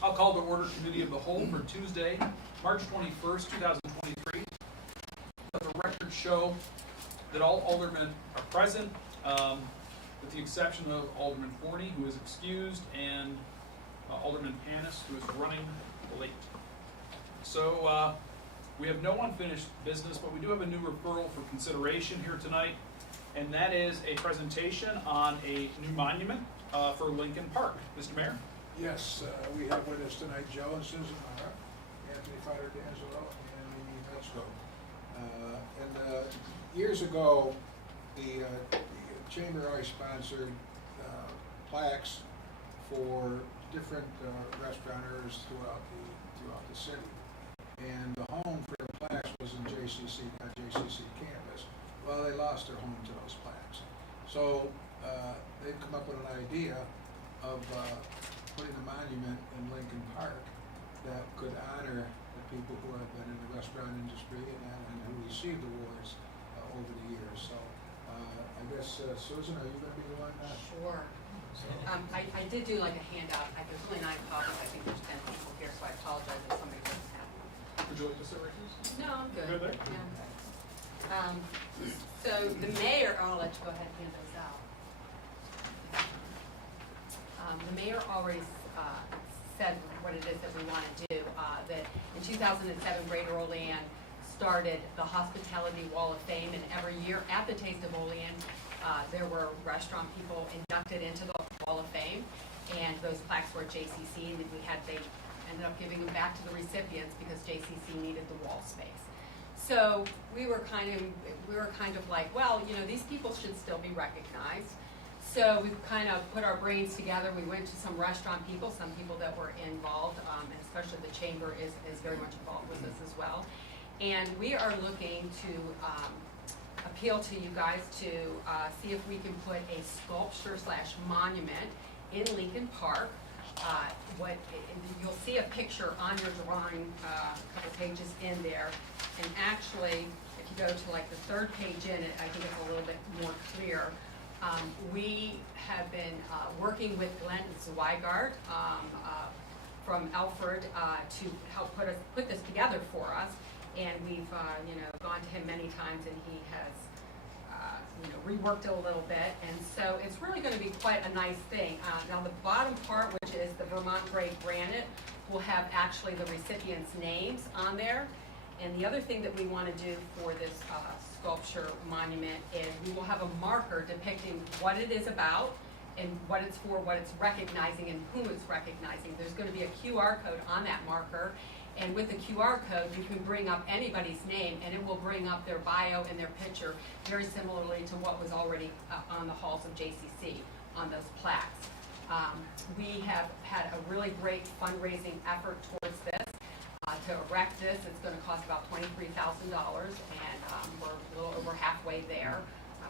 I'll call to order Committee of the Whole for Tuesday, March 21st, 2023. Let the record show that all aldermen are present, with the exception of Alderman Forney, who is excused, and Alderman Panis, who is running late. So we have no unfinished business, but we do have a new referral for consideration here tonight, and that is a presentation on a new monument for Lincoln Park. Mr. Mayor? Yes, we have with us tonight Joe and Susan Mara, Anthony Fider D'Angelo, and Amy Metzko. Years ago, the Chamber always sponsored plaques for different restaurateurs throughout the city. And the home for the plaques was in JCC, not JCC campus. Well, they lost their home to those plaques. So they've come up with an idea of putting a monument in Lincoln Park that could honor the people who have been in the restaurant industry and who received awards over the years. So I guess, Susan, are you going to be the one? Sure. I did do like a handout. There's only 9 copies. I think there's 10 people here, so I apologize if somebody doesn't have one. Would you like to sit right here? No, I'm good. Good there? Yeah, I'm good. So the mayor, I'll let you go ahead and hand those out. The mayor already said what it is that we want to do. That in 2007, Greater Olean started the Hospitality Wall of Fame, and every year at the Taste of Olean, there were restaurant people inducted into the Wall of Fame, and those plaques were at JCC, and they ended up giving them back to the recipients because JCC needed the wall space. So we were kind of like, well, you know, these people should still be recognized. So we kind of put our brains together. We went to some restaurant people, some people that were involved, and especially the chamber is very much involved with this as well. And we are looking to appeal to you guys to see if we can put a sculpture/monument in Lincoln Park. You'll see a picture on your drawing, a couple pages in there. And actually, if you go to like the 3rd page in it, I think it's a little bit more clear. We have been working with Glenn Zweigart from Alfred to help put this together for us, and we've gone to him many times, and he has reworked it a little bit, and so it's really going to be quite a nice thing. Now the bottom part, which is the Vermont Grade Granite, will have actually the recipients' names on there. And the other thing that we want to do for this sculpture monument is we will have a marker depicting what it is about and what it's for, what it's recognizing, and whom it's recognizing. There's going to be a QR code on that marker, and with the QR code you can bring up anybody's name, and it will bring up their bio and their picture, very similarly to what was already on the halls of JCC on those plaques. We have had a really great fundraising effort towards this. To erect this, it's going to cost about $23,000, and we're a little over halfway there.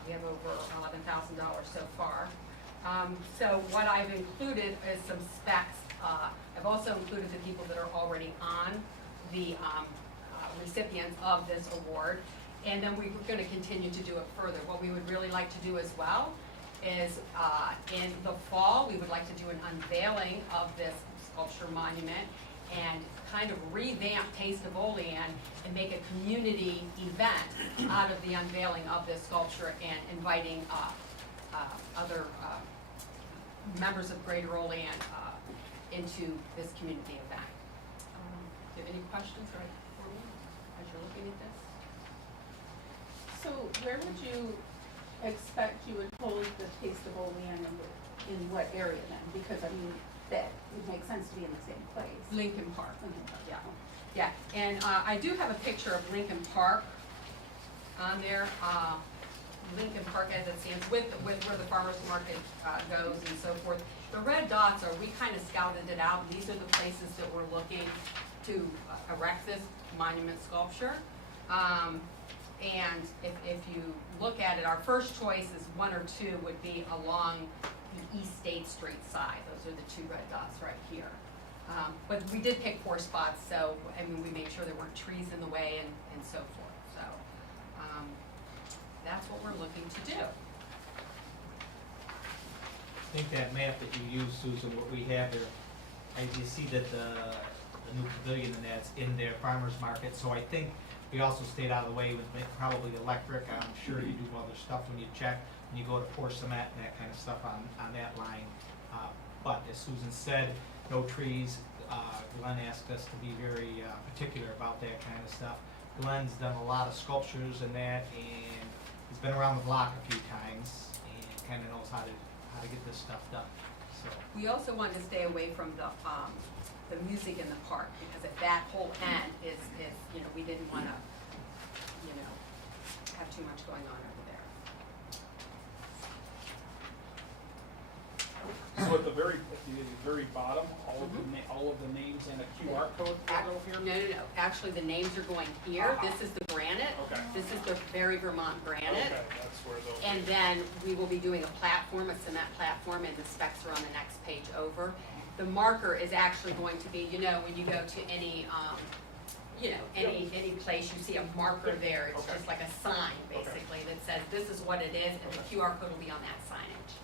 We have over $11,000 so far. So what I've included is some specs. I've also included the people that are already on the recipients of this award, and then we're going to continue to do it further. What we would really like to do as well is in the fall, we would like to do an unveiling of this sculpture monument and kind of revamp Taste of Olean and make a community event out of the unveiling of this sculpture and inviting other members of Greater Olean into this community event. Do you have any questions right for me as you're looking at this? So where would you expect you would hold the Taste of Olean in what area then? Because I mean, that would make sense to be in the same place. Lincoln Park. Lincoln Park. Yeah. Yeah, and I do have a picture of Lincoln Park on there. Lincoln Park as it stands with where the farmers market goes and so forth. The red dots we kind of scouted it out. These are the places that we're looking to erect this monument sculpture. And if you look at it, our first choice is 1 or 2 would be along the East State Street side. Those are the 2 red dots right here. But we did pick 4 spots, so I mean we made sure there weren't trees in the way and so forth. So that's what we're looking to do. I think that map that you used, Susan, what we have there, you see that the new pavilion and that's in their farmer's market, so I think we also stayed out of the way with probably electric. I'm sure you do other stuff when you check, when you go to pour cement and that kind of stuff on that line. But as Susan said, no trees. Glenn asked us to be very particular about that kind of stuff. Glenn's done a lot of sculptures and that, and he's been around the block a few times and kind of knows how to get this stuff done. So We also wanted to stay away from the music in the park, because if that whole end is, you know, we didn't wanna, you know, have too much going on over there. So at the very bottom, all of the names and a QR code will go here? No, actually, the names are going here. This is the granite. Okay. This is the very Vermont granite. Okay, that's where those. And then we will be doing a platform, a cement platform, and the specs are on the next page over. The marker is actually going to be, you know, when you go to any, you know, any place, you see a marker there. It's Okay. just like a sign, basically, that says this is what it is, and the QR code will be on that signage.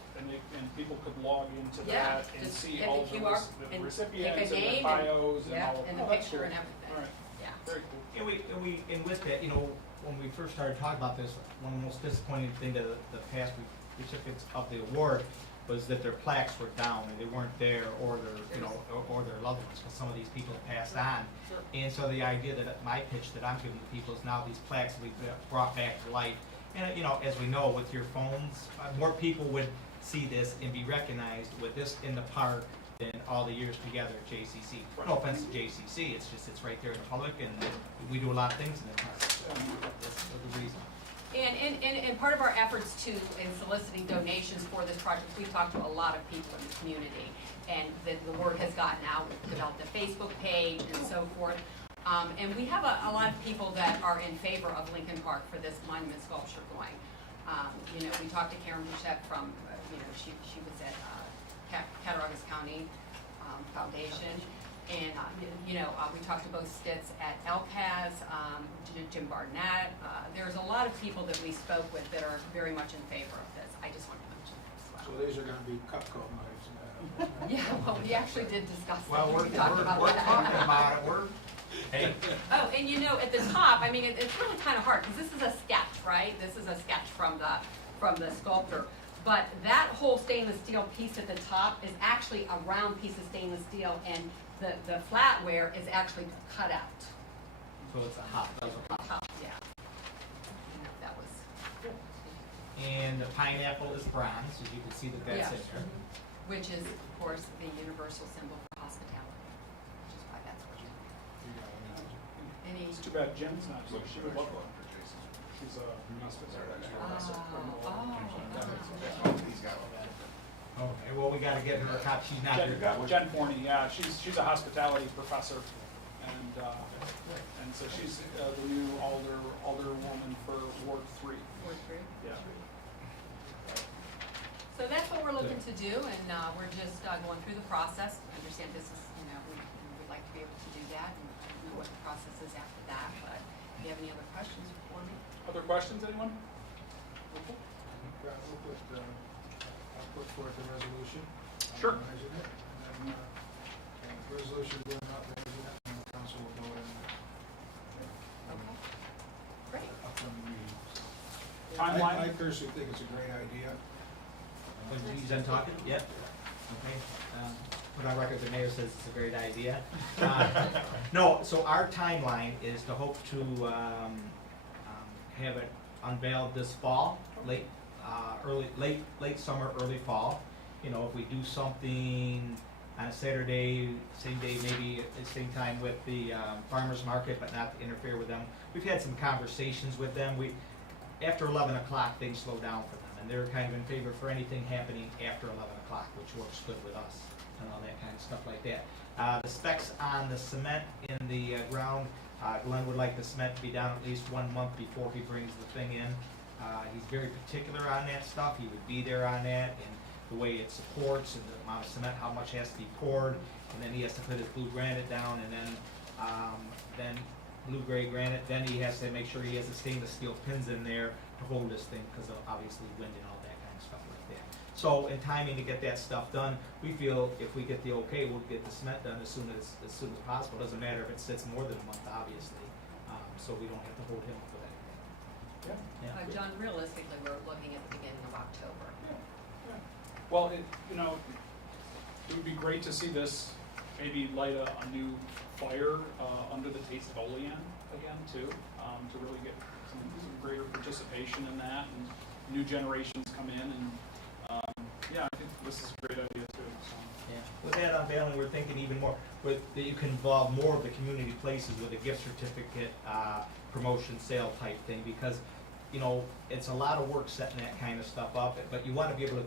And people could log into Yeah, that and just see hit all the the QR the and recipients pick a and their name bios and Yeah, all of that. and the Oh, that's picture cool. and everything. All right, Yeah. very cool. and with that, you know, when we first started talking about this, one of the most disappointing thing to the past recipients of the award was that their plaques were down and they weren't there, or their, you know, or their loved ones, because some of these people have passed on. Sure. And so the idea that my pitch that I'm giving to people is now these plaques will be brought back to life. And, you know, as we know, with your phones, more people would see this and be recognized with this in the park than all the years together at JCC. No offense to JCC, it's just, it's right there in the public, and we do a lot of things in the park. That's the reason. And part of our efforts too, in soliciting donations for this project, we've talked to a lot of people in the community, and the word has gotten out. We've developed a Facebook page and so forth. And we have a lot of people that are in favor of Lincoln Park for this monument sculpture going. You know, we talked to Karen Bouchette from, you know, she was at Cattaraugus County Foundation. And, you know, we talked to both Stitz at LPAS, Jim Barnett. There's a lot of people that we spoke with that are very much in favor of this. I just wanted to mention that as So well. these are gonna be Cutco knives. Yeah, well, we actually did discuss that. Well, we're We talked about talking that. about it, hey, Oh, and you know, at the top, I mean, it's really kind of hard, because this is a sketch, right? This is a sketch from the sculptor. But that whole stainless steel piece at the top is actually a round piece of stainless steel, and the flatware is actually cut out. so it's a hot, those are hot. Top, yeah. That was, And the pineapple is bronze, as you can see that that's in there. which is, of course, the universal symbol for hospitality, which is why that's what you, any, It's too bad Jen's not here. She would love one. She's a Okay, well, we gotta get her a copy, she's not here. Jen Forney, yeah, she's a hospitality professor, and so she's the new alderwoman for Ward 3. Ward 3. Yeah. So that's what we're looking to do, and we're just going through the process. I understand this is, you know, we'd like to be able to do that, and I don't know what the process is after that, but if you have any other questions for me? Other questions, anyone? I'll put forth a resolution. Sure. Authorizing it, and then, resolution will not raising it, and the council will go in Okay. Great. upcoming meeting. Timeline? I personally think it's a great idea. You done talking? Yep. Okay. Put on record, the mayor says it's a great idea. No, so our timeline is to hope to have it unveiled this fall, late summer, early fall. You know, if we do something on a Saturday, same day, maybe at the same time with the farmer's market, but not to interfere with them. We've had some conversations with them. After 11 o'clock, things slow down for them, and they're kind of in favor for anything happening after 11 o'clock, which works good with us, and all that kind of stuff like that. The specs on the cement in the ground, Glenn would like the cement to be down at least 1 month before he brings the thing in. He's very particular on that stuff. He would be there on that, and the way it supports, and the amount of cement, how much has to be poured, and then he has to put his blue granite down, and then blue-gray granite. Then he has to make sure he has the stainless steel pins in there to hold this thing, because of obviously wind and all that kind of stuff like that. So in timing to get that stuff done, we feel if we get the okay, we'll get the cement done as soon as possible. Doesn't matter if it sits more than a month, obviously, so we don't have to hold him for that. Yeah. Yeah. John, realistically, we're looking at the beginning of October. Yeah. Well, you know, it would be great to see this maybe light a new fire under the taste of Olean again too, to really get some greater participation in that and new generations come in and yeah, I think this is a great idea too. So. Yeah. With that unveiling, we're thinking even more, that you can involve more of the community places with a gift certificate, promotion, sale type thing, because, you know, it's a lot of work setting that kind of stuff up, but you wanna be able to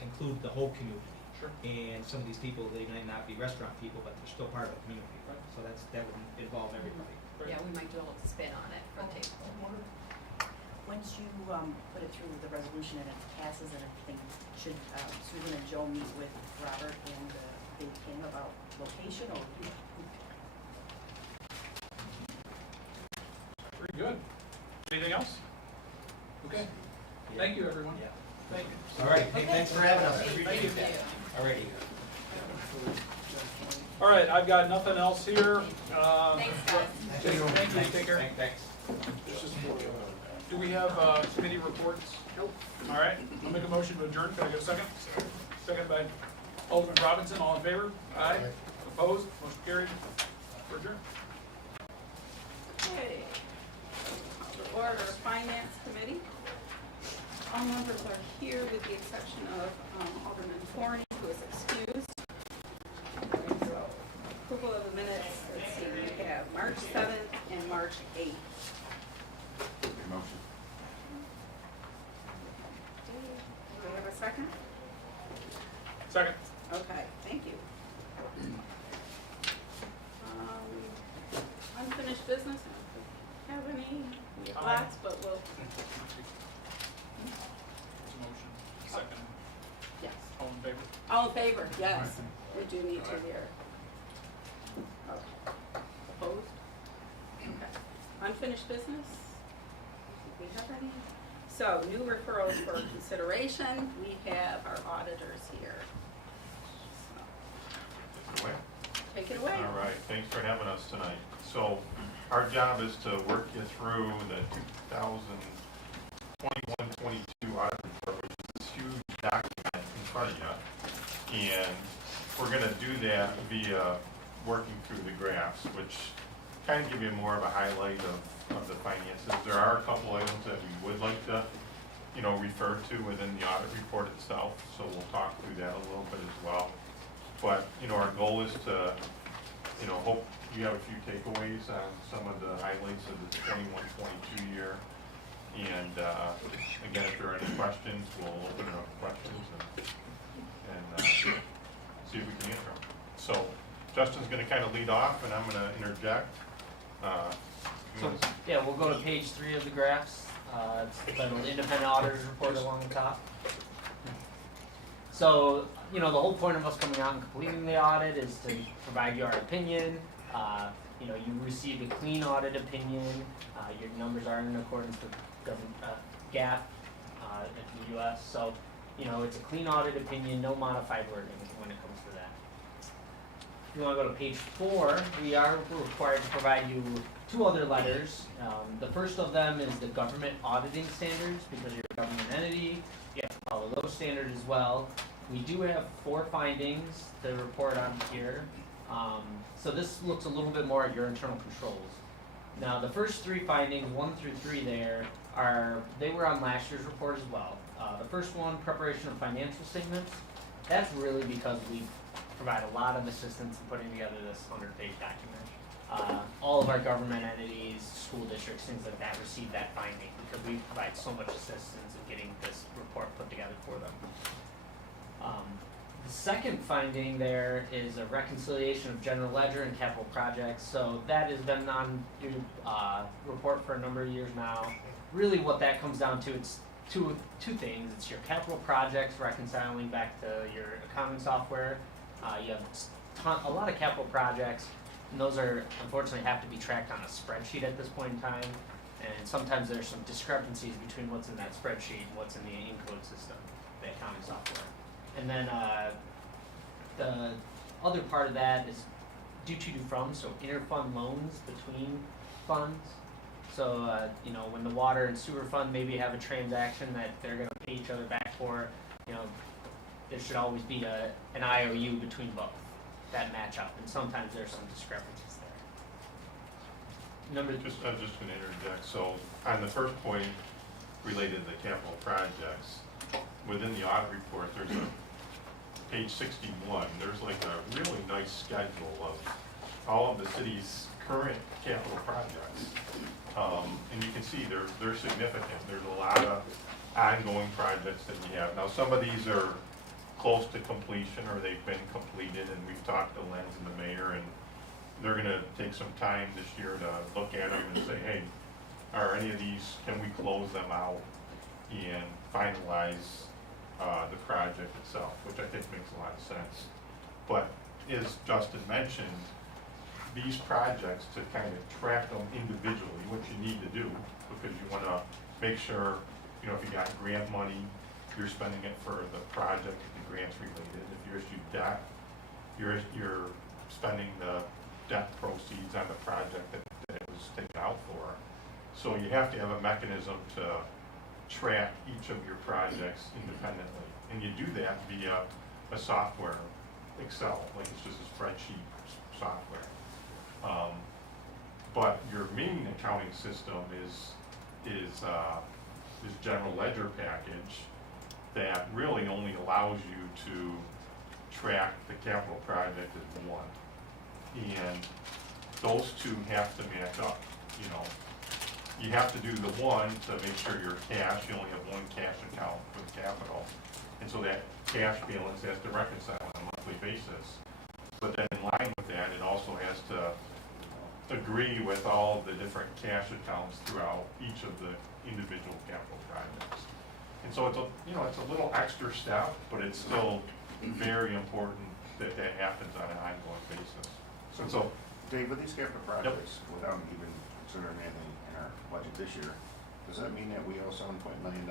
include the whole community. Sure. And some of these people, they may not be restaurant people, but they're still part of the community. Right. So that would involve everybody. Great. Yeah, we might do a little spin on it for the table. Once you put it through the resolution and it passes and everything, should Susan and Joe meet with Robert and Dave King about location or? Very good. Anything else? Okay. Thank you, everyone. Yeah. Thank you. All right, hey, thanks for having us. Thank you. Alrighty. All right, I've got nothing else here. Thanks, guys. Thank you, take care. Thanks. Do we have committee reports? Nope. All right, I'll make a motion to adjourn. Can I get a second? Second by Alderman Robinson. All in favor? Aye. Opposed? Motion carried. For adjourn. Okay. Order Finance Committee. All members are here with the exception of Alderman Forney, who is excused. So, approval of the minutes, let's see, we have March 7th and March 8th. Motion. Do we have a second? Second. Okay, thank you. Unfinished business, I don't think we have any, we have lots, but we'll, Motion. Second. yes. All in favor? All in favor, yes, we do need to hear. Okay. Opposed? Okay. Unfinished business? Do we have any? So, new referrals for consideration, we have our auditors here. So, Away. take it away. All right, thanks for having us tonight. So our job is to work you through the 2021-22 audit report, which is this huge document in front of you. And we're gonna do that via working through the graphs, which kind of give you more of a highlight of the finances. There are a couple items that we would like to, you know, refer to within the audit report itself, so we'll talk through that a little bit as well. But, you know, our goal is to, you know, hope you have a few takeaways on some of the highlights of the 21-22 year. And, again, if there are any questions, we'll open it up for questions and see if we can answer them. So Justin's gonna kind of lead off and I'm gonna interject. So, yeah, we'll go to page 3 of the graphs. It's titled Independent Auditors Report along the top. So, you know, the whole point of us coming out and completing the audit is to provide you our opinion. You know, you receive a clean audit opinion. Your numbers are in accordance with government GAAP in the US. So, you know, it's a clean audit opinion, no modified wording when it comes to that. If you want to go to page 4, we are required to provide you 2 other letters. The first of them is the government auditing standards, because you're a government entity, you have to follow those standards as well. We do have 4 findings to report on here. So this looks a little bit more at your internal controls. Now, the first 3 findings, 1 through 3 there, they were on last year's report as well. The first one, preparation of financial statements, that's really because we provide a lot of assistance in putting together this 100-page document. All of our government entities, school districts, things like that receive that finding because we provide so much assistance in getting this report put together for them. The second finding there is a reconciliation of general ledger and capital projects. So that has been on your report for a number of years now. Really what that comes down to, it's two things. It's your capital projects reconciling back to your accounting software. You have a lot of capital projects, and those are unfortunately have to be tracked on a spreadsheet at this point in time. And sometimes there's some discrepancies between what's in that spreadsheet and what's in the Encode system, the accounting software. And then, the other part of that is due to from, so interfund loans between funds. So, you know, when the water and sewer fund maybe have a transaction that they're gonna pay each other back for, you know, there should always be an IOU between both that match up, and sometimes there's some discrepancies there. I'm just gonna interject, so on the first point related to the capital projects, within the audit report, there's a page 61, there's like a really nice schedule of all of the city's current capital projects. And you can see they're significant, there's a lot of ongoing projects that we have. Now, some of these are close to completion or they've been completed, and we've talked to Lenz and the mayor, and they're gonna take some time this year to look at them and say, hey, are any of these, can we close them out and finalize the project itself, which I think makes a lot of sense. But as Justin mentioned, these projects, to kind of track them individually, what you need to do, because you wanna make sure, you know, if you got grant money, you're spending it for the project, if the grant's related. If you issue debt, you're spending the debt proceeds on the project that it was taken out for. So you have to have a mechanism to track each of your projects independently. And you do that via a software, Excel, like it's just a spreadsheet software. But your main accounting system is general ledger package that really only allows you to track the capital project as one. And those two have to match up, you know. You have to do the one to make sure your cash, you only have one cash account for the capital. And so that cash balance has to reconcile on a monthly basis. But then in line with that, it also has to agree with all of the different cash accounts throughout each of the individual capital projects. And so it's a, you know, it's a little extra step, but it's still very important that that happens on an ongoing basis. So Dave, with these capital projects, without even considering anything in our budget this year, does that mean that we owe $7.7 million?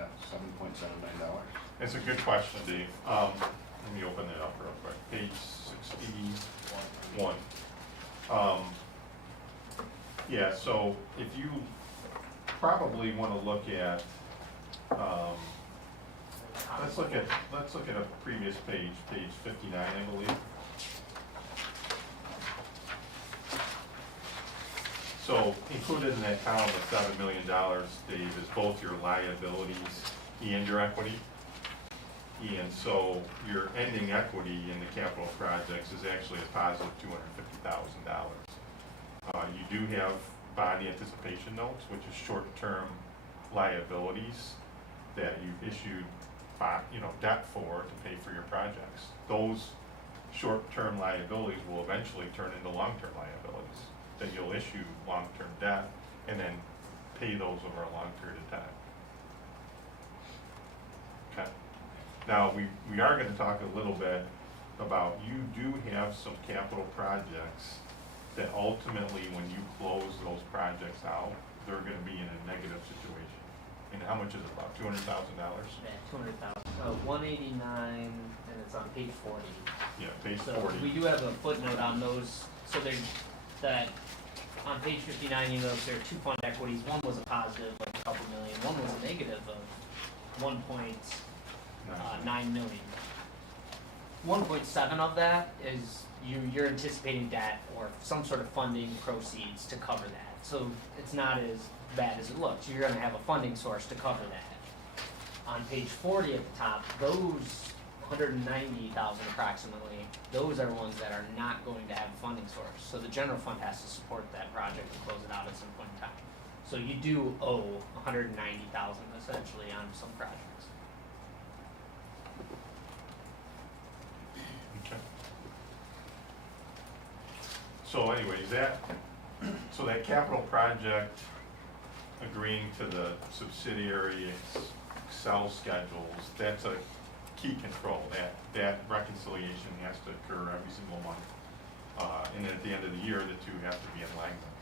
It's a good question, Dave. Let me open it up real quick. Page 61. Yeah, so if you probably want to look at, let's look at a previous page, page 59, I believe. So included in that column of $7 million, Dave, is both your liabilities and your equity. And so your ending equity in the capital projects is actually a positive $250,000. You do have bond anticipation notes, which is short-term liabilities that you've issued, debt for to pay for your projects. Those short-term liabilities will eventually turn into long-term liabilities that you'll issue long-term debt and then pay those over a long period of time. Okay. Now, we are going to talk a little bit about, you do have some capital projects that ultimately, when you close those projects out, they're going to be in a negative situation. And how much is it, about $200,000? Yeah, 200,000, 189, and it's on page 40. Yeah, page So 40. we do have a footnote on those, so there's that, on page 59, you notice there are two fund equities. One was a positive, like a couple million, one was a negative of 1.9 million. 1.7 of that is you're anticipating debt or some sort of funding proceeds to cover that. So it's not as bad as it looks. You're gonna have a funding source to cover that. On page 40 at the top, those 190,000 approximately, those are ones that are not going to have a funding source. So the general fund has to support that project and close it out at some point in time. So you do owe 190,000 essentially on some projects. Okay. So anyways, that capital project, agreeing to the subsidiary Excel schedules, that's a key control. That reconciliation has to occur every single month. And then at the end of the year, the two have to be in alignment.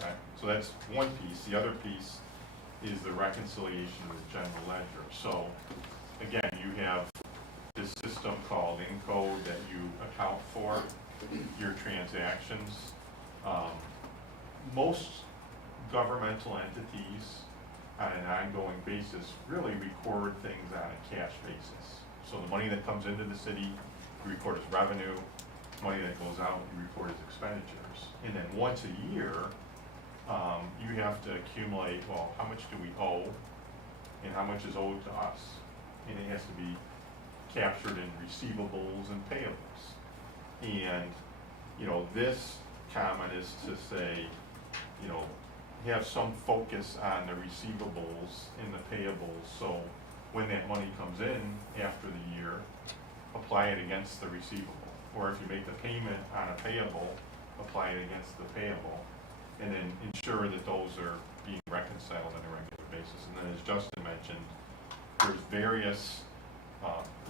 Okay? So that's one piece. The other piece is the reconciliation of the general ledger. So, again, you have this system called Encode that you account for your transactions. Most governmental entities on an ongoing basis really record things on a cash basis. So the money that comes into the city, you record as revenue, money that goes out, you record as expenditures. And then once a year, you have to accumulate, well, how much do we owe and how much is owed to us? And it has to be captured in receivables and payables. And, you know, this comment is to say, you know, have some focus on the receivables and the payables, so when that money comes in after the year, apply it against the receivable. Or if you make the payment on a payable, apply it against the payable, and then ensure that those are being reconciled on a regular basis. And then as Justin mentioned, there's various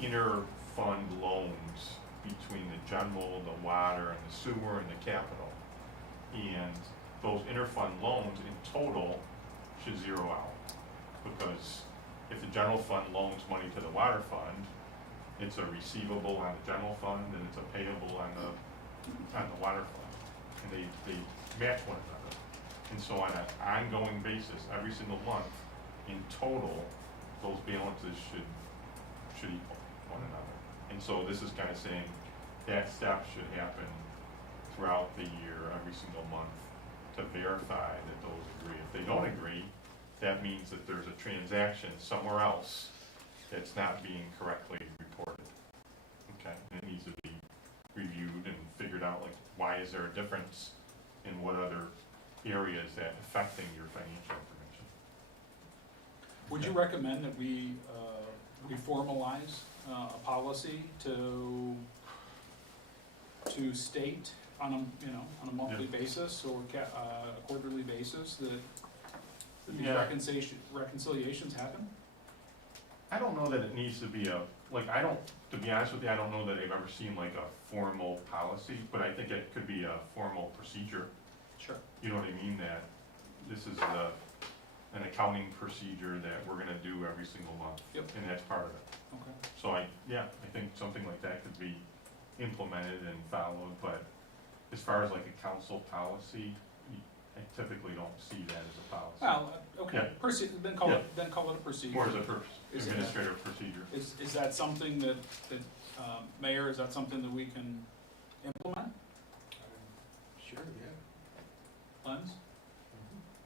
inter-fund loans between the general, the water, and the sewer, and the capital. And those inter-fund loans in total should zero out. Because if the general fund loans money to the water fund, it's a receivable on the general fund and it's a payable on the water fund. And they match one another. And so on an ongoing basis, every single month, in total, those balances should equal one another. And so this is kind of saying that step should happen throughout the year, every single month, to verify that those agree. If they don't agree, that means that there's a transaction somewhere else that's not being correctly reported. Okay, and it needs to be reviewed and figured out, like, why is there a difference in what other areas that affecting your financial information. Would you recommend that we formalize a policy to state on a monthly basis or quarterly basis that these Yeah. reconciliations happen? I don't know that it needs to be to be honest with you, I don't know that I've ever seen like a formal policy, but I think it could be a formal procedure. Sure. You know what I mean, that this is an accounting procedure that we're gonna do every single month. Yep. And that's part of it. Okay. So I think something like that could be implemented and followed, but as far as like a council policy, I typically don't see that as a policy. Well, okay, Yeah. then call it a procedure. More as a Is it- administrative procedure. Is that something that, Mayor, is that something that we can implement? Sure, yeah. Lens?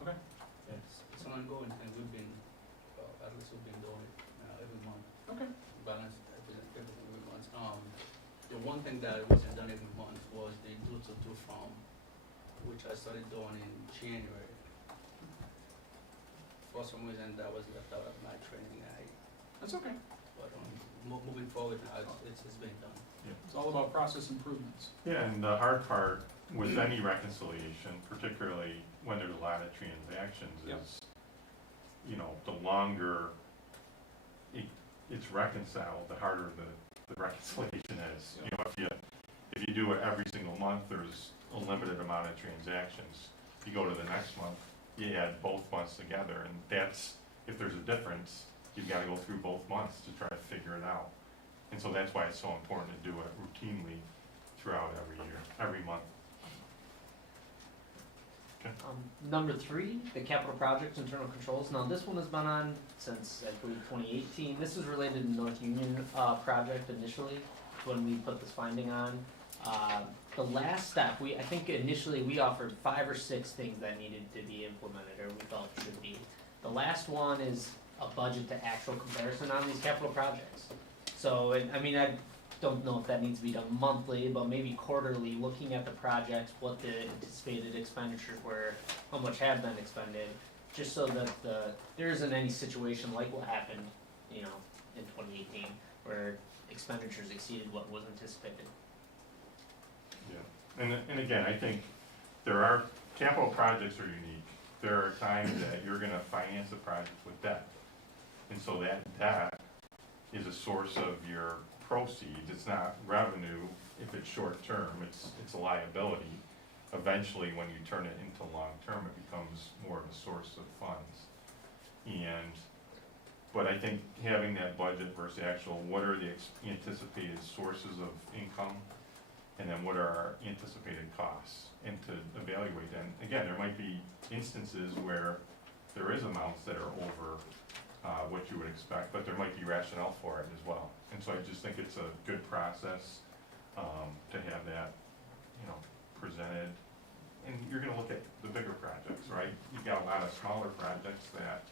Okay. It's an ongoing thing, at least we've been doing it every month, Okay. balance everything every month. The one thing that wasn't done every month was the do-to-do form, which I started doing in January. For some reason, that was left out of my training, That's okay. but moving forward, now, it's been done. It's all about process improvements. Yeah, and the hard part with any reconciliation, particularly when there's a lot of transactions, Yep. is, you know, the longer it's reconciled, the harder the reconciliation is. You know, if you do it every single month, there's a limited amount of transactions. You go to the next month, you add both months together, and that's, if there's a difference, you've gotta go through both months to try to figure it out. And so that's why it's so important to do it routinely throughout every month. Okay. Number 3, the capital projects internal controls. Now this one has been on since I believe 2018. This is related to North Union project initially when we put this finding on. The last step, I think initially we offered 5 or 6 things that needed to be implemented, or we felt should be. The last one is a budget to actual comparison on these capital projects. So, I don't know if that needs to be done monthly, but maybe quarterly, looking at the projects, what the anticipated expenditures were, how much had been expended, just so that there isn't any situation like what happened, in 2018, where expenditures exceeded what was anticipated. Yeah, and again, I think capital projects are unique. There are times that you're gonna finance a project with debt. And so that debt is a source of your proceeds. It's not revenue if it's short term, it's a liability. Eventually, when you turn it into long term, it becomes more of a source of funds. But I think having that budget versus actual, what are the anticipated sources of income? And then what are our anticipated costs? And to evaluate that. And again, there might be instances where there is amounts that are over what you would expect, but there might be rationale for it as well. And so I just think it's a good process to have that, presented. And you're gonna look at the bigger projects, right? You've got a lot of smaller projects that,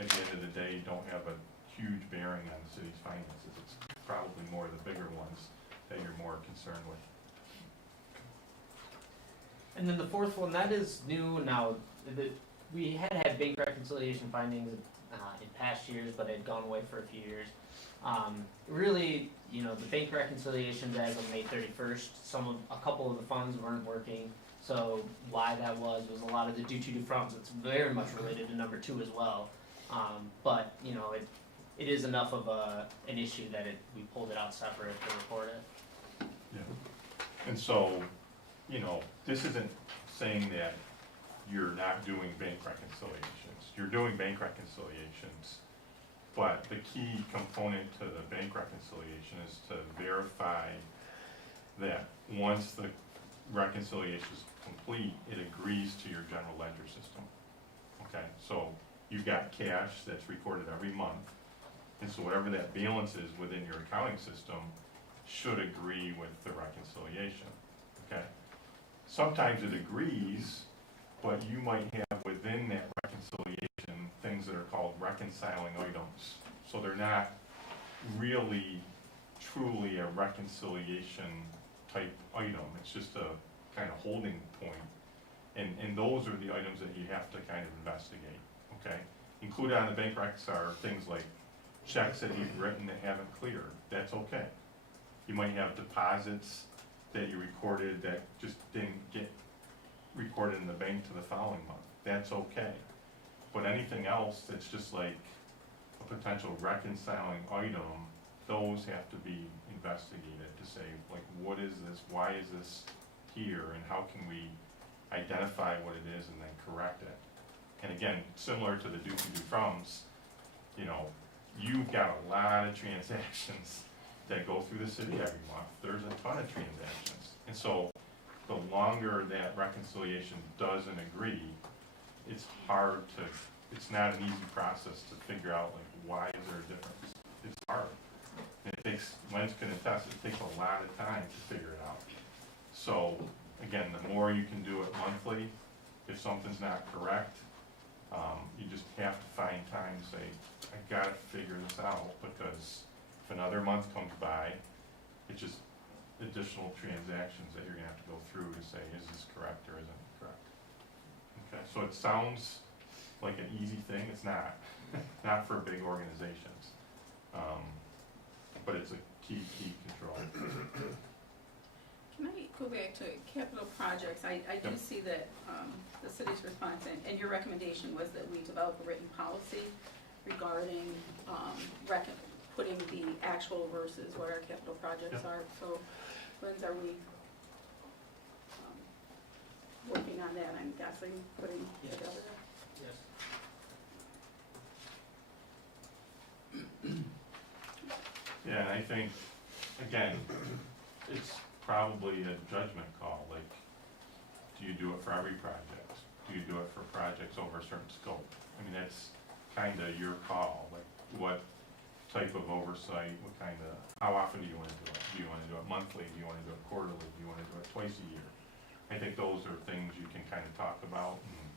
at the end of the day, don't have a huge bearing on the city's finances. It's probably more the bigger ones that you're more concerned with. And then the fourth one, that is new now. We had bank reconciliation findings in past years, but it had gone away for a few years. Really, the bank reconciliations as of May 31st, a couple of the funds weren't working. So why that was a lot of the due to funds. It's very much related to number 2 as well. But it is enough of an issue that we pulled it out separate to report it. Yeah. And so, this isn't saying that you're not doing bank reconciliations. You're doing bank reconciliations, but the key component to the bank reconciliation is to verify that once the reconciliation is complete, it agrees to your general ledger system. Okay, so you've got cash that's recorded every month, and so whatever that balance is within your accounting system should agree with the reconciliation. Okay, sometimes it agrees, but you might have within that reconciliation things that are called reconciling items. So they're not really truly a reconciliation type item. It's just a kind of holding point. And those are the items that you have to kind of investigate, okay? Included on the bank recs are things like checks that you've written that haven't cleared. That's okay. You might have deposits that you recorded that just didn't get recorded in the bank to the following month. That's okay. But anything else that's just like a potential reconciling item, those have to be investigated to say, like, what is this, why is this here, and how can we identify what it is and then correct it. And again, similar to the due froms, you've got a lot of transactions that go through the city every month. There's a ton of transactions. And so the longer that reconciliation doesn't agree, it's not an easy process to figure out, like, why is there a difference? It's hard. And it takes, Lens can attest, it takes a lot of time to figure it out. So, again, the more you can do it monthly, if something's not correct, you just have to find time to say, I gotta figure this out, because if another month comes by, it's just additional transactions that you're gonna have to go through to say, is this correct or isn't it correct? Okay, so it sounds like an easy thing, it's not, not for big organizations. But it's a key control. Can I go back to capital projects? I do Yep. see that the city's response and your recommendation was that we develop a written policy regarding putting the actual versus what our capital projects Yep. are. So when are we working on that, I'm guessing, putting Yes. together? Yes. Yeah, and I think, again, it's probably a judgment call, like, do you do it for every project? Do you do it for projects over a certain scope? I mean, that's kinda your call, like, what type of oversight, how often do you wanna do it? Do you wanna do it monthly, do you wanna do it quarterly, do you wanna do it twice a year? I think those are things you can kinda talk about and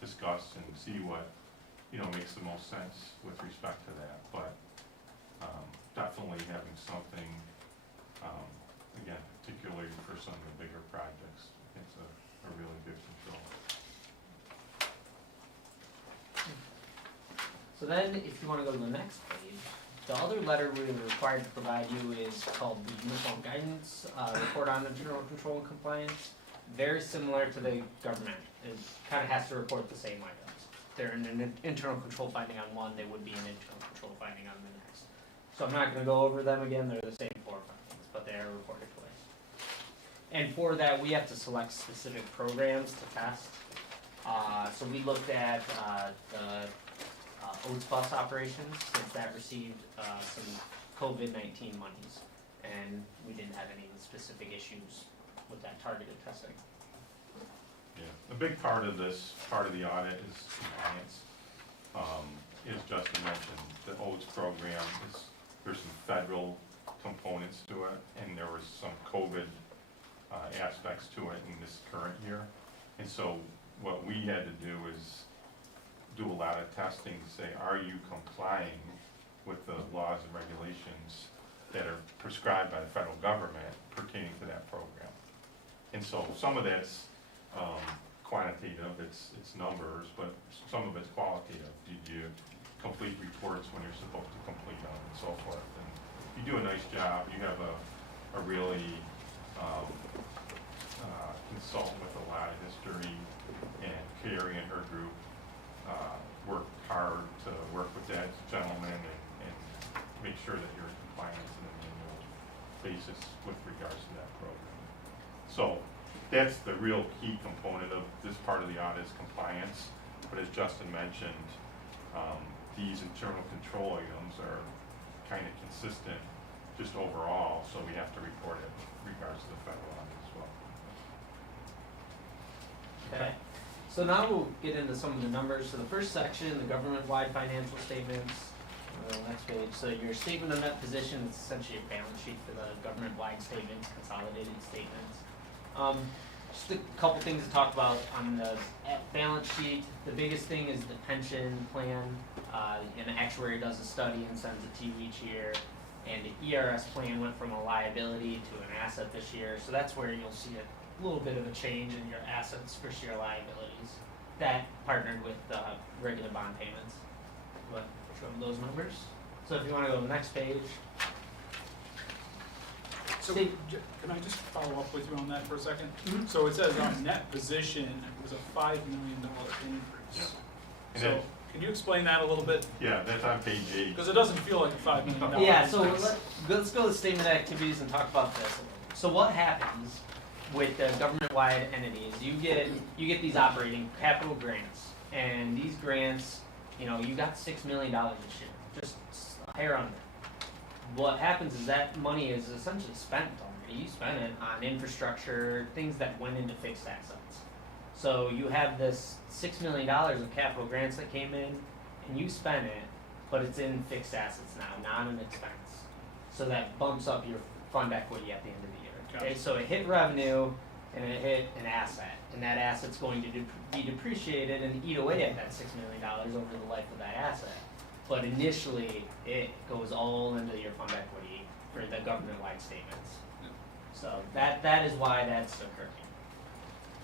discuss and see what, makes the most sense with respect to that, but, definitely having something, again, particularly for some of the bigger projects, it's a really good control. So then, if you wanna go to the next page, the other letter we were required to provide you is called the Uniform Guidance, Report on Internal Control and Compliance. Very similar to the government, it kinda has to report the same items. They're an internal control finding on one, they would be an internal control finding on the next. So I'm not gonna go over them again, they're the same 4 findings, but they are reported twice. And for that, we have to select specific programs to test. So we looked at the Oats bus operations, since that received, some COVID-19 monies. And we didn't have any specific issues with that targeted testing. Yeah, a big part of this, part of the audit is compliance. As Justin mentioned, the OATS program is, there's some federal components to it, and there was some COVID aspects to it in this current year. And so what we had to do is do a lot of testing to say, are you complying with the laws and regulations that are prescribed by the federal government pertaining to that program? And so some of that's quantitative, it's numbers, but some of it's qualitative. Did you complete reports when you're supposed to complete them and so forth? And you do a nice job. You have a really consultant with a lot of history, and Carrie and her group worked hard to work with that gentleman and make sure that you're in compliance on an annual basis with regards to that program. So that's the real key component of this part of the audit is compliance. But as Justin mentioned, these internal control items are kind of consistent just overall, so we have to report it with regards to the federal audit as well. Okay, so now we'll get into some of the numbers. So the first section, the government-wide financial statements. Next page, so your statement of net position is essentially a balance sheet for the government-wide statements, consolidated statements. Just a couple things to talk about on the balance sheet. The biggest thing is the pension plan. An actuary does a study and sends it to you each year. And the ERS plan went from a liability to an asset this year. So that's where you'll see a little bit of a change in your assets versus your liabilities. That partnered with regular bond payments. But show them those numbers. So if you want to go to the next page. So, Steve. can I just follow up with you on that for a second? Mhm. So it says our net position was a $5 million increase. And So, then- can you explain that a little bit? Yeah, that's on page 8. Because it doesn't feel like a $5 million Yeah, so increase. let's go to statement of activities and talk about this. So what happens with the government-wide entities, you get these operating capital grants, and these grants, you got $6 million this year, just a hair under. What happens is that money is essentially spent already. You spent it on infrastructure, things that went into fixed assets. So you have this $6 million of capital grants that came in, and you spent it, but it's in fixed assets now, not an expense. So that bumps up your fund equity at the end of the year. Okay, Gotcha. so it hit revenue and it hit an asset, and that asset's going to be depreciated and eat away at that $6 million over the life of that asset. But initially, it goes all into your fund equity for the government-wide statements. So that is why that's occurring.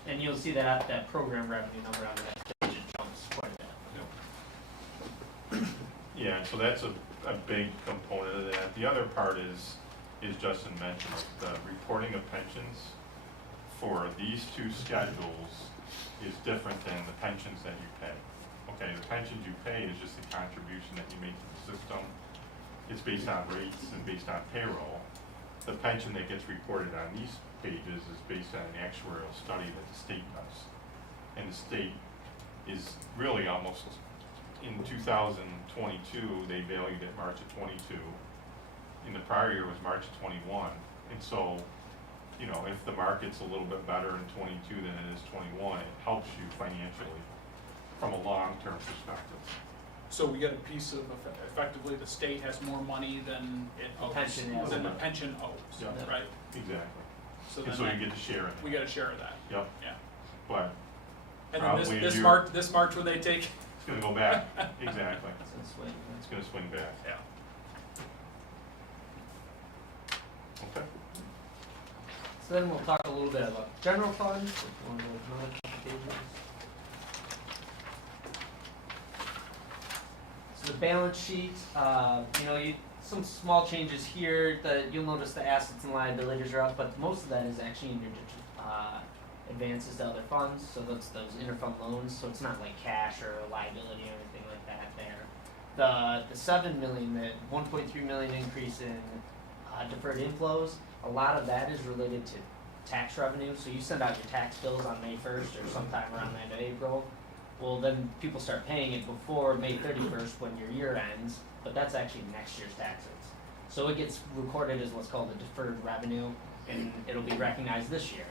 And you'll see that program revenue number on the next page, it jumps quite a bit. Yeah, so that's a big component of that. The other part is Justin mentioned, the reporting of pensions for these two schedules is different than the pensions that you pay. Okay, the pensions you pay is just the contribution that you make to the system. It's based on rates and based on payroll. The pension that gets reported on these pages is based on an actuarial study that the state does. And the state is really almost, in 2022, they valued it March of 22. In the prior year was March of 21. And so, if the market's a little bit better in 22 than it is 21, it helps you financially from a long-term perspective. So we get a piece of, effectively, the state has more money than it owes. pension, yeah. Than the pension owes, Yeah. right? Exactly. So And then so you that- get to share in we that. get a share of that, Yep. yeah. But And then Probably this if you- March when they take, it's gonna go back. Exactly. So this way, It's gonna swing back. yeah. Okay. So then we'll talk a little bit about general funds, if you want to go to another couple pages. So the balance sheet, some small changes here that you'll notice the assets and liabilities are up, but most of that is actually in your advances to other funds, so that's those interfund loans, so it's not like cash or a liability or anything like that there. The 7 million, the 1.3 million increase in deferred inflows, a lot of that is related to tax revenue. So you send out your tax bills on May 1st or sometime around the end of April. Well, then people start paying it before May 31st when your year ends, but that's actually next year's taxes. So it gets recorded as what's called a deferred revenue, and it'll be recognized this year.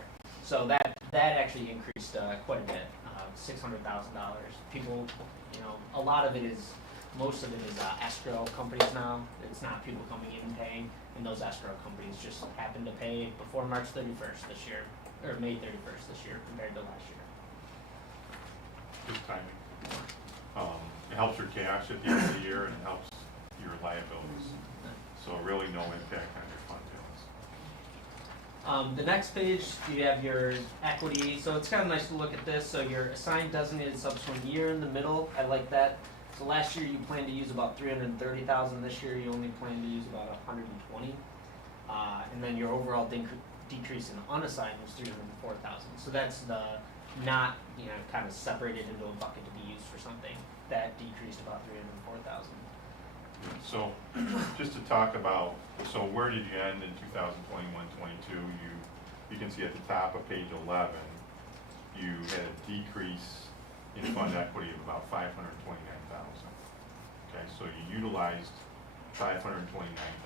So that actually increased quite a bit, $600,000. People, a lot of it is, most of it is escrow companies now. It's not people coming in and paying, and those escrow companies just happen to pay before March 31st this year, or May 31st this year compared to last year. Just timing. It helps your cash at the end of the year and it helps your liabilities. So really no impact on your fund balance. The next page, you have your equity, so it's kind of nice to look at this. So your assigned designated subsequent year in the middle, I like that. So last year you planned to use about 330,000. This year you only plan to use about 120. And then your overall decrease in unassigned was 304,000. So that's the not, kind of separated into a bucket to be used for something. That decreased about 304,000. So just to talk about, so where did you end in 2021-22? You can see at the top of page 11, you had a decrease in fund equity of about 529,000. Okay, so you utilized 529,000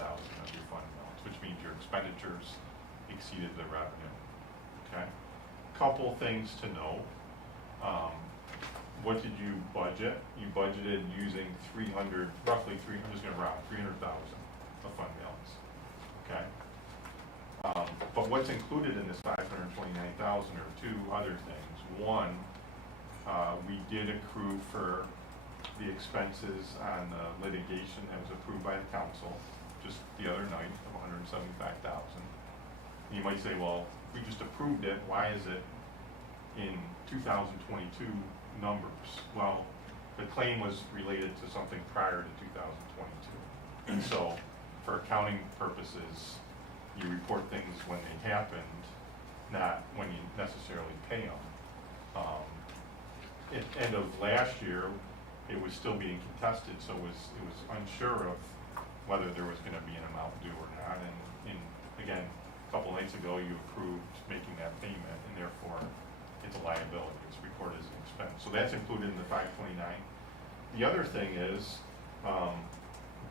of your fund balance, which means your expenditures exceeded the revenue. Okay, couple things to know. What did you budget? You budgeted using roughly 300, I'm just gonna round, 300,000 of fund balance. Okay. But what's included in this 529,000 are two other things. One, we did accrue for the expenses on the litigation that was approved by the council just the other night of 175,000. You might say, well, we just approved it, why is it in 2022 numbers? Well, the claim was related to something prior to 2022. And so, for accounting purposes, you report things when they happened, not when you necessarily pay them. At the end of last year, it was still being contested, so it was unsure of whether there was gonna be an amount due or not. And again, a couple nights ago, you approved making that payment, and therefore, it's a liability. It's recorded as an expense. So that's included in the 529. The other thing is,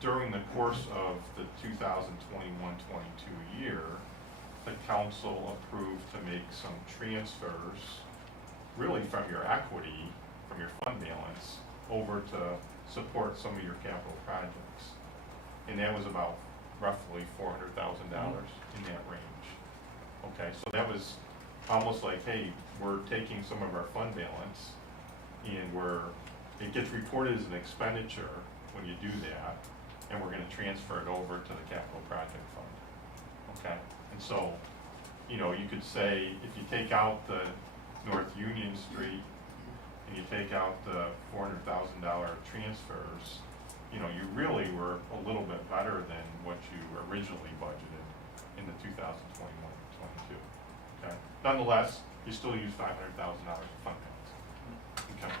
during the course of the 2021-22 year, the council approved to make some transfers, really from your equity, from your fund balance, over to support some of your capital projects. And that was about roughly $400,000 in that range. Okay, so that was almost like, hey, we're taking some of our fund balance and it gets reported as an expenditure when you do that, and we're gonna transfer it over to the capital project fund. Okay, and so, you could say, if you take out the North Union Street and you take out the $400,000 transfers, you really were a little bit better than what you originally budgeted in the 2021-22. Okay. Nonetheless, you still use $500,000 of fund balance. Okay.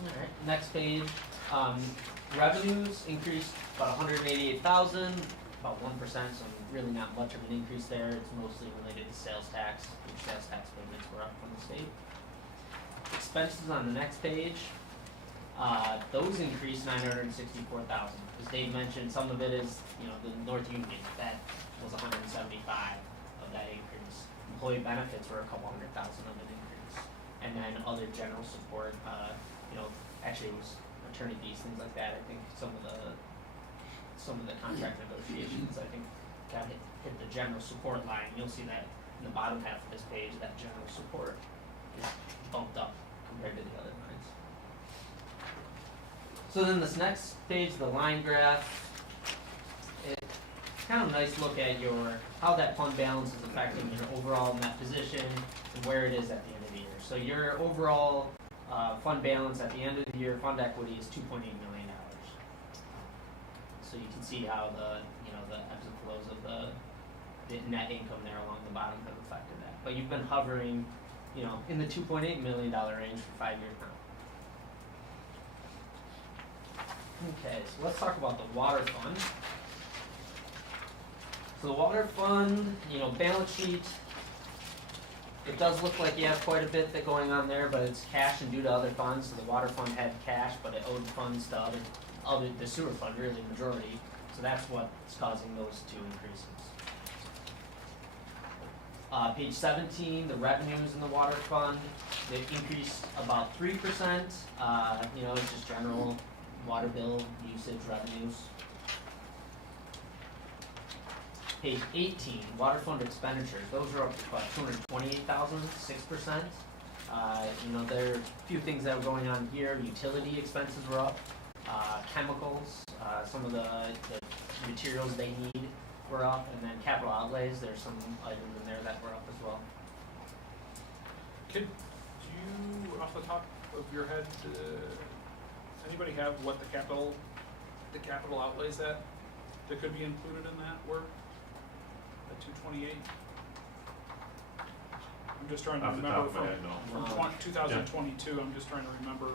All right. Next page. Revenues increased about 188,000, about 1%. So really not much of an increase there. It's mostly related to sales tax. Which sales tax payments were up from the state. Expenses on the next page. Those increased 964,000. As Dave mentioned, some of it is, the North Union. That was 175 of that increase. Employee benefits were a couple $100,000 of an increase. And then other general support, actually it was attorney fees, things like that. I think some of the contract negotiations, I think, kind of hit the general support line. You'll see that in the bottom half of this page, that general support is bumped up compared to the other lines. So then this next page, the line graph, it's kind of a nice look at how that fund balance is affecting your overall net position and where it is at the end of the year. So your overall fund balance at the end of the year, fund equity is $2.8 million. So you can see how the ebbs and flows of the net income there along the bottom have affected that. But you've been hovering, in the $2.8 million range for 5 years now. Okay, so let's talk about the water fund. So the water fund, balance sheet, it does look like you have quite a bit that going on there, but it's cash and due to other funds, so the water fund had cash, but it owed funds to other, the sewer fund really, majority, so that's what's causing those two increases. Page 17, the revenues in the water fund, they increased about 3%, it's just general water bill usage revenues. Page 18, water fund expenditures, those are up to about 228,000, 6%. There are a few things that were going on here. Utility expenses were up, chemicals, some of the materials they need were up, and then capital outlays, there's some items in there that were up as well. Do you, off the top of your head, anybody have what the capital outlays that could be included in that were? At 228? I'm just trying to Off the remember top of my head, no. from 2022, I'm just trying to remember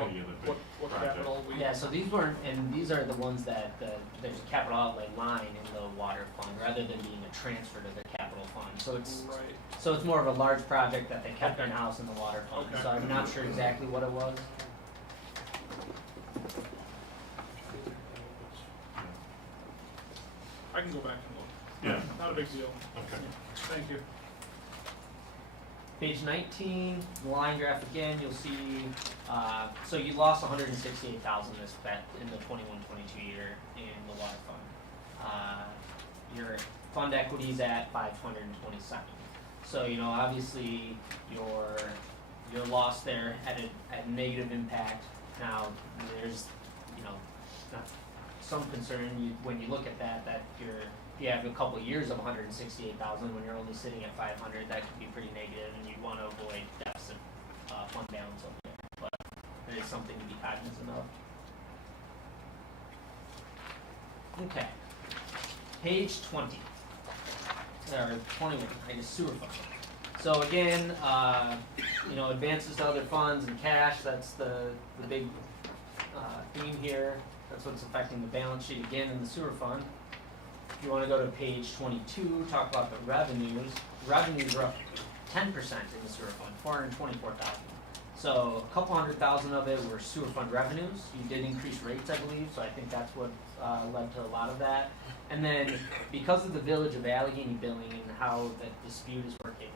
Any of the big what projects. capital we. Yeah, so these weren't, and these are the ones that, there's a capital outlay line in the water fund, rather than being a transfer to the capital fund, so it's, Right. so it's more of a large project that they kept in-house in the water fund, Okay. so I'm not sure exactly what it was. I can go back and look. Yeah. Not a big deal. Okay. Thank you. Page 19, the line graph again, you'll see, so you lost 168,000 this bet in the 21-22 year in the water fund. Your fund equity's at 527. So, obviously your loss there had a negative impact. Now, there's, not some concern when you look at that you have a couple of years of 168,000 when you're only sitting at 500, that could be pretty negative, and you'd want to avoid deficit fund balance over there. But it is something to be cognizant of. Okay, page 20 or 21, I guess sewer fund. So again, advances to other funds and cash. That's the big theme here. That's what's affecting the balance sheet again in the sewer fund. If you want to go to page 22, talk about the revenues. Revenues are up 10% in the sewer fund, 424,000. So a couple $100,000 of it were sewer fund revenues. You did increase rates, I believe, so I think that's what led to a lot of that. And then because of the Village of Allegheny billing and how the dispute is working,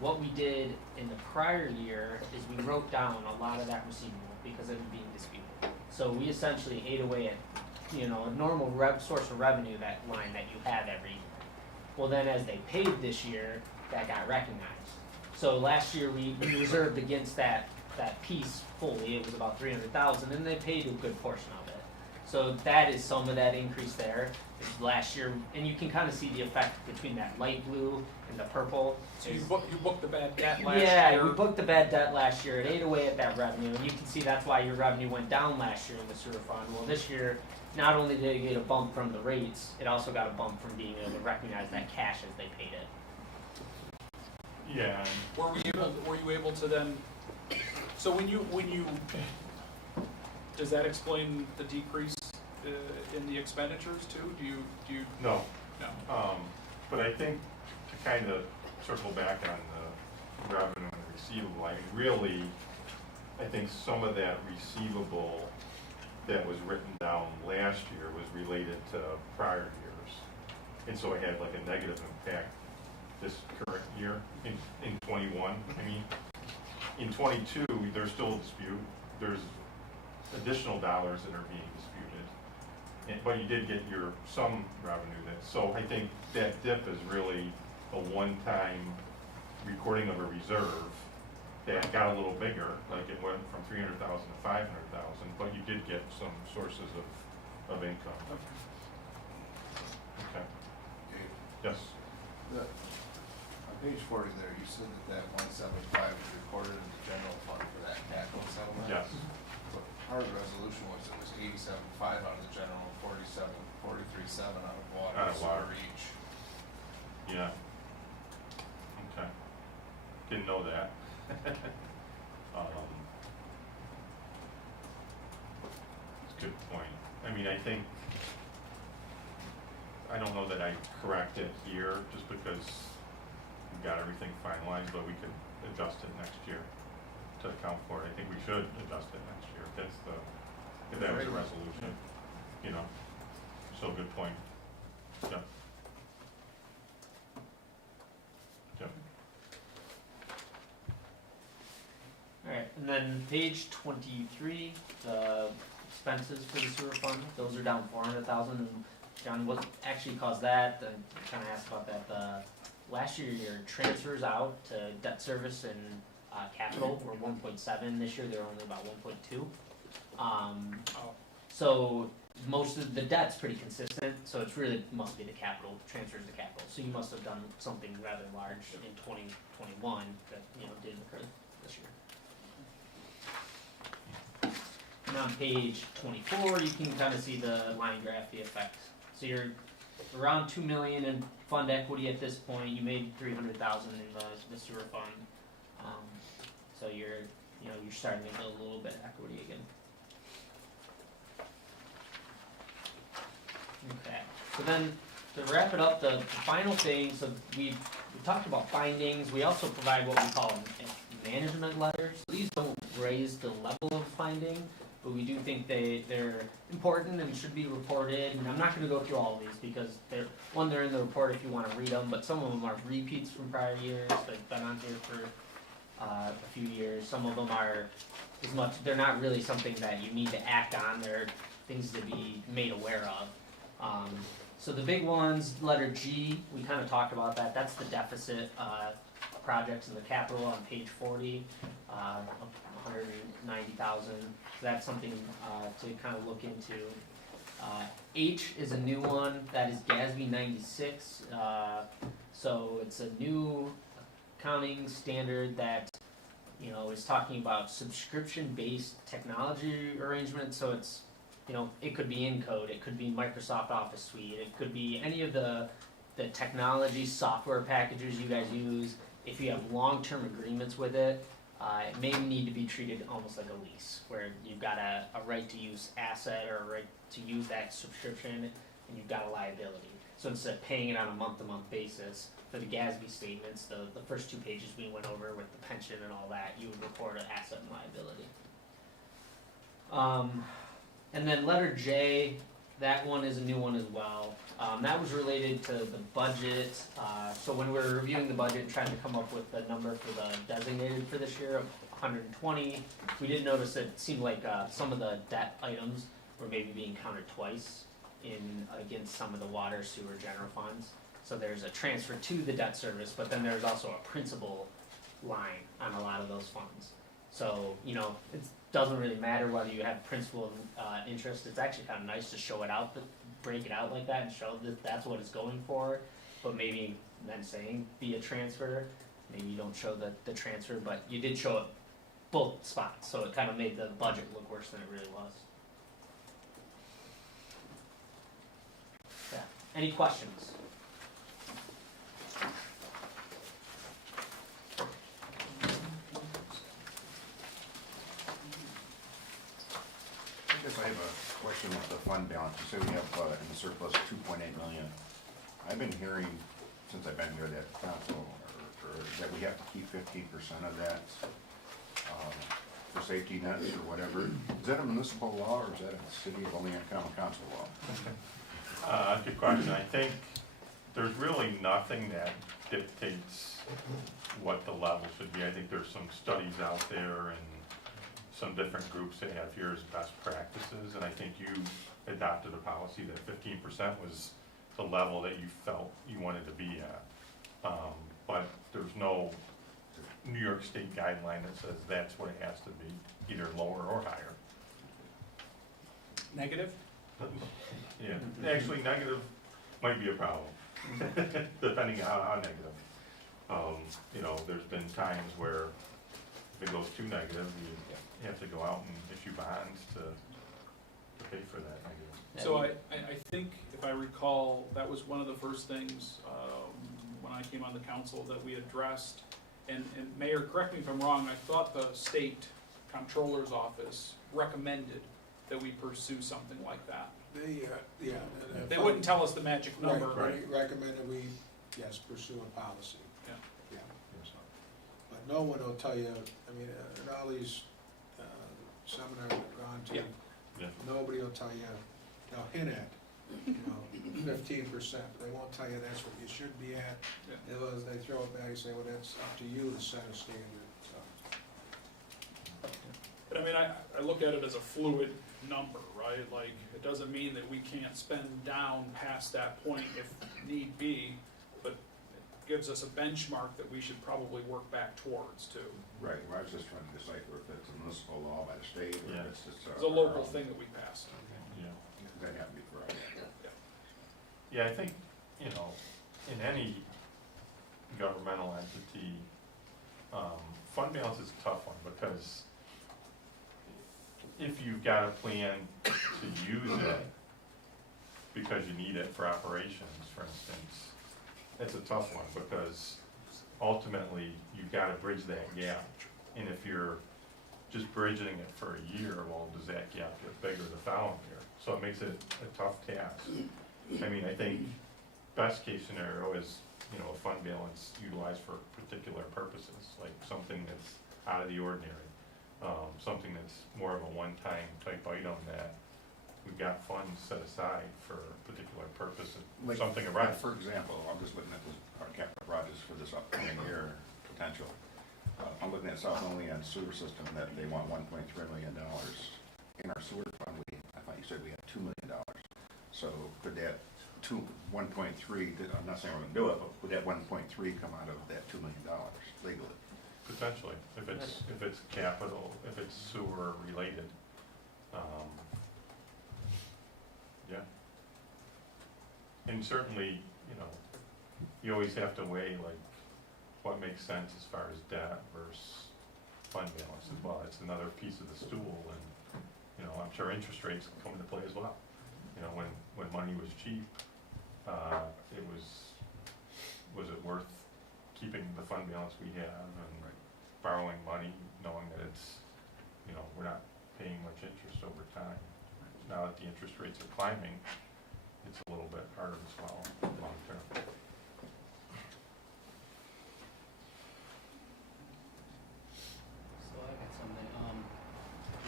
what we did in the prior year is we wrote down a lot of that receivable because it was being disputed. So we essentially ate away at a normal source of revenue, that line that you have every year. Well, then as they paid this year, that got recognized. So last year we reserved against that piece fully. It was about 300,000, and they paid a good portion of it. So that is some of that increase there. Last year, and you can kind of see the effect between that light blue and the purple. So you booked the bad debt last year. Yeah, we booked the bad debt last year. It ate away at that revenue, and you can see that's why your revenue went down last year in the sewer fund. Well, this year, not only did it get a bump from the rates, it also got a bump from being able to recognize that cash as they paid it. Yeah, Were you able to then, so when you, does that explain the decrease in the expenditures too? Do you? no, No. but I think to kind of circle back on the revenue and receivable, really, I think some of that receivable that was written down last year was related to prior years. And so it had like a negative impact this current year, in 21, I mean. In 22, there's still a dispute. There's additional dollars that are being disputed. But you did get some revenue so I think that dip is really a one-time recording of a reserve that got a little bigger, like it went from 300,000 to 500,000, but you did get some sources of income. Okay. Dave, Yes. on page 40 there, you said that 175 was recorded in the general fund for that capital settlement? Yes. But part of the resolution was it was 87.5 out of the general, 43.7 out of water. Out of water. For each. Yeah. Okay. Didn't know that. It's a good point. I mean, I don't know that I correct it here, just because we've got everything finalized, but we could adjust it next year to account for it. I think we should adjust it next year, if that was a resolution, you know, so good point. Yep. Yep. Alright, and then page 23, the expenses for the sewer fund, those are down 400,000, and John, what actually caused that, I kinda asked about that, last year your transfers out to debt service and, capital were 1.7, this year they're only about 1.2. So most of the debt's pretty consistent, so it's really, must be the capital, transfers to capital, so you must have done something rather large in 2021 that, didn't occur this year. And on page 24, you can kind of see the line graph, the effect. So you're around 2 million in fund equity at this point. You made 300,000 in the sewer fund. So you're starting to build a little bit of equity again. Okay. So then to wrap it up, the final thing. So we talked about findings. We also provide what we call management letters. So these don't raise the level of finding, but we do think they're important and should be reported. And I'm not going to go through all of these because they're in the report if you want to read them, but some of them are repeats from prior years. They've been on here for a few years. Some of them are they're not really something that you need to act on. They're things to be made aware of. So the big ones, letter G, we kind of talked about that. That's the deficit projects in the capital on page 40, 190,000. So that's something to kind of look into. H is a new one. That is GASB 96. So it's a new accounting standard that is talking about subscription-based technology arrangements. So it's it could be Encode, it could be Microsoft Office Suite, it could be any of the technology software packages you guys use. If you have long-term agreements with it, it may need to be treated almost like a lease, where you've got a right to use asset or a right to use that subscription, and you've got a liability. So instead of paying it on a month-to-month basis, for the GASB statements, the first 2 pages we went over with the pension and all that, you would report an asset and liability. And then letter J, that one is a new one as well. That was related to the budget. So when we were reviewing the budget and trying to come up with the number for the designated for this year of 120, we did notice that it seemed like some of the debt items were maybe being counted twice against some of the water, sewer, general funds. So there's a transfer to the debt service, but then there's also a principal line on a lot of those funds. So, it doesn't really matter whether you have principal interest. It's actually kind of nice to show it out, break it out like that and show that that's what it's going for. But maybe then saying be a transfer, maybe you don't show the transfer, but you did show it both spots. So it kind of made the budget look worse than it really was. Yeah. Any questions? I have a question with the fund balance. You say we have in the surplus 2.8 million. I've been hearing since I've been here that council or that we have to keep 15% of that for safety nets or whatever. Is that a municipal law or is that a city of Olean Common Council law? Good question. I think there's really nothing that dictates what the level should be. I think there's some studies out there and some different groups that have here as best practices, and I think you adopted a policy that 15% was the level that you felt you wanted to be at. But there's no New York State guideline that says that's what it has to be, either lower or higher. Negative? Yeah, actually negative might be a problem, depending on how negative. There's been times where if it goes too negative, you have to go out and issue bonds to pay for that negative. So I think, if I recall, that was one of the first things when I came on the council that we addressed. And Mayor, correct me if I'm wrong, I thought the state comptroller's office recommended that we pursue something like that. They They wouldn't tell us the magic number, right? Recommended we, pursue a policy. Yeah. no one will tell you, I mean, in all these seminars I've gone to, Yeah. Yeah. nobody will tell you, they'll hint at, 15%. They won't tell you that's what you should be at. Yeah. They throw it back and say, well, that's up to you to set a standard, so. But I mean, I look at it as a fluid number, right? Like, it doesn't mean that we can't spend down past that point if need be, but it gives us a benchmark that we should probably work back towards too. Right, well, I was just trying to decipher if it's a municipal law by the state or Yeah. if it's just. It's a local thing that we passed. Yeah. That happened before. Yeah, I think, in any governmental entity, fund balance is a tough one, because if you've got a plan to use it because you need it for operations, for instance, it's a tough one, because ultimately, you've gotta bridge that gap. And if you're just bridging it for a year, well, does that gap get bigger the following year? So it makes it a tough task. I mean, I think best case scenario is, a fund balance utilized for particular purposes, like something that's out of the ordinary. Something that's more of a one-time type item that we've got funds set aside for a particular purpose, and Like, something arrives. For example, I'm just looking at our capital projects for this upcoming year potential. I'm looking at South Olean sewer system that they want $1.3 million. In our sewer fund, I thought you said we had $2 million. So could that 1.3, I'm not saying we're gonna do it, but would that 1.3 come out of that $2 million legally? Potentially, if it's capital, if it's sewer related, yeah. And certainly, you always have to weigh like what makes sense as far as debt versus fund balance as well. It's another piece of the stool, and, I'm sure interest rates come into play as well. When money was cheap, was it worth keeping the fund balance we have and borrowing money, knowing that it's, we're not paying much interest over time. Now that the interest rates are climbing, it's a little bit harder to swallow long term. So I got something,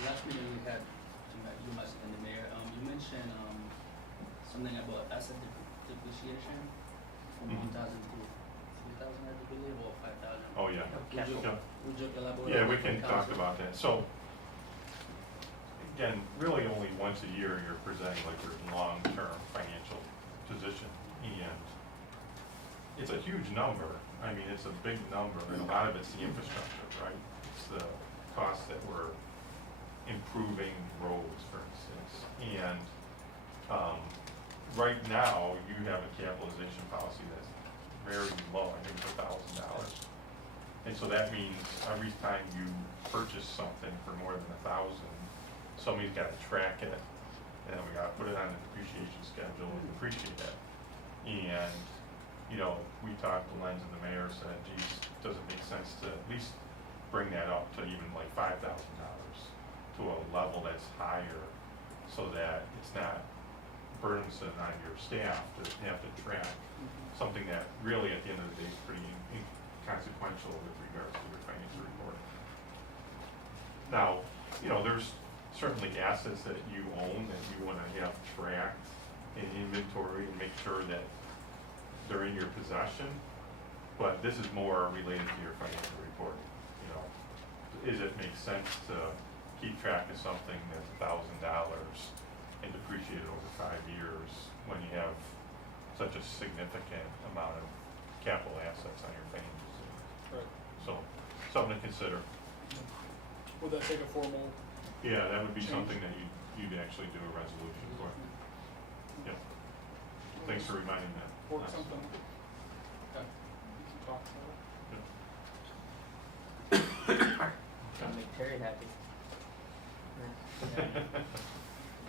last meeting we had, you myself and the mayor, you mentioned, something about asset depreciation from Mhm. 1,000 to 3,000, I believe, or 5,000. Oh, yeah. Would you, Yeah. would you elaborate? Yeah, on we that can for talk council? about that. So, again, really only once a year you're presenting like your long-term financial position, and it's a huge number. I mean, it's a big number, and a lot of it's the infrastructure, right? It's the cost that we're improving roads, for instance. And, right now, you have a capitalization policy that's very low, I think it's $1,000. And so that means every time you purchase something for more than 1,000, somebody's gotta track it, and then we gotta put it on the depreciation schedule and depreciate it. And, we talked, the lens and the mayor said, geez, does it make sense to at least bring that up to even like $5,000, to a level that's higher, so that it's not burdensome on your staff to have to track something that really, at the end of the day, is pretty inconsequential with regards to your financial reporting. Now, there's certainly assets that you own that you wanna have tracked in inventory and make sure that they're in your possession, but this is more related to your financial reporting. Is it make sense to keep track of something that's $1,000 and depreciate it over 5 years when you have such a significant amount of capital assets on your financial statement? Right. So, something to consider. Would that take a formal? Yeah, that would be Change. something that you'd actually do a resolution for. Yeah. Thanks for reminding that. Work Nice. something. Okay. We can talk about it. Gonna make Terry happy.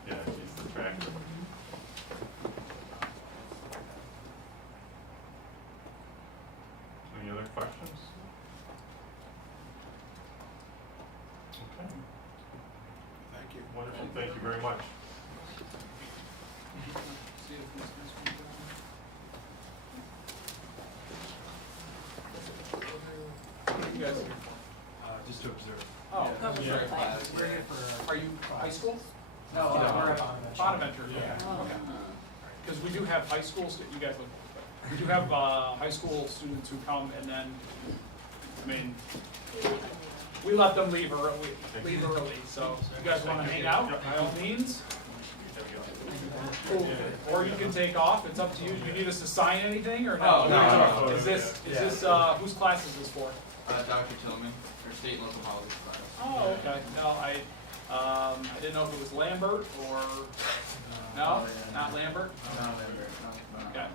Yeah, she's the tractor. Any other questions? Okay, Thank you. wonderful, thank you very much. See if this next one's on. Yeah. guys here for? Just to observe. Oh, Yeah. Class, We're yeah. here for. are you high school? No, we're at Bonaventure, Yeah. okay. Because we do have high schools, you guys look, we do have, high school students who come and then, I mean, we let them leave early, so if you guys wanna hang out, by all means. Cool. Or you can take off, it's up to you. Do you need us to sign anything, or no? No. Is this, whose class is this for? Dr. Tillman, for state and local politics class. Oh, okay, no, I didn't know if it was Lambert or, no, not Lambert? No, no. Okay,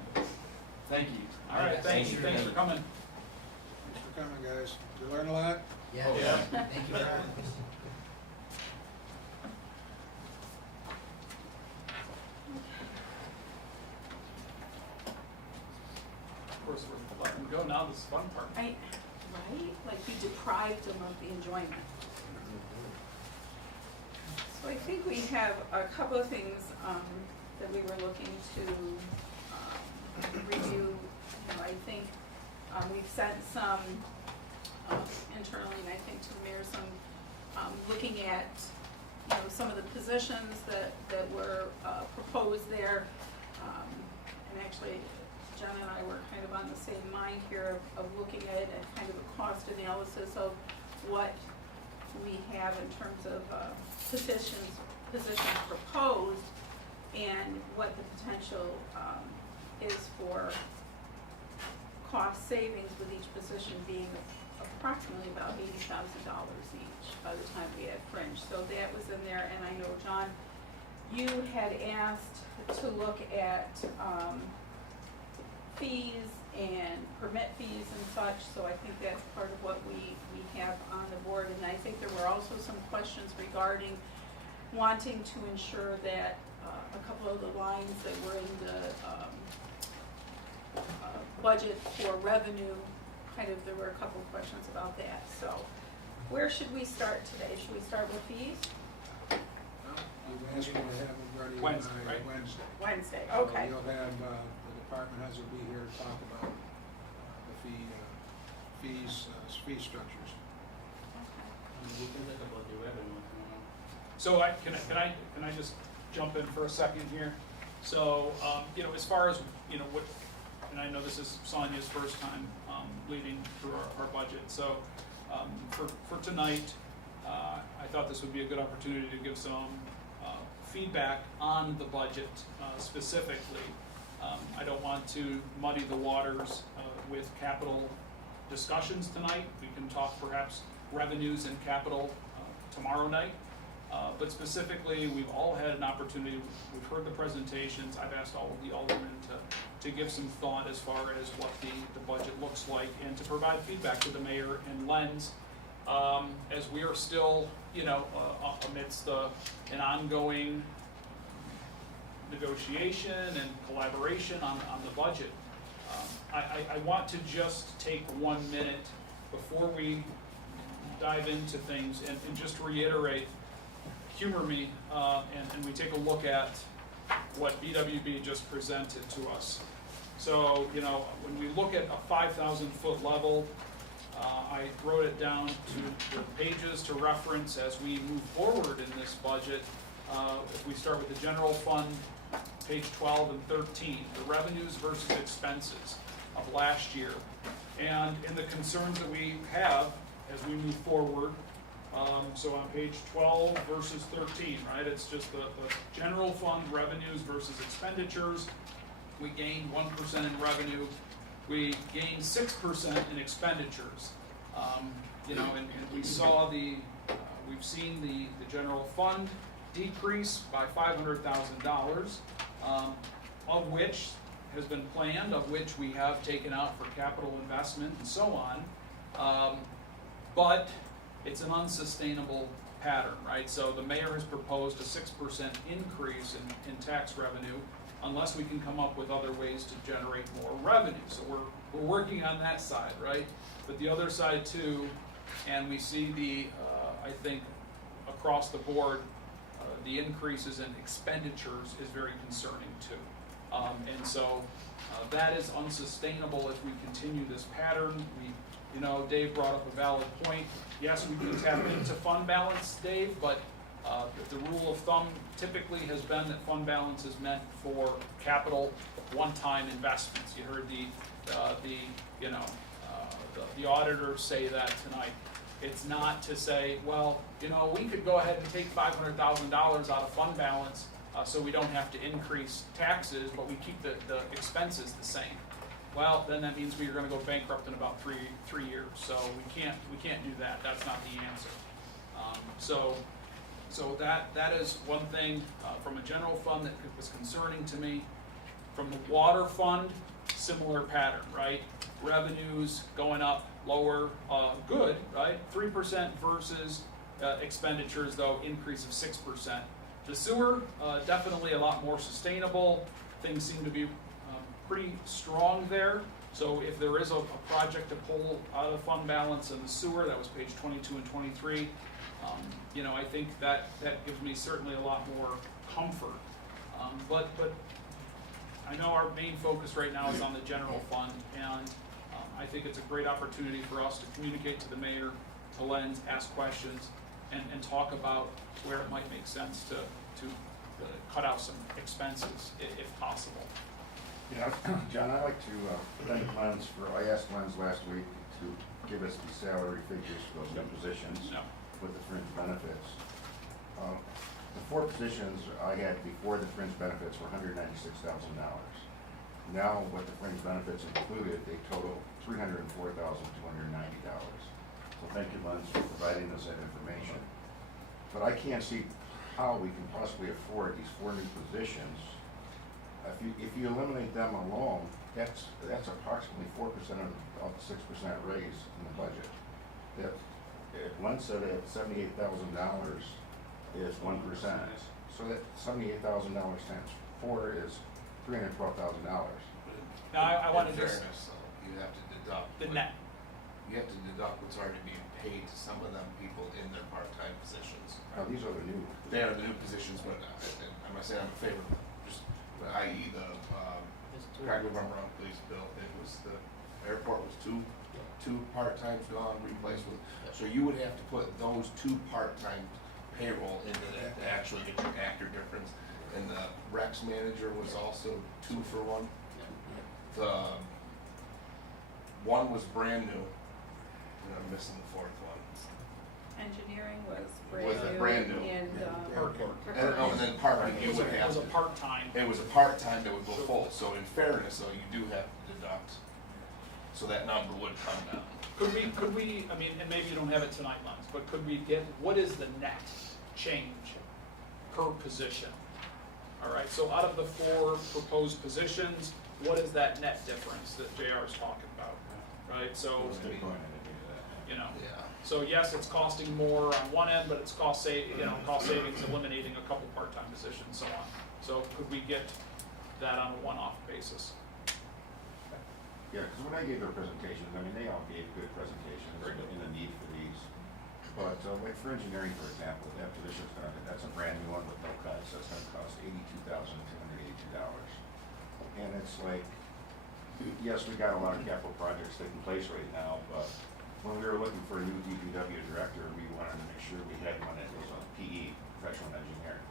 Thank you. all right, thanks for coming. Thanks for coming, guys. Did you learn a lot? Yeah. Thank you very much. Of course, we're letting them go now, this is the fun part. Right? Like you deprived them of the enjoyment. So I think we have a couple of things that we were looking to review. You know, I think we've sent some internally, and I think to the mayor, some looking at, you know, some of the positions that were proposed there. And actually, Jen and I were kind of on the same mind here of looking at it and kind of a cost analysis of what we have in terms of positions proposed and what the potential is for cost savings with each position being approximately about $80,000 each by the time we had fringe. So that was in there, and I know, John, you had asked to look at fees and permit fees and such, so I think that's part of what we have on the board. And I think there were also some questions regarding wanting to ensure that a couple of the lines that were in the budget for revenue, kind of, there were a couple of questions about that. So where should we start today? Should we start with fees? You've asked me to have them ready Wednesday, by right? Wednesday. Wednesday, So okay. you'll have, the department heads will be here to talk about the fee structures. We can talk about the revenue. So can I just jump in for a second here? So, you know, as far as, you know, what, and I know this is Sonia's first time, leading through our budget. So, for tonight, I thought this would be a good opportunity to give some, feedback on the budget, specifically. I don't want to muddy the waters, with capital discussions tonight. We can talk perhaps revenues and capital, tomorrow night. But specifically, we've all had an opportunity, we've heard the presentations, I've asked all of the aldermen to give some thought as far as what the budget looks like and to provide feedback to the mayor and Lenz, as we are still, you know, amidst an ongoing negotiation and collaboration on the budget. I want to just take 1 minute before we dive into things and just reiterate, humor me, and we take a look at what BWB just presented to us. So, you know, when we look at a 5,000-foot level, I wrote it down to the pages to reference as we move forward in this budget. If we start with the general fund, page 12 and 13, the revenues versus expenses of last year. And the concerns that we have as we move forward. So on page 12 versus 13, right, it's just the general fund revenues versus expenditures. We gained 1% in revenue, we gained 6% in expenditures. You know, and we saw we've seen the general fund decrease by $500,000, of which has been planned, of which we have taken out for capital investment and so on. But it's an unsustainable pattern, right? So the mayor has proposed a 6% increase in tax revenue unless we can come up with other ways to generate more revenue. So we're working on that side, right? But the other side too, and we see I think across the board, the increases in expenditures is very concerning too. And so that is unsustainable if we continue this pattern. you know, Dave brought up a valid point. Yes, we do tap into fund balance, Dave, but the rule of thumb typically has been that fund balance is meant for capital one-time investments. You heard the auditors say that tonight. It's not to say, well, you know, we could go ahead and take $500,000 out of fund balance so we don't have to increase taxes, but we keep the expenses the same. Well, then that means we're going to go bankrupt in about three years. So we can't do that. That's not the answer. So that is one thing from a general fund that was concerning to me. From the water fund, similar pattern, right? Revenues going up, lower, good, right? 3% versus expenditures, though, increase of 6%. The sewer, definitely a lot more sustainable. Things seem to be pretty strong there. So if there is a project to pull out of fund balance in the sewer, that was page 22 and 23, you know, I think that gives me certainly a lot more comfort. But I know our main focus right now is on the general fund, and I think it's a great opportunity for us to communicate to the mayor, to lens, ask questions, and talk about where it might make sense to cut out some expenses if possible. Yeah, John, I'd like to thank Lens I asked Lens last week to give us the salary figures for those new positions No. with the fringe benefits. The 4 positions I had before the fringe benefits were $196,000. Now, with the fringe benefits included, they total $304,290. So thank you, Lens, for providing us that information. But I can't see how we can possibly afford these 4 new positions. If you eliminate them alone, that's approximately 4% of the 6% raise in the budget. If Lens said that $78,000 is 1%, so that $78,000 times 4 is $312,000. Now, I want to In just, fairness, though, you have to deduct. the what- net, You have to deduct what's already being paid to some of them people in their part-time positions. Now, these are the new. They are the new positions, but I'm not saying I'm in favor, just, but i.e. correct me if I'm wrong, please, Bill, it was the airport was two part-times gone, replaced with, so you would have to put those 2 part-time payroll into that to actually get your actor difference. And the Rex manager was also 2 for 1. The one was brand new, and I'm missing the 4th one. Engineering was Was it brand new? And, And then parking, you would it have was a to. part-time. It was a part-time that would go full, so in fairness, though, you do have to deduct, so that number would come down. Could we, I mean, and maybe you don't have it tonight, Lance, but could we get, what is the net change per position? All right, so out of the 4 proposed positions, what is that net difference that JR is talking about? Right, so, you know, Yeah. so yes, it's costing more on one end, but it's cost savings eliminating a couple part-time positions, so on. So could we get that on a one-off basis? Yeah, because when I gave their presentations, I mean, they all gave good presentations in the need for these. But like for engineering, for example, that position's that's a brand new one with no cuts, that's gonna cost $82,282. And it's like, yes, we got a lot of capital projects taking place right now, but when we were looking for a new DPW director, we wanted to make sure we had one that was on PE, professional engineer.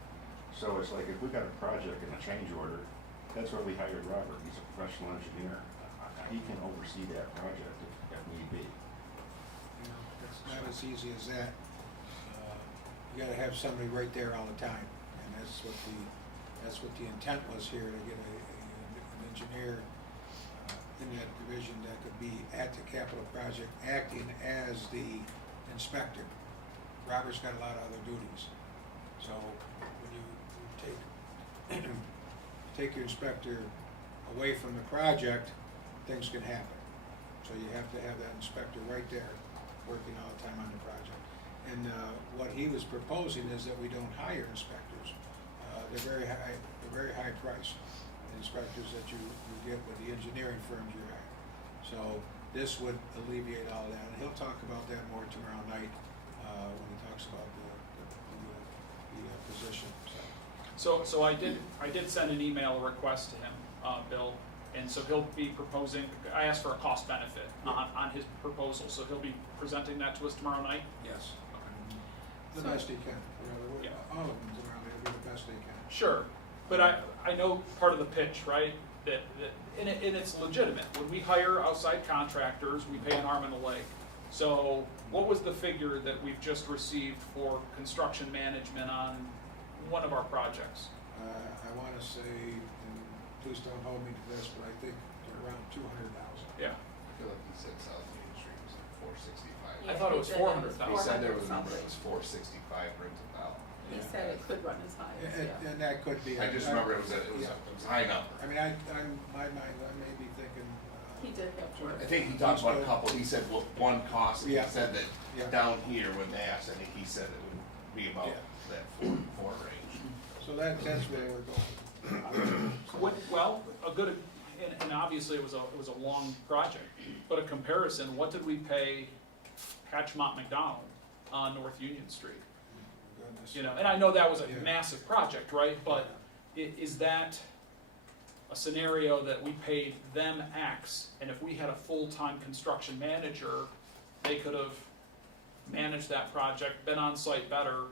So it's like, if we got a project and a change order, that's why we hired Robert, he's a professional engineer. He can oversee that project if need be. You know, it's not as easy as that. You gotta have somebody right there all the time, and that's what the intent was here, to get an engineer in that division that could be at the capital project, acting as the inspector. Robert's got a lot of other duties, so when you take your inspector away from the project, things can happen. So you have to have that inspector right there, working all the time on the project. And what he was proposing is that we don't hire inspectors. They're very high priced, the inspectors that you get with the engineering firms you hire. So this would alleviate all that, and he'll talk about that more tomorrow night when he talks about the position. So I did send an email request to him, Bill, And so he'll be proposing, I asked for a cost benefit on his proposal, so he'll be presenting that to us tomorrow night? Yes. The So- best he can, Yeah. all of them around there do the best they can. Sure, but I know part of the pitch, right? And it's legitimate. When we hire outside contractors, we pay an arm and a leg. So what was the figure that we've just received for construction management on one of our projects? I wanna say, and please don't hold me to this, but I think around 200,000. Yeah, I feel like he said South Main Street was like 465. I thought it was 400,000. He said there was a 400 number that something. was 465 rings a bell. He said it could run as high as, yeah. And that could be. I just remember it was a high number. I mean, my mind, I may be thinking, He did have work. I think he talked about a couple, he said one cost, he Yeah. said that Yeah. down here when they asked, I think he said it would be about Yeah. that four range. so that's where we're going. Well, a good, and obviously it was a long project, but a comparison, what did we pay Hatchmont McDonald on North Union Street? Goodness. You know, and I know that was a Yeah. massive project, right? But is that a scenario that we paid them X, and if we had a full-time construction manager, they could have managed that project, been on site better,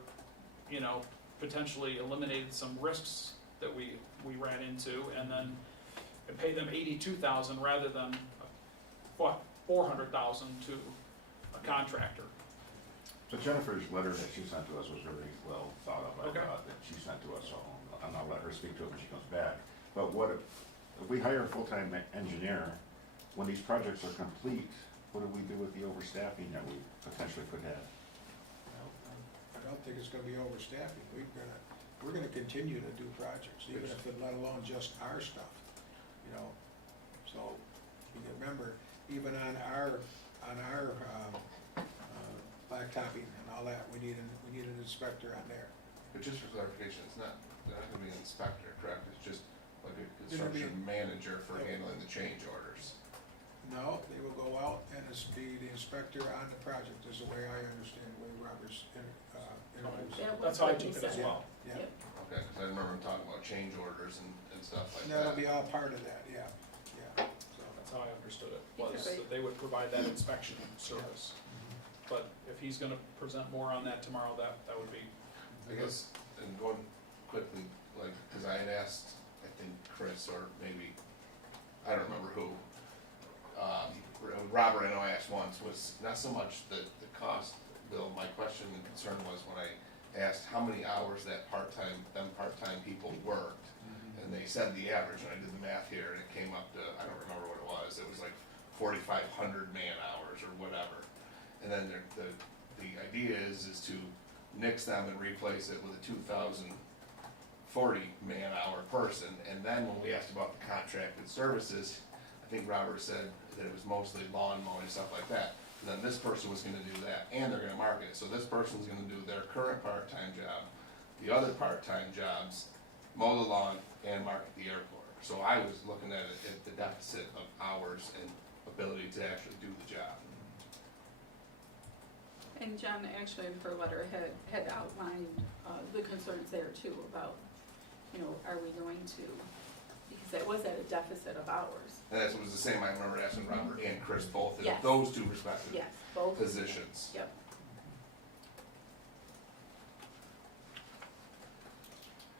you know, potentially eliminated some risks that we ran into, and then pay them 82,000 rather than what, 400,000 to a contractor. So Jennifer's letter that she sent to us was very well thought of, I Okay. thought, that she sent to us, so I'll let her speak to it when she comes back. But what if we hire a full-time engineer, when these projects are complete, what do we do with the overstaffing that we potentially could have? I don't think it's gonna be overstaffing, we're gonna continue to do projects, even if it, let alone just our stuff, you know? So, you can remember, even on our blacktopping and all that, we need an inspector on there. But just for clarification, they're not gonna be an inspector, correct? It's just like a They're gonna be- construction manager for Yep. handling the change orders. No, they will go out and be the inspector on the project, is the way I understand the way Robert's introduced it. That was That's how I what he took it as said. well. Yeah, Yep. Okay, because I remember him talking about change orders and stuff like and that. that'll be all part of that, yeah, so. That's how I understood it, was Okay. that they would provide that inspection service. But if he's gonna present more on that tomorrow, that would be, I guess, and going quickly, like, because I had asked, I think Chris or maybe, I don't remember who, Robert, I know I asked once, was not so much the cost, Bill, my question and concern was when I asked how many hours them part-time people worked, and they said the average, and I did the math here, and it came up to, I don't remember what it was like 4,500 man hours or whatever. And then the idea is to nix them and replace it with a 2,040 man hour person. And then when we asked about the contracted services, I think Robert said that it was mostly lawn mowing and stuff like that. And then this person was gonna do that, and they're gonna market it. So this person's gonna do their current part-time job, the other part-time jobs, mow the lawn and market the airport. So I was looking at it at the deficit of hours and ability to actually do the job. And Jen actually in her letter had outlined the concerns there too about, you know, are we going to, because that was at a deficit of hours. And that was the same, I remember asking Robert and Chris both, in Yes. those two respective Yes, both. positions. Yep.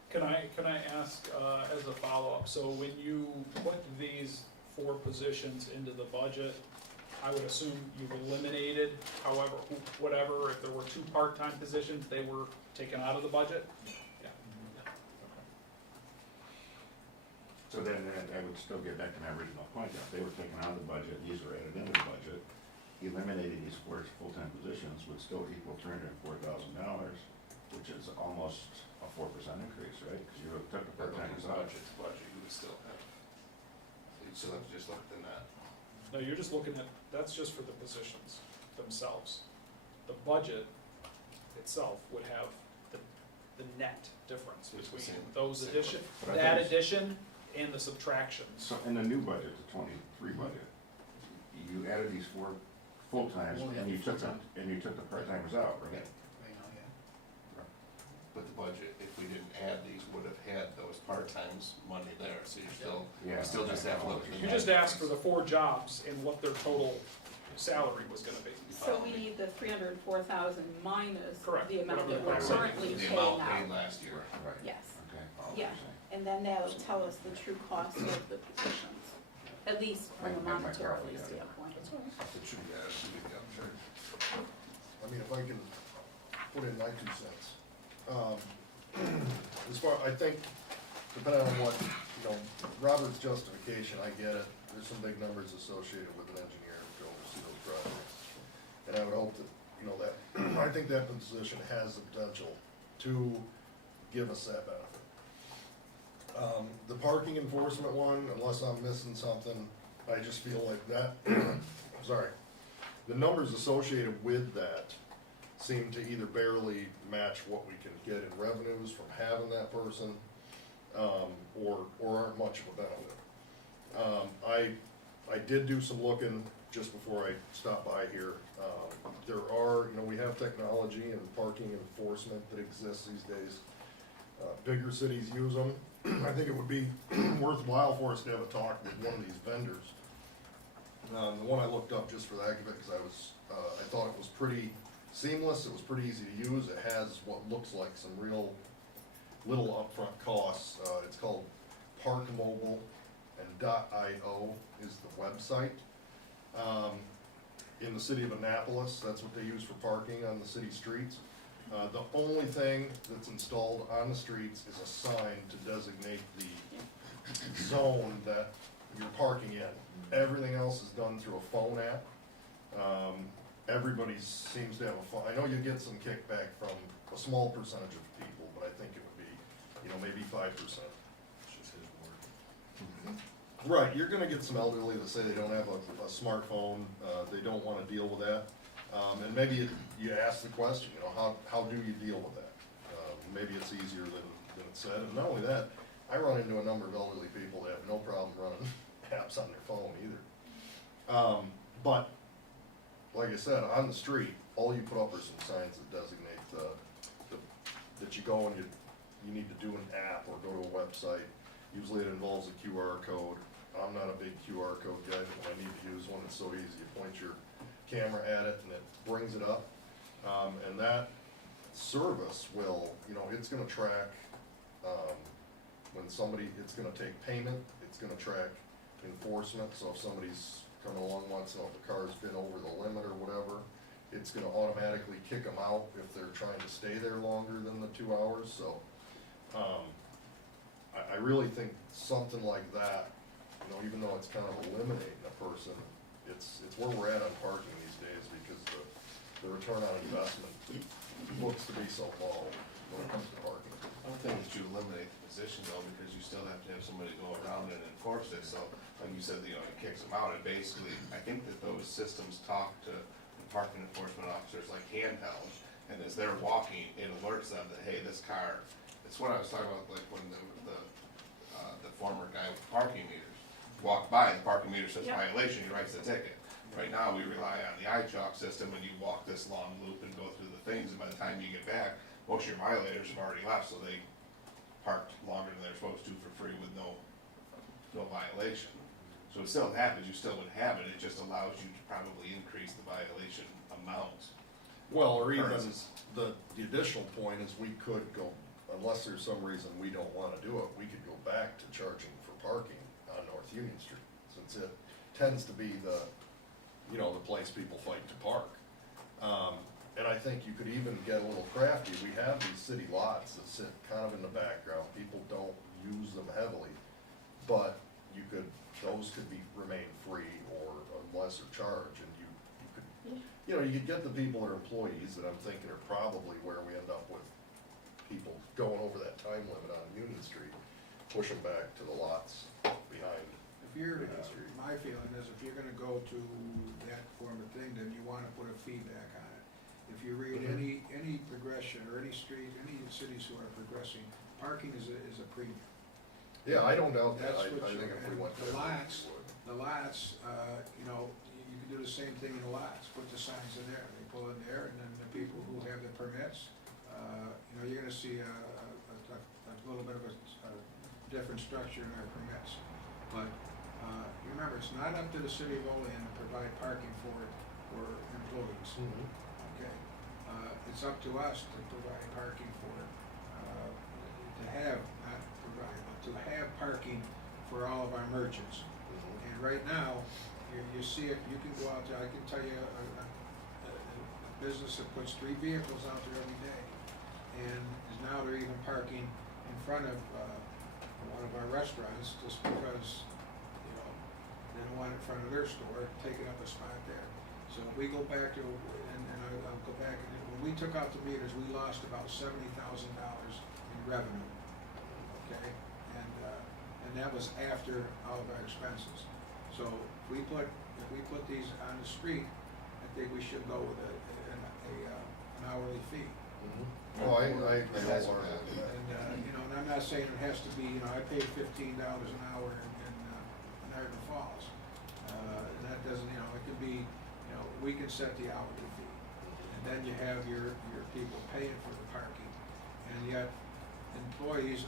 can I ask, as a follow-up, so when you put these 4 positions into the budget, I would assume you've eliminated, however, whatever, if there were 2 part-time positions, they were taken out of the budget? Yeah. So then I would still get back to my original point, if they were taken out of the budget, these were added into the budget, eliminating these 4 full-time positions would still equal $304,000, which is almost a 4% increase, right? Because you took the But part-timers looking out. budget to budget, you would still have, you'd still have to just look at the net. No, you're just looking at, that's just for the positions themselves. The budget itself would have the net difference It's the between same- those same addition, But I that think it's- addition and the subtractions. So in the new budget, the '23 budget, you added these 4 full-times, Only and you have took the, full-time. and you took the part-timers out, right? Right now, yeah. but the budget, if we didn't add these, would have had those part-times money there, so you're still, Yeah. you still just have to look at the. You just asked for the 4 jobs and what their total salary was gonna be. So we need the 304,000 minus Correct, the amount that whatever we're the currently The paying amount out. paid last year. Right. Yes, Okay. yeah, and then that'll tell us the true cost of the positions, at least from a My monetary copy, yeah. standpoint. It should be, it should be, I'm sure. I mean, if I can put in my 2 cents. As far, I think, depending on what, Robert's justification, I get it. There's some big numbers associated with an engineer to oversee those projects. And I would hope that, that, I think that position has the potential to give us that benefit. The parking enforcement one, unless I'm missing something, I just feel like that, sorry, the numbers associated with that seem to either barely match what we can get in revenues from having that person, or aren't much of a benefit. I did do some looking just before I stopped by here. There are, we have technology and parking enforcement that exists these days. Bigger cities use them. I think it would be worthwhile for us to have a talk with one of these vendors. The one I looked up just for the heck of it, because I thought it was pretty seamless, it was pretty easy to use, it has what looks like some real little upfront costs. It's called Park Mobile, and .io is the website. In the city of Annapolis, that's what they use for parking on the city streets. The only thing that's installed on the streets is a sign to designate the zone that you're parking in. Everything else is done through a phone app. Everybody seems to have a phone. I know you get some kickback from a small percentage of people, but I think it would be, maybe 5%. It's just his word. Right, you're gonna get some elderly that say they don't have a smartphone, they don't wanna deal with that. And maybe you ask the question, how do you deal with that? Maybe it's easier than it's said, and not only that, I run into a number of elderly people that have no problem running apps on their phone either. But, like I said, on the street, all you put up are some signs that designate, that you go and you need to do an app or go to a website. Usually it involves a QR code. I'm not a big QR code guy, but when I need to use one, it's so easy. You point your camera at it and it brings it up. And that service will, it's gonna track, when it's gonna take payment, it's gonna track enforcement. So if somebody's coming along, wants to know if the car's been over the limit or whatever, it's gonna automatically kick them out if they're trying to stay there longer than the 2 hours. So, I really think something like that, even though it's kind of eliminating a person, it's where we're at on parking these days, because the return on investment looks to be so low when it comes to parking. I don't think that you eliminate the position though, because you still have to have somebody go around and enforce it, so, like you said, it kicks them out, and basically, I think that those systems talk to the parking enforcement officers like handheld, and as they're walking, it alerts them that, hey, this car, it's what I was talking about, like when the former guy with parking meters walked by, the parking meter says Yeah. violation, he writes the ticket. Right now, we rely on the iChalk system, and you walk this long loop and go through the things, and by the time you get back, most of your violators have already left, so they parked longer than they're supposed to for free with no violation. So it still happens, you still would have it, it just allows you to probably increase the violation amount. Well, or even Occurrences. the additional point is we could go, unless there's some reason we don't wanna do it, we could go back to charging for parking on North Union Street, since it tends to be the place people fight to park. And I think you could even get a little crafty. We have these city lots that sit kind of in the background, people don't use them heavily, but those could remain free or a lesser charge, and you could, you could get the people that are employees that I'm thinking are probably where we end up with people going over that time limit on Union Street, push them back to the lots behind. If you're, Union Street. my feeling is if you're gonna go to that form of thing, then you wanna put a feedback on it. If you read any progression or any cities who are progressing, parking is a premium. Yeah, I don't doubt that. That's I what think if we went the there, lots, we would. the lots, you can do the same thing in the lots, put the signs in there, they pull in there, and then the people who have the permits, you're gonna see a little bit of a different structure in our permits. But, remember, it's not up to the city of Olean to provide parking for employees, okay? It's up to us to provide parking for, to have, not provide, but to have parking for all of our merchants. And right now, you see it, you can go out there, I can tell you a business that puts 3 vehicles out there every day, and is now they're even parking in front of, one of our restaurants, just because, they don't want it in front of their store, taking up a spot there. So if we go back to, and I'll go back, and when we took out the meters, we lost about $70,000 in revenue, okay? And that was after all of our expenses. So if we put these on the street, I think we should go with an hourly fee. Oh, I agree That's wholeheartedly. And I'm not saying it has to be, I paid $15 an hour in Niagara Falls. And that doesn't, it could be, we can set the hourly fee. And then you have your people paying for the parking. And yet employees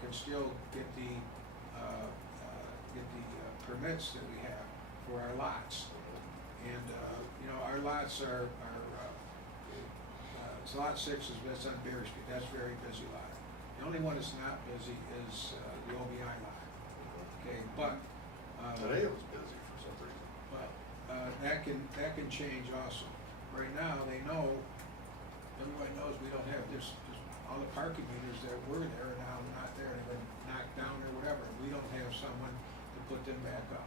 can still get the permits that we have for our lots. And, our lots are it's lot 6 that's on Berry Street, that's a very busy lot. The only one that's not busy is the OBI lot, okay, but. Today it was busy for some reason. But, that can change also. Right now, everybody knows we don't have all the parking meters that were there are now not there, they've been knocked down or whatever. We don't have someone to put them back up.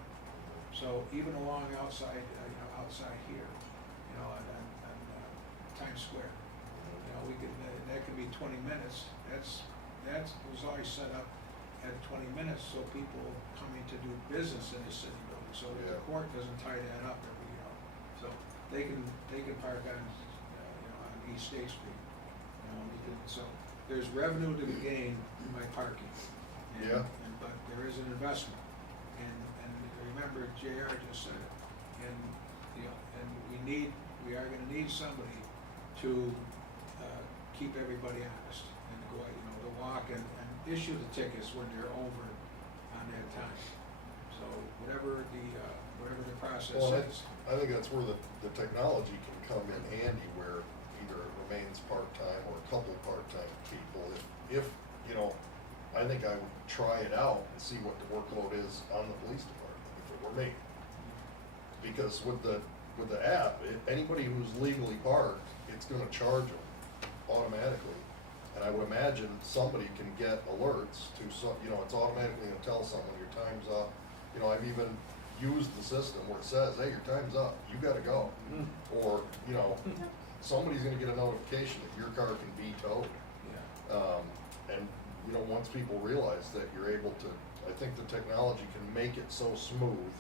So even along outside here, on Times Square, we could, that could be 20 minutes. That was always set up at 20 minutes, so people coming to do business in the city building, so that the court doesn't tie that up every, so they can park on, on East State Street, so there's revenue to be gained by parking. But there is an investment, and remember, JR just said it, and we are gonna need somebody to keep everybody honest and go, to walk and issue the tickets when they're over on that time. So whatever the process Well, is. I think that's where the technology can come in handy, where either it remains part-time or a couple part-time people. If I think I would try it out and see what the workload is on the police department, if it were me. Because with the app, anybody who's legally parked, it's gonna charge them automatically. And I would imagine somebody can get alerts to, it's automatically gonna tell someone your time's up. I've even used the system where it says, hey, your time's up, you gotta go. Or, somebody's gonna get a notification that your car can be towed. And, once people realize that you're able to, I think the technology can make it so smooth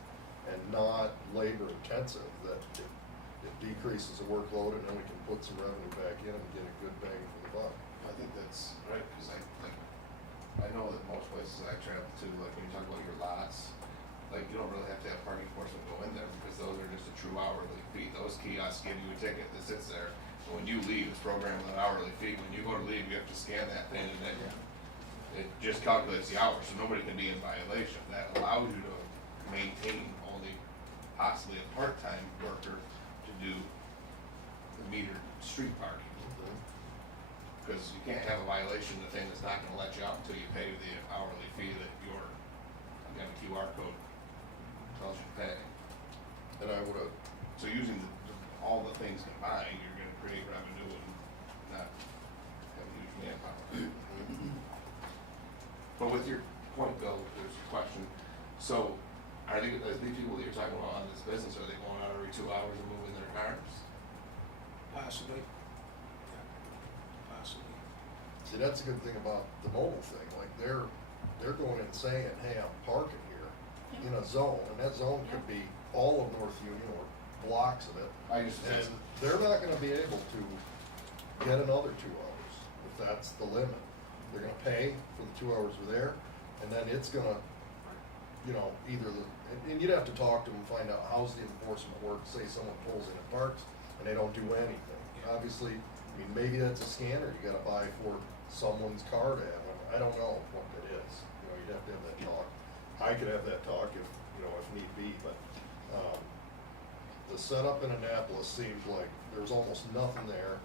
and not labor intensive that it decreases the workload, and then we can put some revenue back in and get a good bang for the buck. I think that's right, because I know that most places I travel to, like when you talk about your lots, you don't really have to have parking enforcement go in there, because those are just a true hourly fee. Those kiosks give you a ticket that sits there, and when you leave, it's programmed with an hourly fee. When you go to leave, you have to scan that thing, and then it just calculates the hours, so nobody can be in violation. That allows you to maintain only possibly a part-time worker to do the metered street parking. Because you can't have a violation of the thing that's not gonna let you out until you pay the hourly fee that you have a QR code tells you to pay. And I would've, So using all the things combined, you're gonna create revenue and not have a huge manpower. But with your point, Bill, there's a question. So are these people that you're talking about on this business, are they going out every 2 hours and moving their cars? Possibly. Yeah, possibly. see, that's a good thing about the mobile thing, like they're going and saying, hey, I'm parking here in a zone, and that zone could be all of North Union or blocks of it. I just, And they're not gonna be able to get another 2 hours, if that's the limit. They're gonna pay for the 2 hours we're there, and then it's gonna, either and you'd have to talk to them, find out how's the enforcement work. Say someone pulls in and parks, and they don't do anything. Obviously, mean, maybe that's a scanner you gotta buy for someone's car to have one, I don't know what that is, you know, you'd have to have that talk. I could have that talk if, you know, if need be, but, the setup in Annapolis seemed like there's almost nothing there,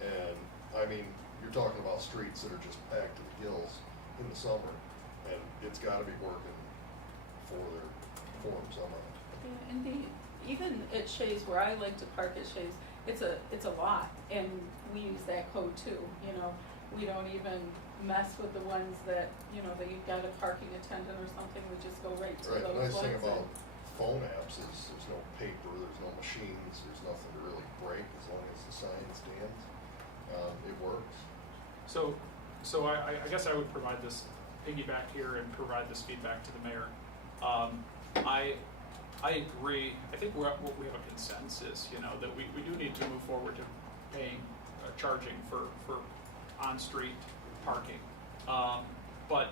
and, I mean, you're talking about streets that are just packed to the gills in the summer, and it's gotta be working for them somehow. Yeah, indeed. Even at Shays, where I like to park at Shays, it's a lot, and we use that code too, you know. We don't even mess with the ones that, you know, that you've got a parking attendant or something, we just go right to Right, those the ones. nice thing and- about phone apps is there's no paper, there's no machines, there's nothing to really break as long as the sign stands. It works. So I guess I would provide this, piggyback here and provide this feedback to the mayor. I agree, I think we have a consensus, you know, that we do need to move forward to paying, charging for on-street parking. But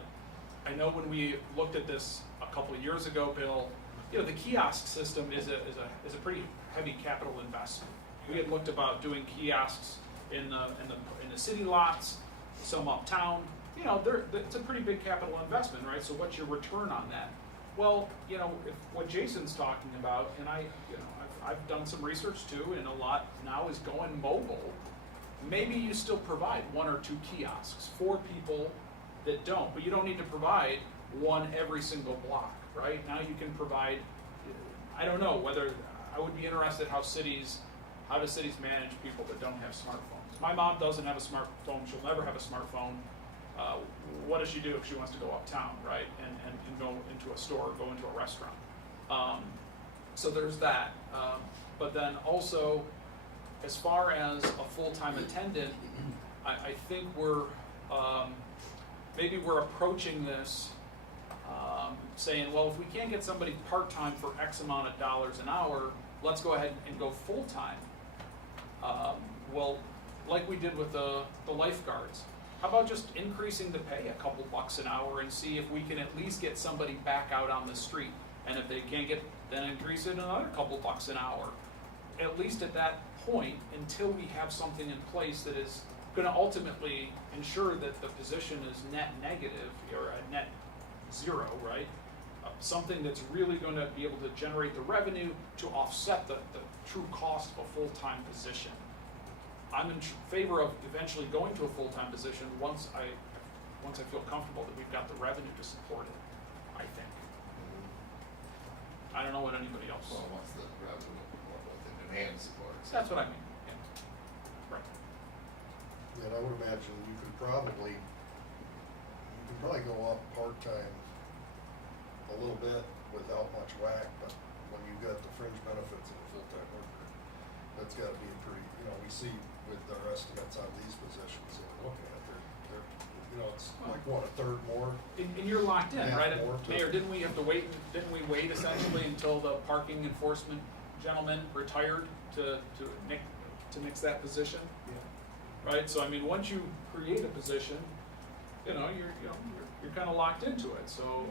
I know when we looked at this a couple of years ago, Bill, you know, the kiosk system is a pretty heavy capital investment. We had looked about doing kiosks in the city lots, some uptown. You know, it's a pretty big capital investment, right? So what's your return on that? Well, you know, if what Jason's talking about, and I've done some research too, and a lot now is going mobile. Maybe you still provide 1 or 2 kiosks for people that don't, but you don't need to provide one every single block, right? Now you can provide, I don't know whether, I would be interested how do cities manage people that don't have smartphones? My mom doesn't have a smartphone, she'll never have a smartphone. What does she do if she wants to go uptown, right, and go into a store, go into a restaurant? So there's that. But then also, as far as a full-time attendant, I think maybe we're approaching this saying, well, if we can't get somebody part-time for X amount of dollars an hour, let's go ahead and go full-time. Well, like we did with the lifeguards, how about just increasing the pay a couple bucks an hour and see if we can at least get somebody back out on the street? And if they can't get, then increase it another couple bucks an hour. At least at that point, until we have something in place that is gonna ultimately ensure that the position is net negative, or a net zero, right? Something that's really gonna be able to generate the revenue to offset the true cost of a full-time position. I'm in favor of eventually going to a full-time position once I feel comfortable that we've got the revenue to support it, I think. I don't know what anybody else. Well, once the revenue, what the demand supports. That's what I mean, yeah. Right. And I would imagine you could probably go up part-time a little bit without much whack, but when you've got the fringe benefits of a full-time worker, that's gotta be a pretty, you know, we see with our estimates on these positions that we're looking at, they're, you know, it's like, what, a third more? And you're locked in, Yeah, right? more to- Mayor, didn't we wait essentially until the parking enforcement gentleman retired to mix that position? Yeah. Right, so I mean, once you create a position, you're kind of locked into it, so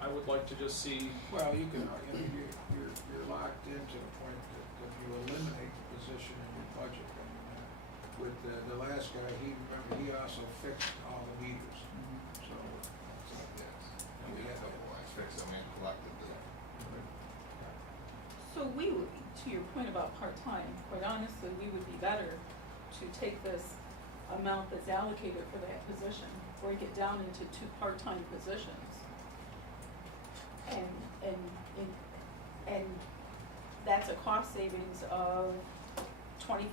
I would like to just see. Well, you can, you're locked into the point that if you eliminate the position in your budget, and with the last guy, he also fixed all the meters, so. And we had a couple lines fixed them and collected them. So we would, to your point about part-time, quite honestly, we would be better to take this amount that's allocated for that position, break it down into 2 part-time positions. And that's a cost savings of $25,000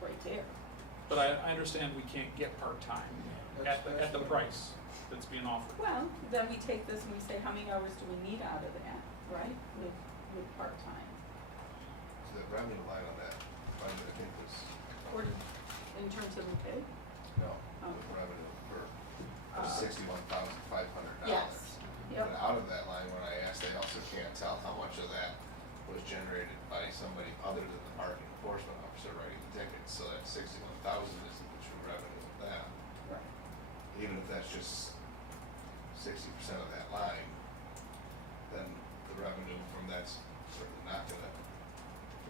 right there. But I understand we can't get part-time at the price that's being offered. Well, then we take this and we say, how many hours do we need out of that, right, with part-time? So the revenue line on that, fund, I think was, Or in terms of the pay? no, Oh. the revenue for $61,500. Yes. Yep. But out of that line, when I asked, they also can't tell how much of that was generated by somebody other than the parking enforcement officer writing the tickets, so that 61,000 isn't the true revenue of that. Right. Even if that's just 60% of that line, then the revenue from that's certainly not gonna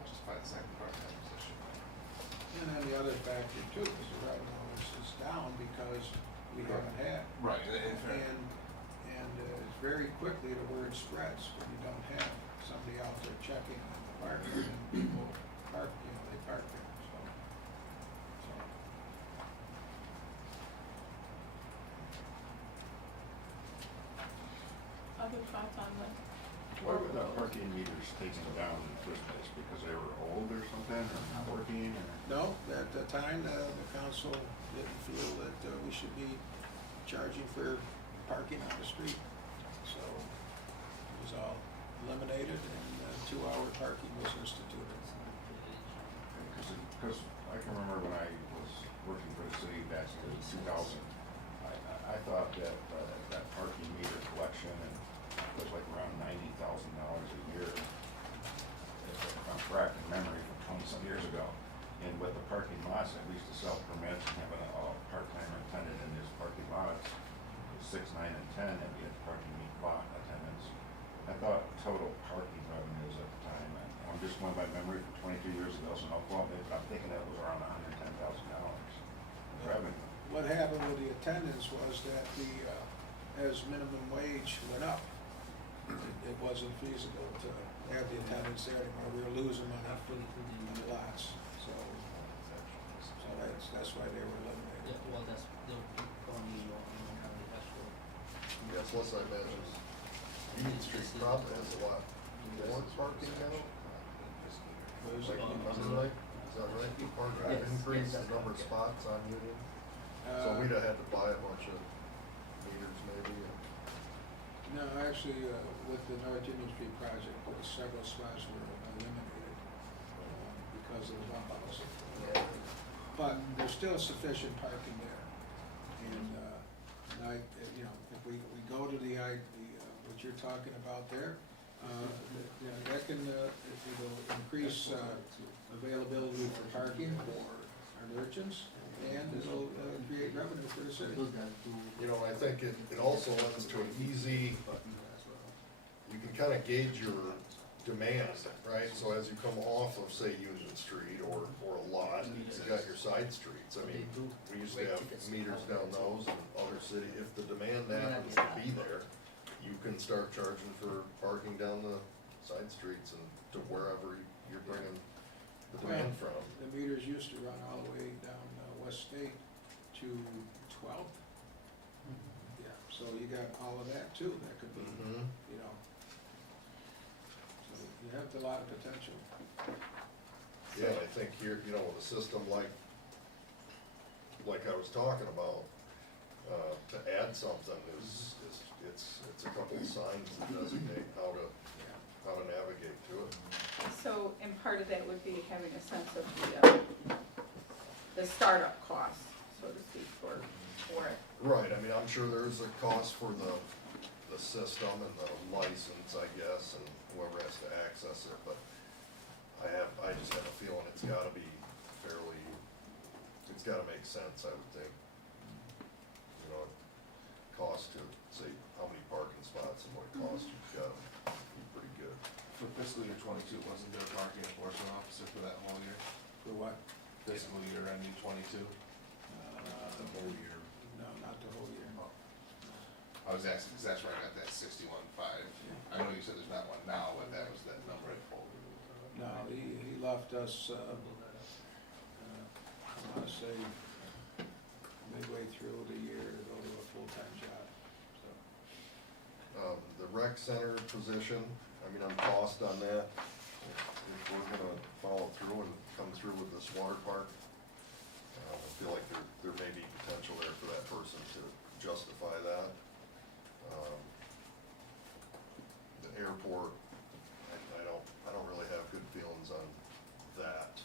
justify the second part-time position. And then the other factor too, is the revenue is down because we haven't had. Right, and fair. And it's very quickly the word spreads when you don't have somebody out there checking on the parking, and people park, they park there, so. Other thoughts on the? Why were the parking meters taken down in the first place? Because they were old or something, or not working, or? No, at the time, the council didn't feel that we should be charging for parking on the street. So it was all eliminated and 2-hour parking was instituted. Because I can remember when I was working for the city back in 2000, I thought that that parking meter collection was like around $90,000 a year, if I'm correct in memory, from 20-some years ago. And with the parking lots, I used to sell permits and having a part-timer attendant in these parking lots, 6, 9, and 10, and we had parking lot attendants. I thought total parking revenues at the time, and I'm just going by memory from 22 years ago, so no quote me, but I'm thinking that was around $110,000 revenue. What happened with the attendance was that as minimum wage went up, it wasn't feasible to have the attendance there anymore. We were losing money on the lots, so that's why they were eliminated. Well, that's, they'll probably, Yeah, plus I imagine Union Street probably has a lot more parking now. Those Like, are- remember, like, is that right? Parking Yes, increase yes, the that's number of correct, spots on Union. So we'd have had to buy a bunch of meters maybe. No, actually, with the North Union Street project, there were several spots were eliminated because of the bump outs. But there's still sufficient parking there. And if we go to what you're talking about there, that can, it'll increase availability for parking for our merchants, and it'll create revenue for the city. You know, I think it also lends to an easy, you can kind of gauge your demand, right? So as you come off of, say, Union Street or a lot, you got your side streets. I mean, we used to have meters down those and other city, if the demand happens to be there, you can start charging for parking down the side streets and to wherever you're bringing the demand from. The meters used to run all the way down West State to 12th. Yeah, so you got all of that too, that could be, Mhm. So you have a lot of potential. Yeah, I think here, with a system like I was talking about, to add something it's a couple of signs that designate how to navigate to it. So, and part of that would be having a sense of the startup costs, so to speak, for it. Right, I mean, I'm sure there's a cost for the system and the license, I guess, and whoever has to access it, but I just have a feeling it's gotta be it's gotta make sense, I would think. Cost to, say, how many parking spots and what it costs, you've gotta be pretty good. For fiscal year 22, wasn't there a parking enforcement officer for that whole year? For what? Fiscal year ending 22? The whole year. No, not the whole year. I was asking, because that's where I got that 61.5. I know you said there's not one now, but that was that number I pulled. No, he left us, I wanna say midway through the year to go to a full-time job, so. The rec center position, I mean, I'm tossed on that. If we're gonna follow through and come through with this water park, I feel like there may be potential there for that person to justify that. The airport, I don't really have good feelings on that.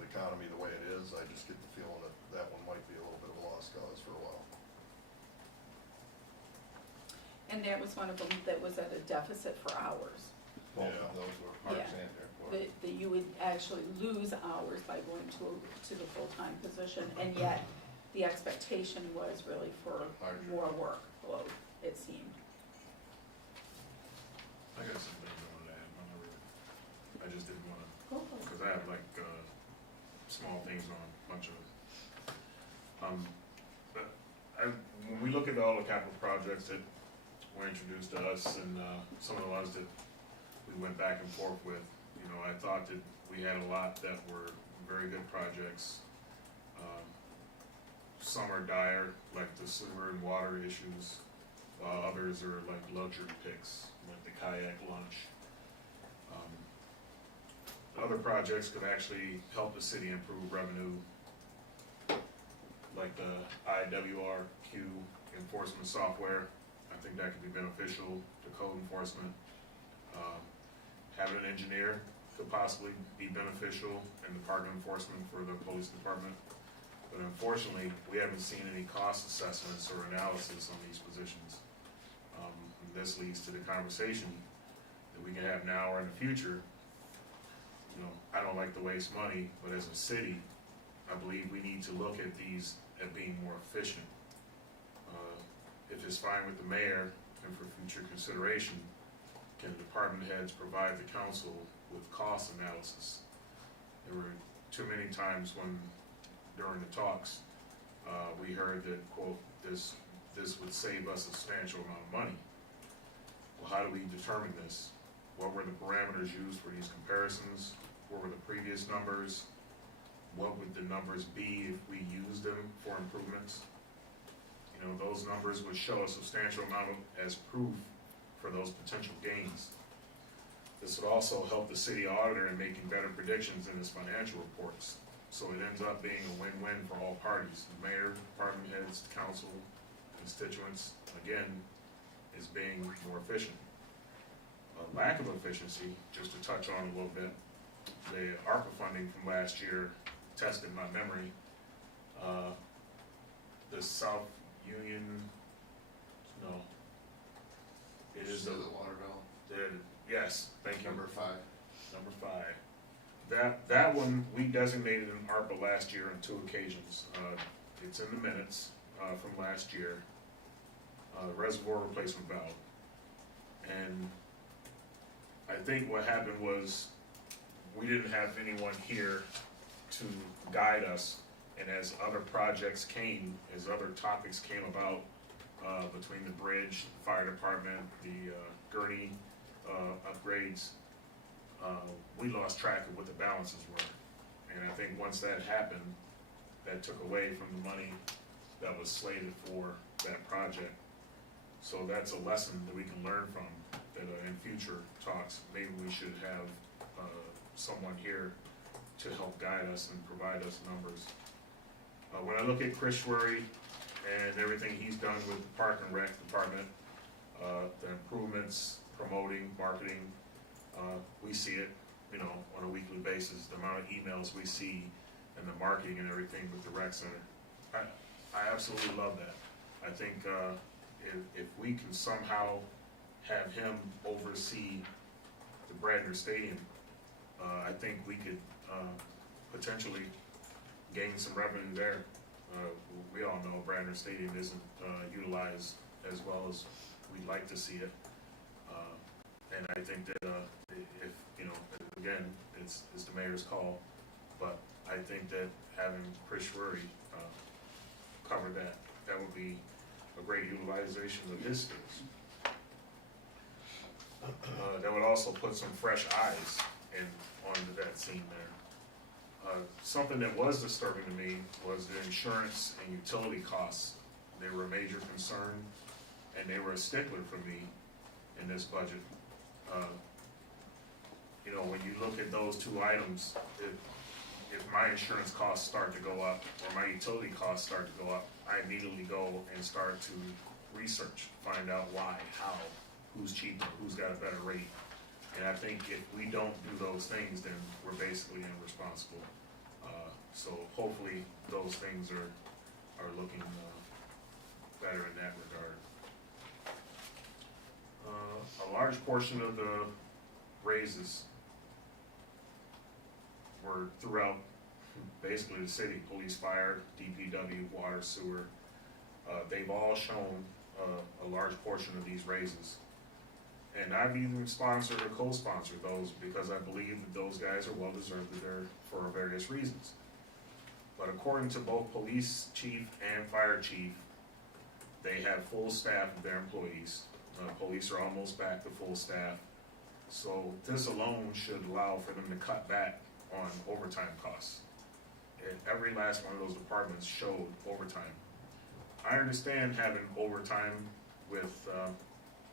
The economy the way it is, I just get the feeling that one might be a little bit of a lost cause for a while. And that was one of them that was at a deficit for hours. Both Yeah. of those were parks Yeah. and airport. That you would actually lose hours by going to the full-time position, and yet the expectation was really for Larger. more workload, it seemed. I got something I wanted to add, whenever, I just didn't wanna, Go for it. cause I have all the capital projects that were introduced to us and, some of the ones that we went back and forth with. You know, I thought that we had a lot that were very good projects. Some are dire, like the sewer and water issues, while others are like luxury picks, like the kayak lunch. Other projects could actually help the city improve revenue, like the IWRQ enforcement software. I think that could be beneficial to code enforcement. Having an engineer could possibly be beneficial in the park enforcement for the police department. But unfortunately, we haven't seen any cost assessments or analysis on these positions. And this leads to the conversation that we can have now or in the future. You know, I don't like to waste money, but as a city, I believe we need to look at these at being more efficient. If it's fine with the mayor and for future consideration, can department heads provide the council with cost analysis? There were too many times when, during the talks, we heard that, quote, this would save us a substantial amount of money. Well, how do we determine this? What were the parameters used for these comparisons? What were the previous numbers? What would the numbers be if we used them for improvements? You know, those numbers would show a substantial amount as proof for those potential gains. This would also help the city auditor in making better predictions in his financial reports. So it ends up being a win-win for all parties. The mayor, department heads, council, constituents, again, is being more efficient. A lack of efficiency, just to touch on a little bit, the ARPA funding from last year tested my memory. The South Union, no, it is the water bill. Yes, thank you. Number 5. Number 5. That one, we designated an ARPA last year on 2 occasions. It's in the minutes from last year. Reservoir replacement valve. And I think what happened was we didn't have anyone here to guide us. And as other projects came, as other topics came about, between the bridge, the fire department, the gurney upgrades, we lost track of what the balances were. And I think once that happened, that took away from the money that was slated for that project. So that's a lesson that we can learn from, that in future talks, maybe we should have someone here to help guide us and provide us numbers. When I look at Chris Schwery and everything he's done with the Park and Rec department, the improvements, promoting, marketing, we see it, you know, on a weekly basis, the amount of emails we see and the marketing and everything with the rec center. I absolutely love that. I think if we can somehow have him oversee the Bradner Stadium, I think we could potentially gain some revenue there. We all know Bradner Stadium isn't utilized as well as we'd like to see it. And I think that if, you know, again, it's the mayor's call, but I think that having Chris Schwery cover that would be a great utilization of his skills. That would also put some fresh eyes onto that scene there. Something that was disturbing to me was the insurance and utility costs. They were a major concern, and they were a stickler for me in this budget. You know, when you look at those 2 items, if my insurance costs start to go up or my utility costs start to go up, I immediately go and start to research, find out why, how, who's cheaper, who's got a better rate. And I think if we don't do those things, then we're basically irresponsible. So hopefully those things are looking better in that regard. A large portion of the raises were throughout basically the city: police, fire, DPW, water, sewer. They've all shown a large portion of these raises. And I've even sponsored or co-sponsored those because I believe that those guys are well deserved there for various reasons. But according to both police chief and fire chief, They have full staff of their employees. Police are almost back to full staff. So this alone should allow for them to cut back on overtime costs. And every last one of those departments showed overtime. I understand having overtime with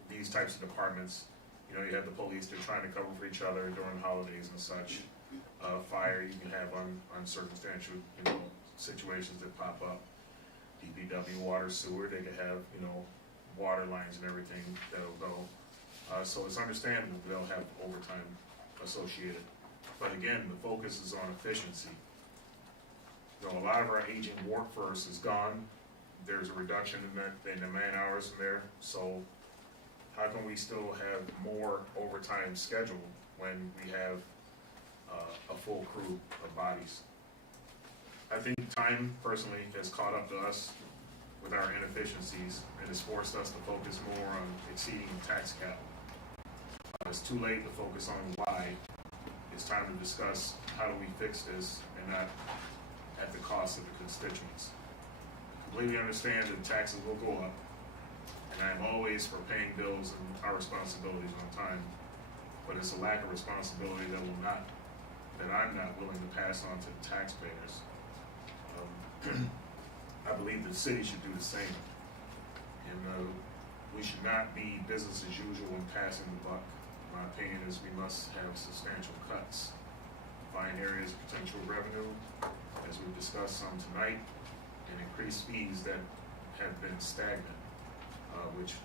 these types of departments. You know, you have the police, they're trying to cover for each other during holidays and such. Fire, you can have uncircumstantial, situations that pop up. DPW, water, sewer, they could have, water lines and everything that'll go. So it's understandable they'll have overtime associated. But again, the focus is on efficiency. A lot of our aging workforce is gone. There's a reduction in the man hours in there. So how can we still have more overtime scheduled when we have a full crew of bodies? I think time personally has caught up to us with our inefficiencies and has forced us to focus more on exceeding tax cap. It's too late to focus on why. It's time to discuss how do we fix this and not at the cost of the constituents. Completely understand that taxes will go up, and I'm always for paying bills and our responsibilities on time, but it's a lack of responsibility that I'm not willing to pass on to the taxpayers. I believe the city should do the same. And we should not be business as usual in passing the buck. My opinion is we must have substantial cuts. Find areas of potential revenue, as we've discussed some tonight, and increase fees that have been stagnant, which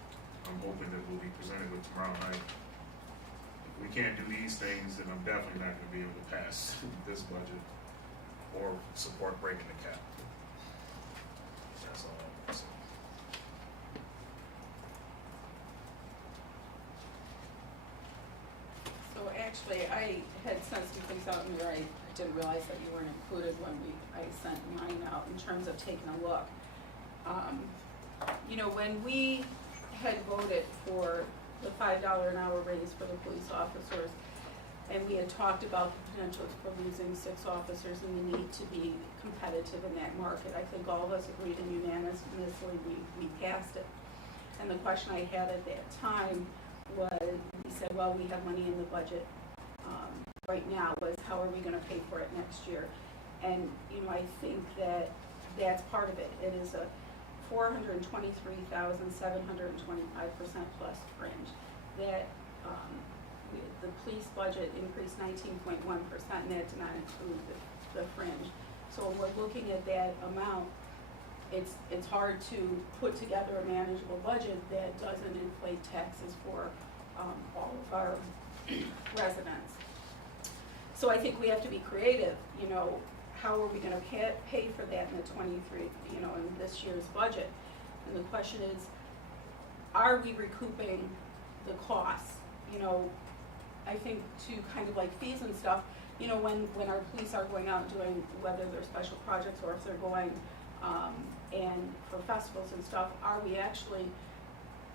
I'm hoping that we'll be presented with tomorrow night. If we can't do these things, then I'm definitely not gonna be able to pass this budget or support breaking the cap. That's all I want to say. So actually, I had sent some things out and I didn't realize that you weren't included when I sent mine out in terms of taking a look. When we had voted for the $5 an hour raise for the police officers, and we had talked about the potential for losing 6 officers and the need to be competitive in that market, I think all of us agreed and unanimously we passed it. And the question I had at that time was, we said, well, we have money in the budget right now, was how are we gonna pay for it next year? And, I think that that's part of it. It is a $423,725% plus fringe. That, the police budget increased 19.1%, and that did not include the fringe. So when we're looking at that amount, it's hard to put together a manageable budget that doesn't inflate taxes for all of our residents. So I think we have to be creative, how are we gonna pay for that in the 23, in this year's budget? And the question is, are we recouping the costs? I think to kind of like fees and stuff, when our police are going out and doing, whether they're special projects or if they're going and for festivals and stuff, are we actually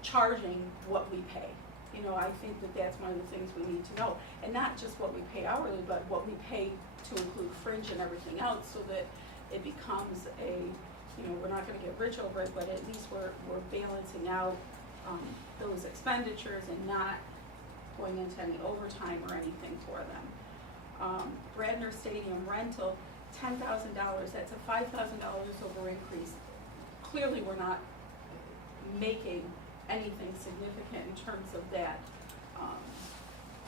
charging what we pay? I think that that's one of the things we need to know. And not just what we pay hourly, but what we pay to include fringe and everything else, so that it becomes we're not gonna get rich over it, but at least we're balancing out those expenditures and not going into any overtime or anything for them. Bradner Stadium rental, $10,000, that's a $5,000 over increase. Clearly, we're not making anything significant in terms of that,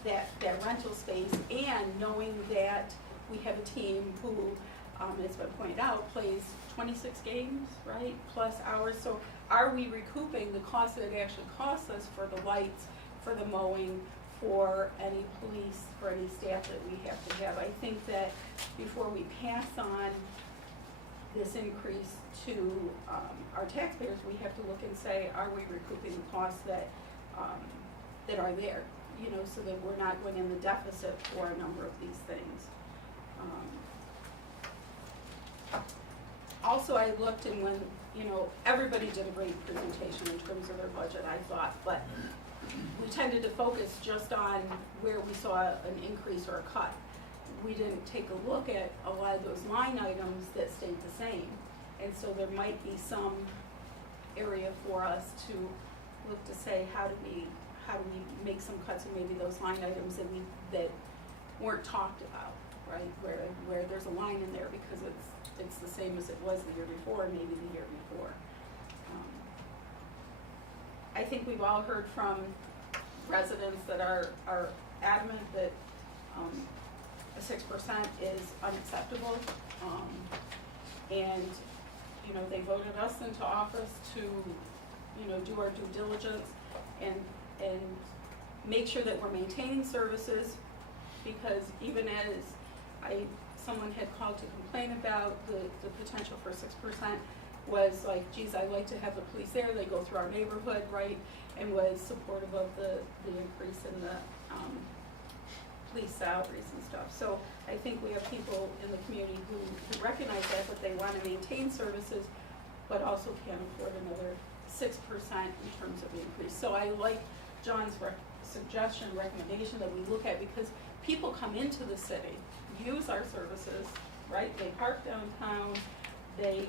that rental space, and knowing that we have a team who, as been pointed out, plays 26 games, right, plus hours. So are we recouping the cost that it actually costs us for the lights, for the mowing, for any police, for any staff that we have to have? I think that before we pass on this increase to our taxpayers, we have to look and say, are we recouping the costs that that are there, so that we're not going in the deficit for a number of these things. Also, I looked, and when, everybody did a great presentation in terms of their budget, I thought, but we tended to focus just on where we saw an increase or a cut. We didn't take a look at a lot of those line items that stayed the same. And so there might be some area for us to look to say, how do we make some cuts in maybe those line items that weren't talked about, right? Where there's a line in there because it's the same as it was the year before, maybe the year before. I think we've all heard from residents that are adamant that a 6% is unacceptable. And, you know, they voted us into office to, you know, do our due diligence and make sure that we're maintaining services, because even as someone had called to complain about the potential for 6%, was like, geez, I like to have the police there, they go through our neighborhood, right, and was supportive of the increase in the police salaries and stuff. So I think we have people in the community who recognize that, but they want to maintain services, but also can't afford another 6% in terms of increase. So I like John's recommendation that we look at, because people come into the city, use our services, right? They park downtown, they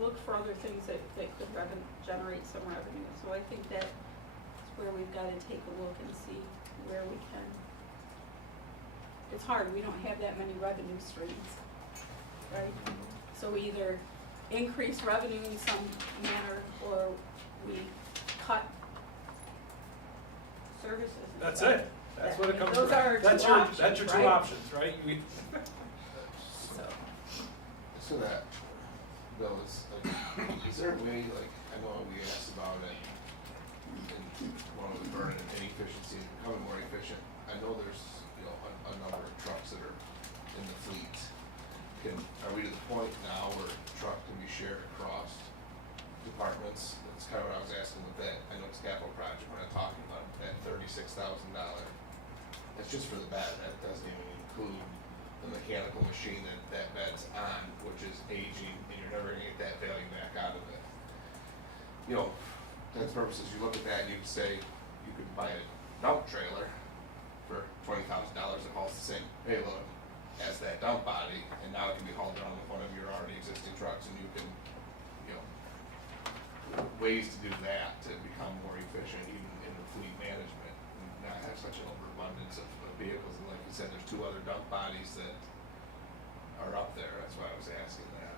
look for other things that could generate some revenue. So I think that's where we've got to take a look and see where we can. It's hard, we don't have that many revenue streams, right? So we either increase revenue in some manner, or we cut services. and That's stuff. it. That's what it comes Those down. are our That's two your options, That's your two right? options, right? So, So that, Bill, is there a way, like, I know we asked about it, and one of the burning and inefficiency, becoming more efficient. I know there's, you know, a number of trucks that are in the fleet. Are we to the point now where a truck can be shared across departments? That's kind of what I was asking with that. I know it's a capital project, we're not talking about that $36,000. That's just for the bed, that doesn't even include the mechanical machine that bed's on, which is aging, and you're never gonna get that value back out of it. You know, that's purposes, you look at that and you could say, you could buy a dump trailer for $20,000 that hauls the same payload as that dump body, and now it can be hauled around with one of your already existing trucks, and you can, you know, ways to do that to become more efficient even in the fleet management, and not have such an overabundance of vehicles. And like you said, there's 2 other dump bodies that are up there. That's why I was asking that.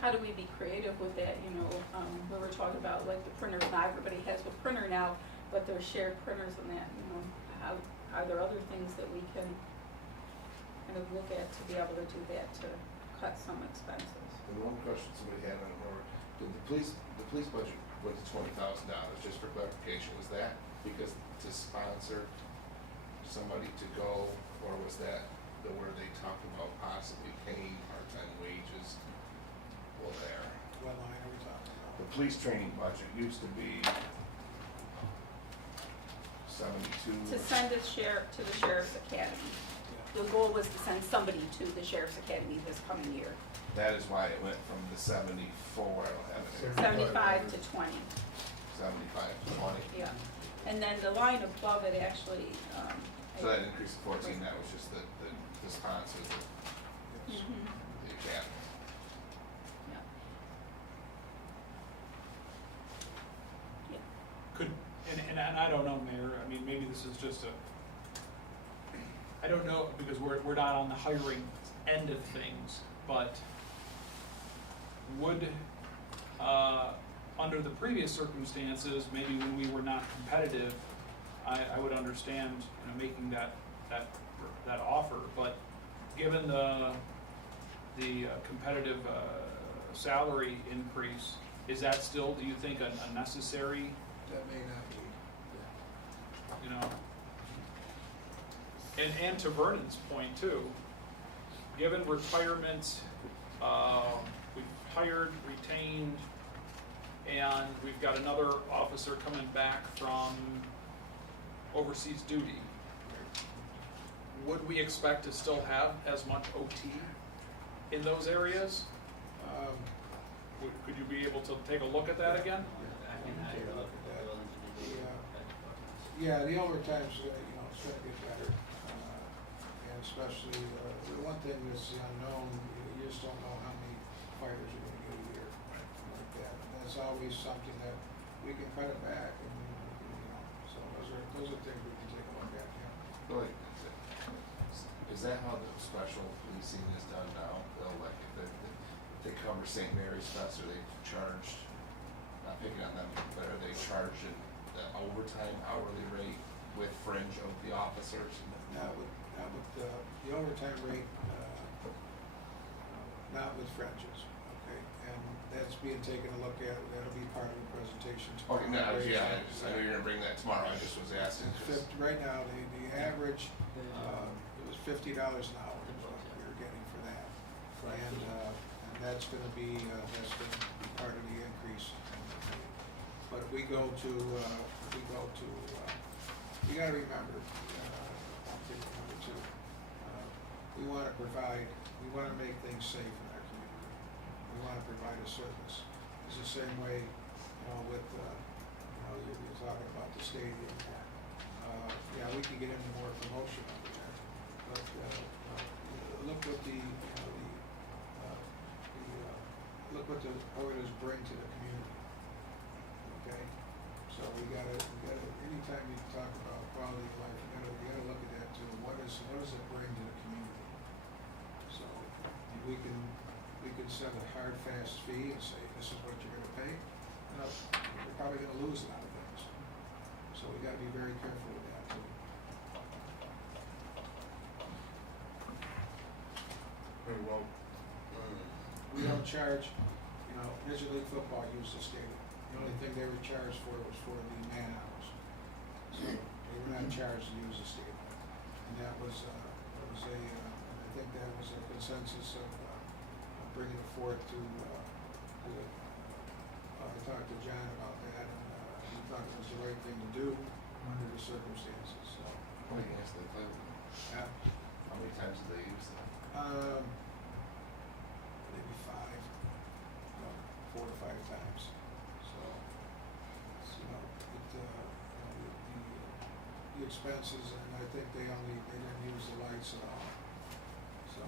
how do we be creative with that, you know, we were talking about like the printers, not everybody has a printer now, but there's shared printers and that, you know, how, are there other things that we can kind of look at to be able to do that, to cut some expenses? And one question somebody had, I don't remember, did the police budget went to $20,000, just for clarification, was that because to sponsor somebody to go, or was that where they talked about possibly paying part-time wages? Well, there. What line are we talking about? The police training budget used to be 72. To send a sheriff to the sheriff's academy. The goal was to send somebody to the sheriff's academy this coming year, That is why it went from the 74, I don't have it here, 75 to 20, 75 to 20. yeah. And then the line above it actually, So that increase of 14, that was just the sponsor, mhm, the academy. yeah. Yeah. Could, and I don't know, Mayor, I mean, maybe this is just I don't know, because we're not on the hiring end of things, but would, under the previous circumstances, maybe when we were not competitive, I would understand, you know, making that offer, but given the competitive, salary increase, is that still, do you think, a necessary, That may not be. you know? And to Vernon's point too, given retirement, we've hired, retained, and we've got another officer coming back from overseas duty. Would we expect to still have as much OT in those areas? Could you be able to take a look at that again? Take a look at that. Yeah, the overtime's, you know, it's gonna get better. And especially, the one thing that's the unknown, you just don't know how many fires you're gonna always something that we can cut it back, and, so those are things we can take a look at, yeah. Really, is that how the special policing is done now? They'll like, if they cover St. Mary's Fest, are they charged, not picking on them, but are they charged in the overtime hourly rate with fringe of the officers? Not with the overtime rate, not with fringes, okay? And that's being taken a look at, that'll be part of the presentation tomorrow. Okay, no, yeah, I know you're gonna bring that tomorrow, I just was asking. Right now, the average, it was $50 an hour is what we were getting for that. And that's gonna be part of the increase. But if we go to, you gotta remember, number two, we wanna make things safe in our community. We wanna provide a service. It's the same way, with, you're talking about the stadium. Yeah, we can get into more promotion over there, but, look what look what the orders bring to the community, okay? So we gotta, anytime you talk about quality of life, you gotta look at that too. What does it bring to the community? So, we can set a hard, fast fee and say, this is what you're gonna pay. We're probably gonna lose a lot of things. So we gotta be very careful with that too. Very well. We don't charge, Major League Football used the stadium. The only thing they were charged for was for the man hours. So they were not charged to use the stadium. And that was I think that was a consensus of bringing it forth to I talked to John about that, and he thought it was the right thing to do under the circumstances, so. How many games do they play with them? Yeah. How many times do they use them? Maybe 4 to 5 times, so, it's, the expenses, and I think they didn't use the lights at all, so.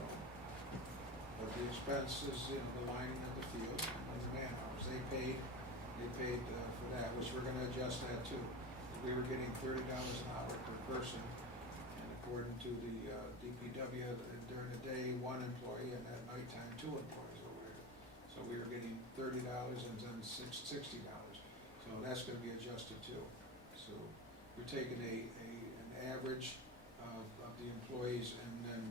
But the expenses, the lining of the field and the man hours, they paid for that, which we're gonna adjust that too. We were getting $30 an hour per person, and according to the DPW, during the day, 1 employee, and at nighttime, 2 employees over there. So we were getting $30 and then $60. So that's gonna be adjusted too. So we're taking an average of the employees and then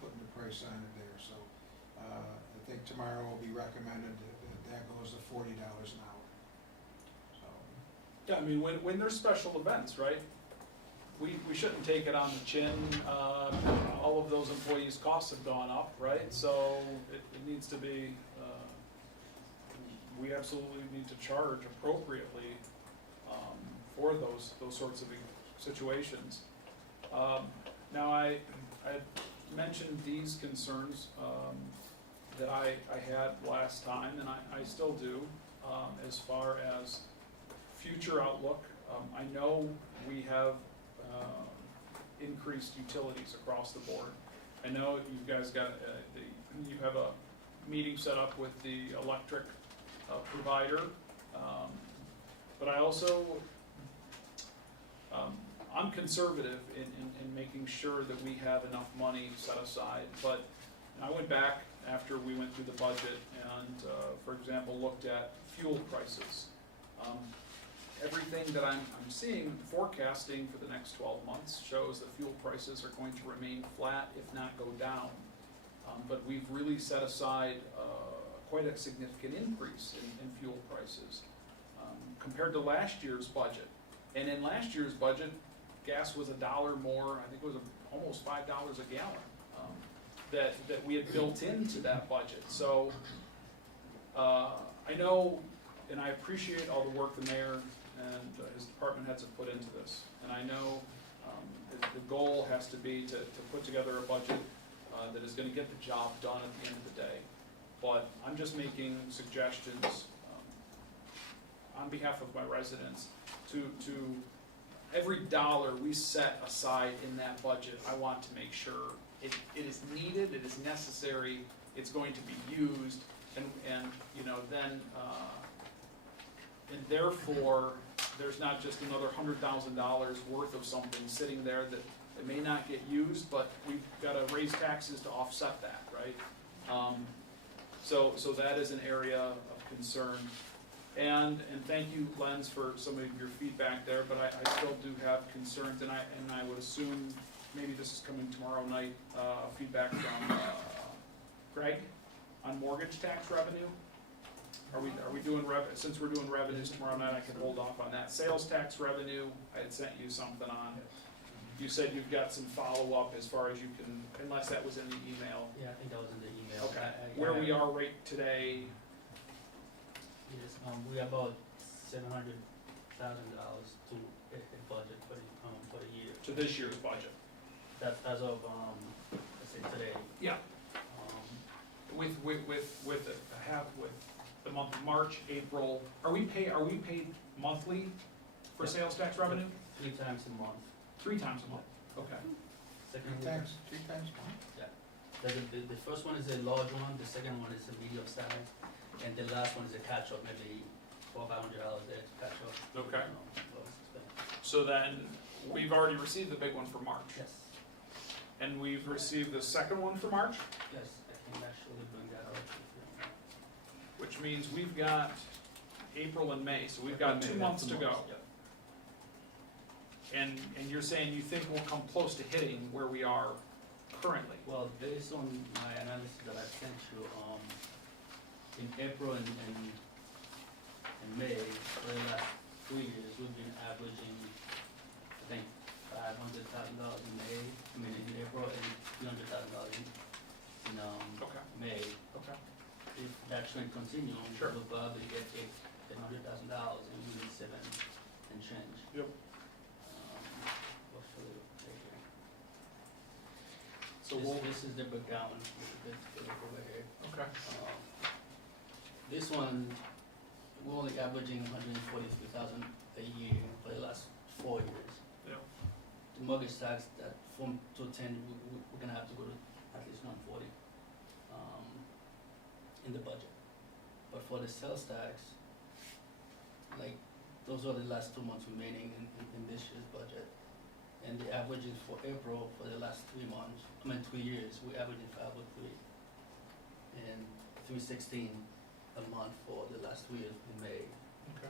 putting the price on it there, so. I think tomorrow will be recommended that goes to $40 an hour, so. Yeah, I mean, when there's special events, right, we shouldn't take it on the chin. All of those employees' costs have gone up, right? So it needs to be, we absolutely need to charge appropriately for those sorts of situations. Now, I mentioned these concerns that I had last time, and I still do, as far as future outlook. I know we have increased utilities across the board. I know you guys got you have a meeting set up with the electric provider, but I also I'm conservative in making sure that we have enough money set aside. But I went back after we went through the budget and, for example, looked at fuel prices. Everything that I'm seeing, forecasting for the next 12 months shows that fuel prices are going to remain flat, if not go down. But we've really set aside quite a significant increase in fuel prices compared to last year's budget. And in last year's budget, gas was $1 more. I think it was almost $5 a gallon that we had built into that budget. So I know, and I appreciate all the work the mayor and his department heads have put into this. And I know the goal has to be to put together a budget that is going to get the job done at the end of the day. But I'm just making suggestions on behalf of my residents to every dollar we set aside in that budget, I want to make sure it is needed, it is necessary, it's going to be used, and then therefore, there's not just another $100,000 worth of something sitting there that it may not get used, but we've gotta raise taxes to offset that, right? So that is an area of concern. And thank you, Lenz, for some of your feedback there, but I still do have concerns, and I would assume, maybe this is coming tomorrow night, feedback from Greg on mortgage tax revenue. Are we doing since we're doing revenues tomorrow night, I can hold off on that. Sales tax revenue, I had sent you something on. You said you've got some follow-up as far as you can, unless that was in the email. Yeah, I think that was in the email. Okay, where we are right today, Yes, we have about $700,000 to hit budget for the year. to this year's budget. That's as of, let's say today. Yeah. With the month of March, April, are we paid monthly for sales tax revenue? 3 times a month. 3 times a month, okay. Second Three one, times a month? the first one is a large one, the second one is a medium size, and the last one is a catch-up, maybe $400 or $500 there to catch up. Okay. Those expenses. So then, we've already received the big one for March. Yes, And we've received the second one for March, yes, I can actually bring that out if you want. which means we've got April and May, so we've got 2 months to go. Yep. And you're saying you think we'll come close to hitting where we are currently? Well, based on my analysis that I sent you, in April and May, for the last 2 years, we've been averaging, I think, $500,000 in April, and $300,000 in Okay, May. okay. If that trend continues, Sure. we'll probably get $800,000 and we need 7 and change. Yep. What should we take here? So we'll, This is the breakdown, over here. okay, This one, we're only averaging 143,000 a year for the last 4 years. yeah, The mortgage tax, that from 210, we're gonna have to go to at least 140 in the budget. But for the sales tax, like, those are the last 2 months remaining in this year's budget. And the average is for April, for the last 3 years, we're averaging 503. And 316 a month for the last 2 years in May. okay.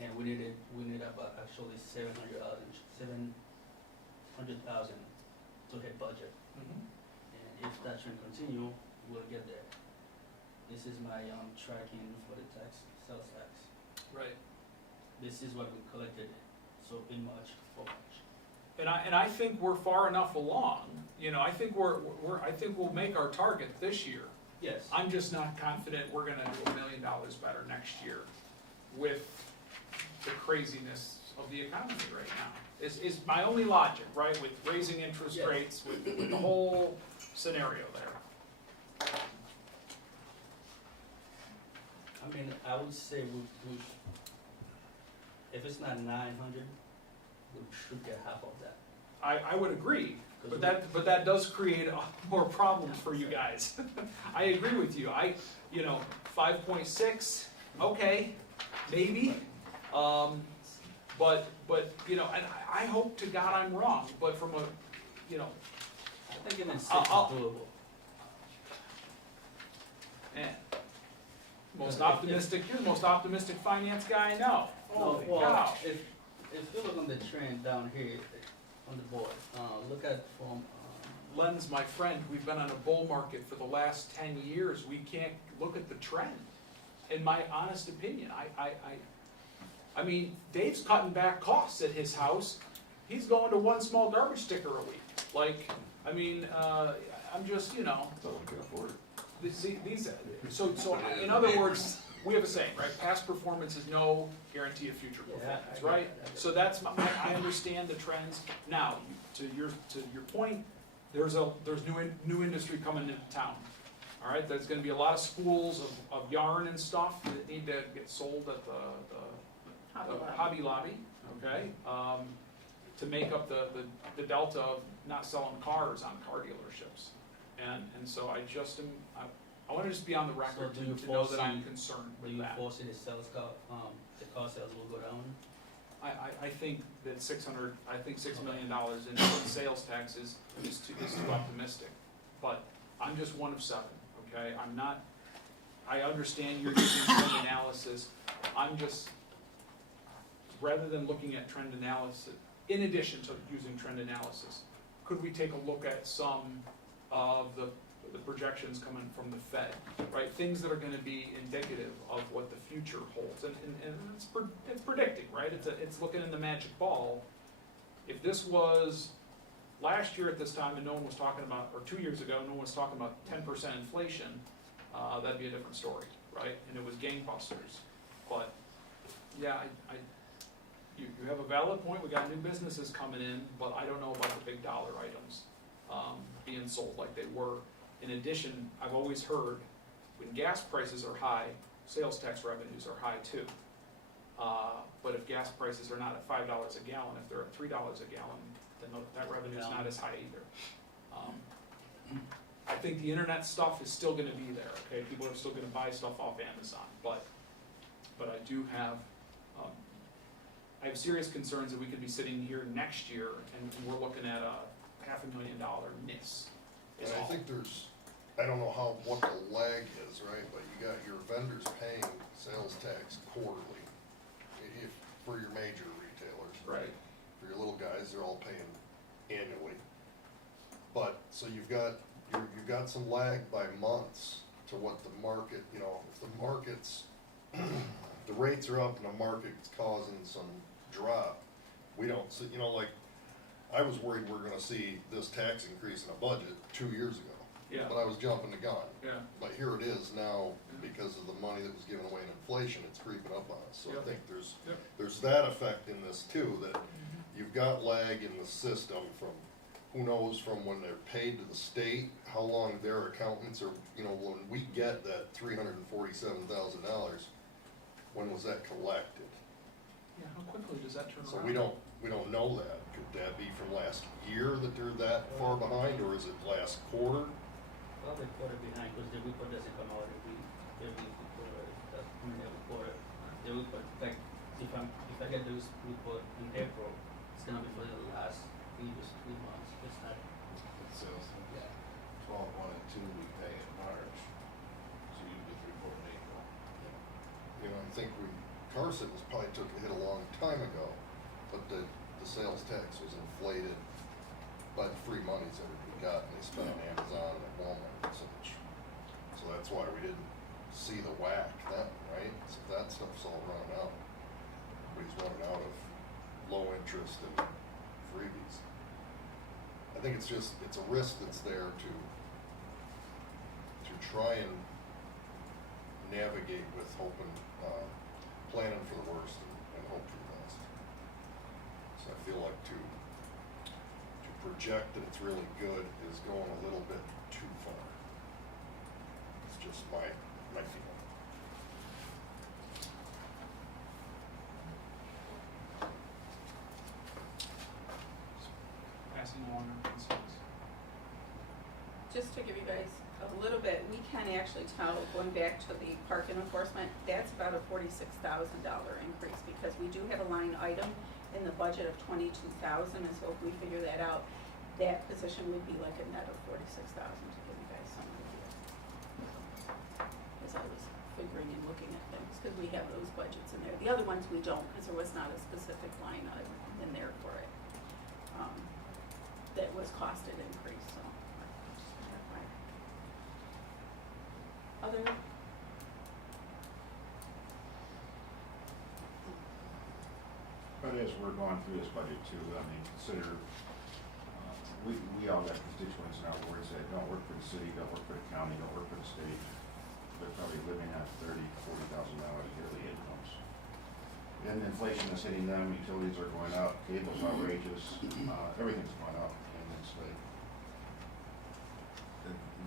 And we need about actually 700,000 to hit budget. Mhm. And if that trend continue, we'll get there. This is my tracking for the sales tax. Right. This is what we collected, so in March, for March. And I think we're far enough along, I think I think we'll make our target this year. Yes. I'm just not confident we're gonna do $1 million better next year with the craziness of the economy right now. Is my only logic, right, with raising interest Yes. rates, with the whole scenario there. I mean, I would say we if it's not 900, we should get half of that. I would agree, 'Cause but that does create more problems for you guys. I agree with you, 5.6, okay, maybe, but, and I hope to God I'm wrong, but from a, I think even 6 is I'll- doable. man, you're the most optimistic finance guy I know. No, Holy well, cow. if you look on the trend down here on the board, look at from, Len's my friend, we've been on a bull market for the last 10 years, we can't look at the trend. In my honest opinion, I mean, Dave's cutting back costs at his house, he's going to 1 small garbage sticker a week. Like, I mean, I'm just, Someone can afford it. So in other words, we have a saying, right, past performance is no guarantee of future Yeah, performance, I right? get it. So that's, I understand the trends. Now, to your point, there's new industry coming into town. All right, there's gonna be a lot of spools of yarn and stuff that need to get sold at the Hobby Lobby, okay? To make up the delta of not selling cars on car dealerships. And so I just am, I wanna just be on the record So do you to know that I'm foresee- concerned do with you that. foresee the car sales will go down. I think that $6 million in sales tax is too optimistic. But I'm just one of seven, okay? I understand you're using trend analysis. Rather than looking at trend analysis, in addition to using trend analysis, could we take a look at some of the projections coming from the Fed, right? Things that are gonna be indicative of what the future holds, and it's predicting, right? It's looking in the magic ball. If this was last year at this time and no one was talking about, or 2 years ago, no one was talking about 10% inflation, that'd be a different story, right? And it was gangbusters. But, yeah, you have a valid point, we got new businesses coming in, but I don't know about the big dollar items being sold like they were. In addition, I've always heard, when gas prices are high, sales tax revenues are high too. But if gas prices are not at $5 a gallon, if they're at $3 a gallon, then that revenue is not as high either. I think the internet stuff is still gonna be there, okay? People are still gonna buy stuff off Amazon, but I do have, I have serious concerns that we could be sitting here next year and we're looking at a $500,000 miss. And I think I don't know what the lag is, right, but you got your vendors paying sales tax quarterly, for your major retailers. Right. For your little guys, they're all paying annually. But, so you've got some lag by months to what the market, if the market's, the rates are up and the market's causing some drop, we don't see, like, I was worried we're gonna see this tax increase in a budget 2 years ago. Yeah. But I was jumping the gun. Yeah. But here it is now, because of the money that was given away in inflation, it's creeping up on us. So Yep. I think Yep. there's that effect in this too, that you've got lag in the system from, who knows, from when they're paid to the state, how long their accountants are, when we get that $347,000, when was that collected? Yeah, how quickly does that turn around? So we don't know that. Could that be from last year that they're that far behind, or is it last quarter? Probably quarter behind, because the report doesn't come out every quarter, every quarter. The report, like, if I get this report in April, it's gonna be for the last previous 3 months, it's not, Sales, yeah. 12, 1 and 2 we pay in March, so you get the report in April. I think Carson probably took a hit a long time ago, but the sales tax was inflated by the free monies everybody got, and they spent on Amazon and at Walmart and such. So that's why we didn't see the whack then, right? So that stuff's all running out. Everybody's running out of low interest and freebies. I think it's a risk that's there to try and navigate with hoping, planning for the worst and hope for the best. So I feel like to project that it's really good is going a little bit too far. It's just my feeling. Passing along our concerns. Just to give you guys a little bit, we can actually tell, going back to the parking enforcement, that's about a $46,000 increase, because we do have a line item in the budget of $22,000, and so if we figure that out, that position would be like a net of $46,000, to give you guys some idea. As I was figuring and looking at things, because we have those budgets in there. The other ones we don't, because there was not a specific line item in there for it. That was costed increase, so. Other? But as we're going through this budget too, consider, we all got constituents in our wards that don't work for the city, don't work for the county, don't work for the state. They're probably living at $30,000-$40,000 yearly incomes. And inflation is hitting them, utilities are going up, cable's outrageous, everything's going up, and it's like,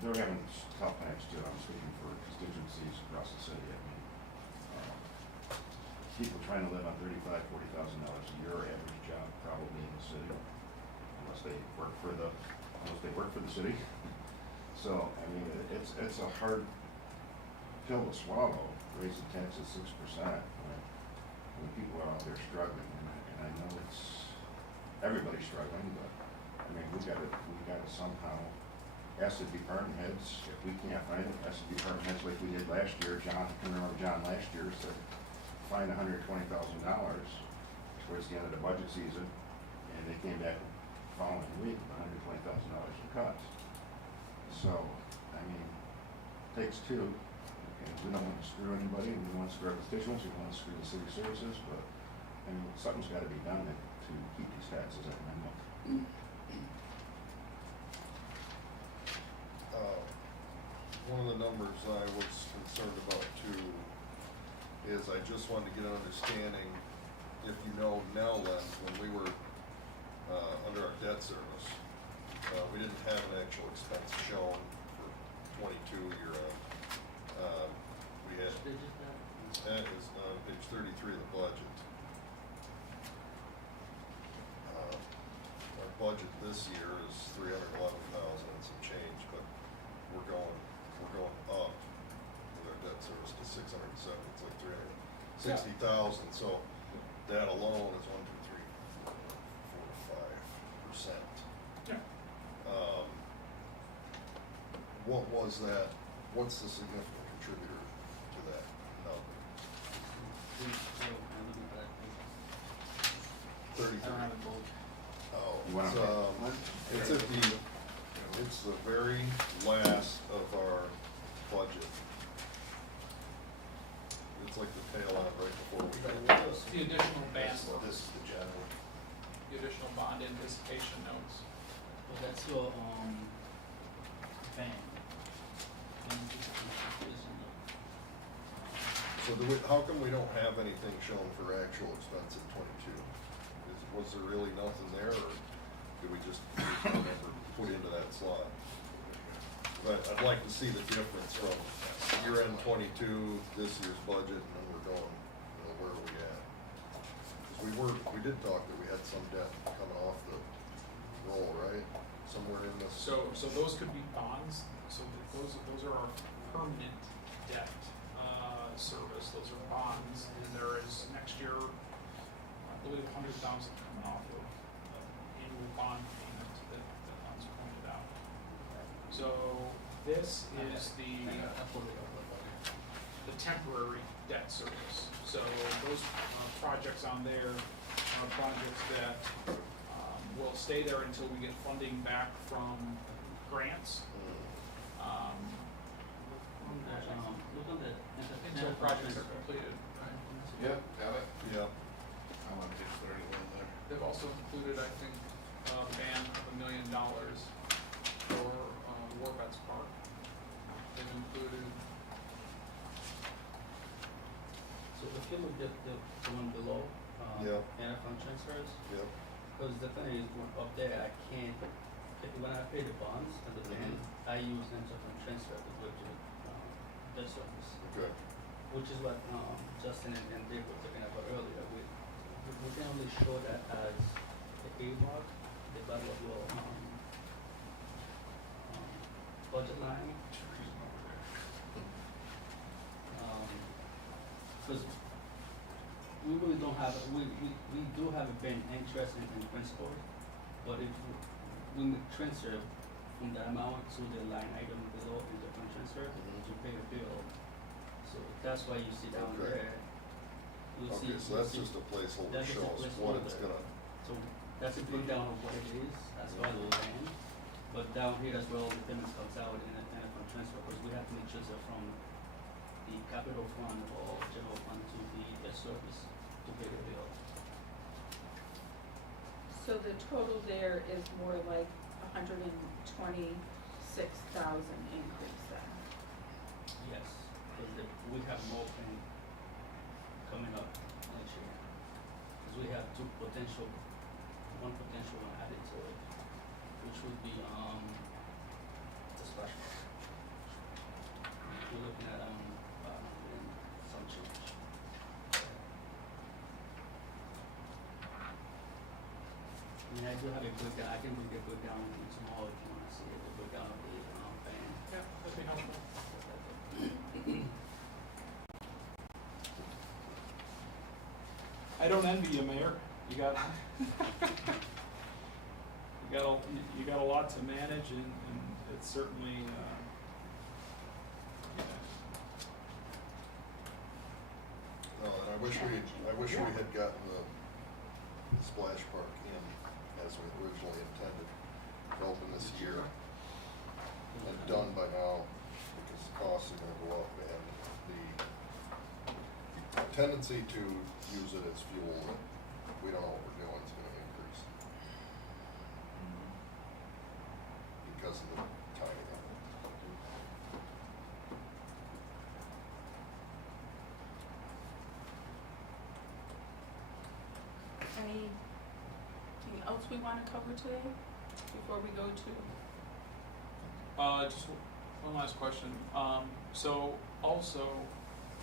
they're having tough times too. I'm speaking for constituencies across the city. I mean, people trying to live on $35,000-$40,000 a year average job probably in the city, unless they work for the city. So I mean, it's a hard pill to swallow, raising taxes 6%. the people are out there struggling, and I know everybody's struggling, but, I mean, we gotta somehow ask the department heads, if we can't find it, ask the department heads like we did last year. John, I can remember John last year said, find $120,000 towards the end of the budget season, and they came back the following week with $120,000 in cuts. So, I mean, it takes two. Okay, we don't want to screw anybody, we don't want to screw our constituents, we don't want to screw the city services, but, I mean, something's gotta be done to keep these taxes at a minimum. One of the numbers I was concerned about too is I just wanted to get an understanding, if you know now, Len, when we were, under our debt service, we didn't have an actual expense shown for 22 year end. We had, that is on page 33 of the budget. Our budget this year is 311,000 and some change, but we're going up with our debt service to 670, it's like 360,000, so that alone is 1, 2, 3, 4, 5%. Yeah. What was that, what's the significant contributor to that number? 33. Oh, You wanna- it's at the, it's the very last of our budget. It's like the tail end right before we go. The additional band, This is the general. the additional bond anticipation notes. Well, that's your, ban. So do we, how come we don't have anything shown for actual expense in 22? Was there really nothing there, or did we just never put into that slot? But I'd like to see the difference from year-end 22, this year's budget, and then we're going, where are we at? Because we did talk that we had some debt coming off the roll, right? Somewhere in this. So those could be bonds, so those are our permanent debt, service, those are bonds, and there is next year, I believe, 100,000 coming off of annual bond payment that Hans pointed out. So this is the temporary debt service. So those projects on there are projects that will stay there until we get funding back from grants. Until projects are completed. Yep, got it. Yeah. I'm on page 31 there. They've also included, I think, a ban of $1 million for War Vets Park. They've included, So if you look at the one below, Yeah. and fund transfers, Yep. because the thing is, up there, I can't, when I pay the bonds at the end, I use interfund transfer to go to debt service. Okay. Which is what Justin and Dave were talking about earlier. We can only show that as the A mark, the bottom of your budget line. Because we really don't have, we do have a been interest in principle, but if we transfer from the amount to the line item below in the fund transfer to pay the bill. So that's why you see down Okay. there. You'll see. Okay, so that's just a placeholder That's to just a show us what placeholder. it's gonna, So that's a breakdown of what it is as far as the land. But down here as well, the payments comes out in a fund transfer, because we have to make transfer from the capital fund or general fund to the debt service to pay the bill. So the total there is more like 126,000 increase then. Yes, because we have more thing coming up next year. Because we have one potential one added to it, which would be, the splash pad. We're looking at, and some change. I mean, I do have a breakdown, I can break it down tomorrow if you wanna see it, the breakdown of the, band. yeah, that'd be helpful. I don't envy you, Mayor. You got, you got a lot to manage, and it's certainly, yeah. No, and I wish we had gotten the splash park in as we originally intended to open this year and done by now, because the costs are gonna go up and the tendency to use it as fuel, we don't know what we're doing, is gonna increase because of the timing of it. Anything else we wanna cover today before we go to? Just one last question. So also,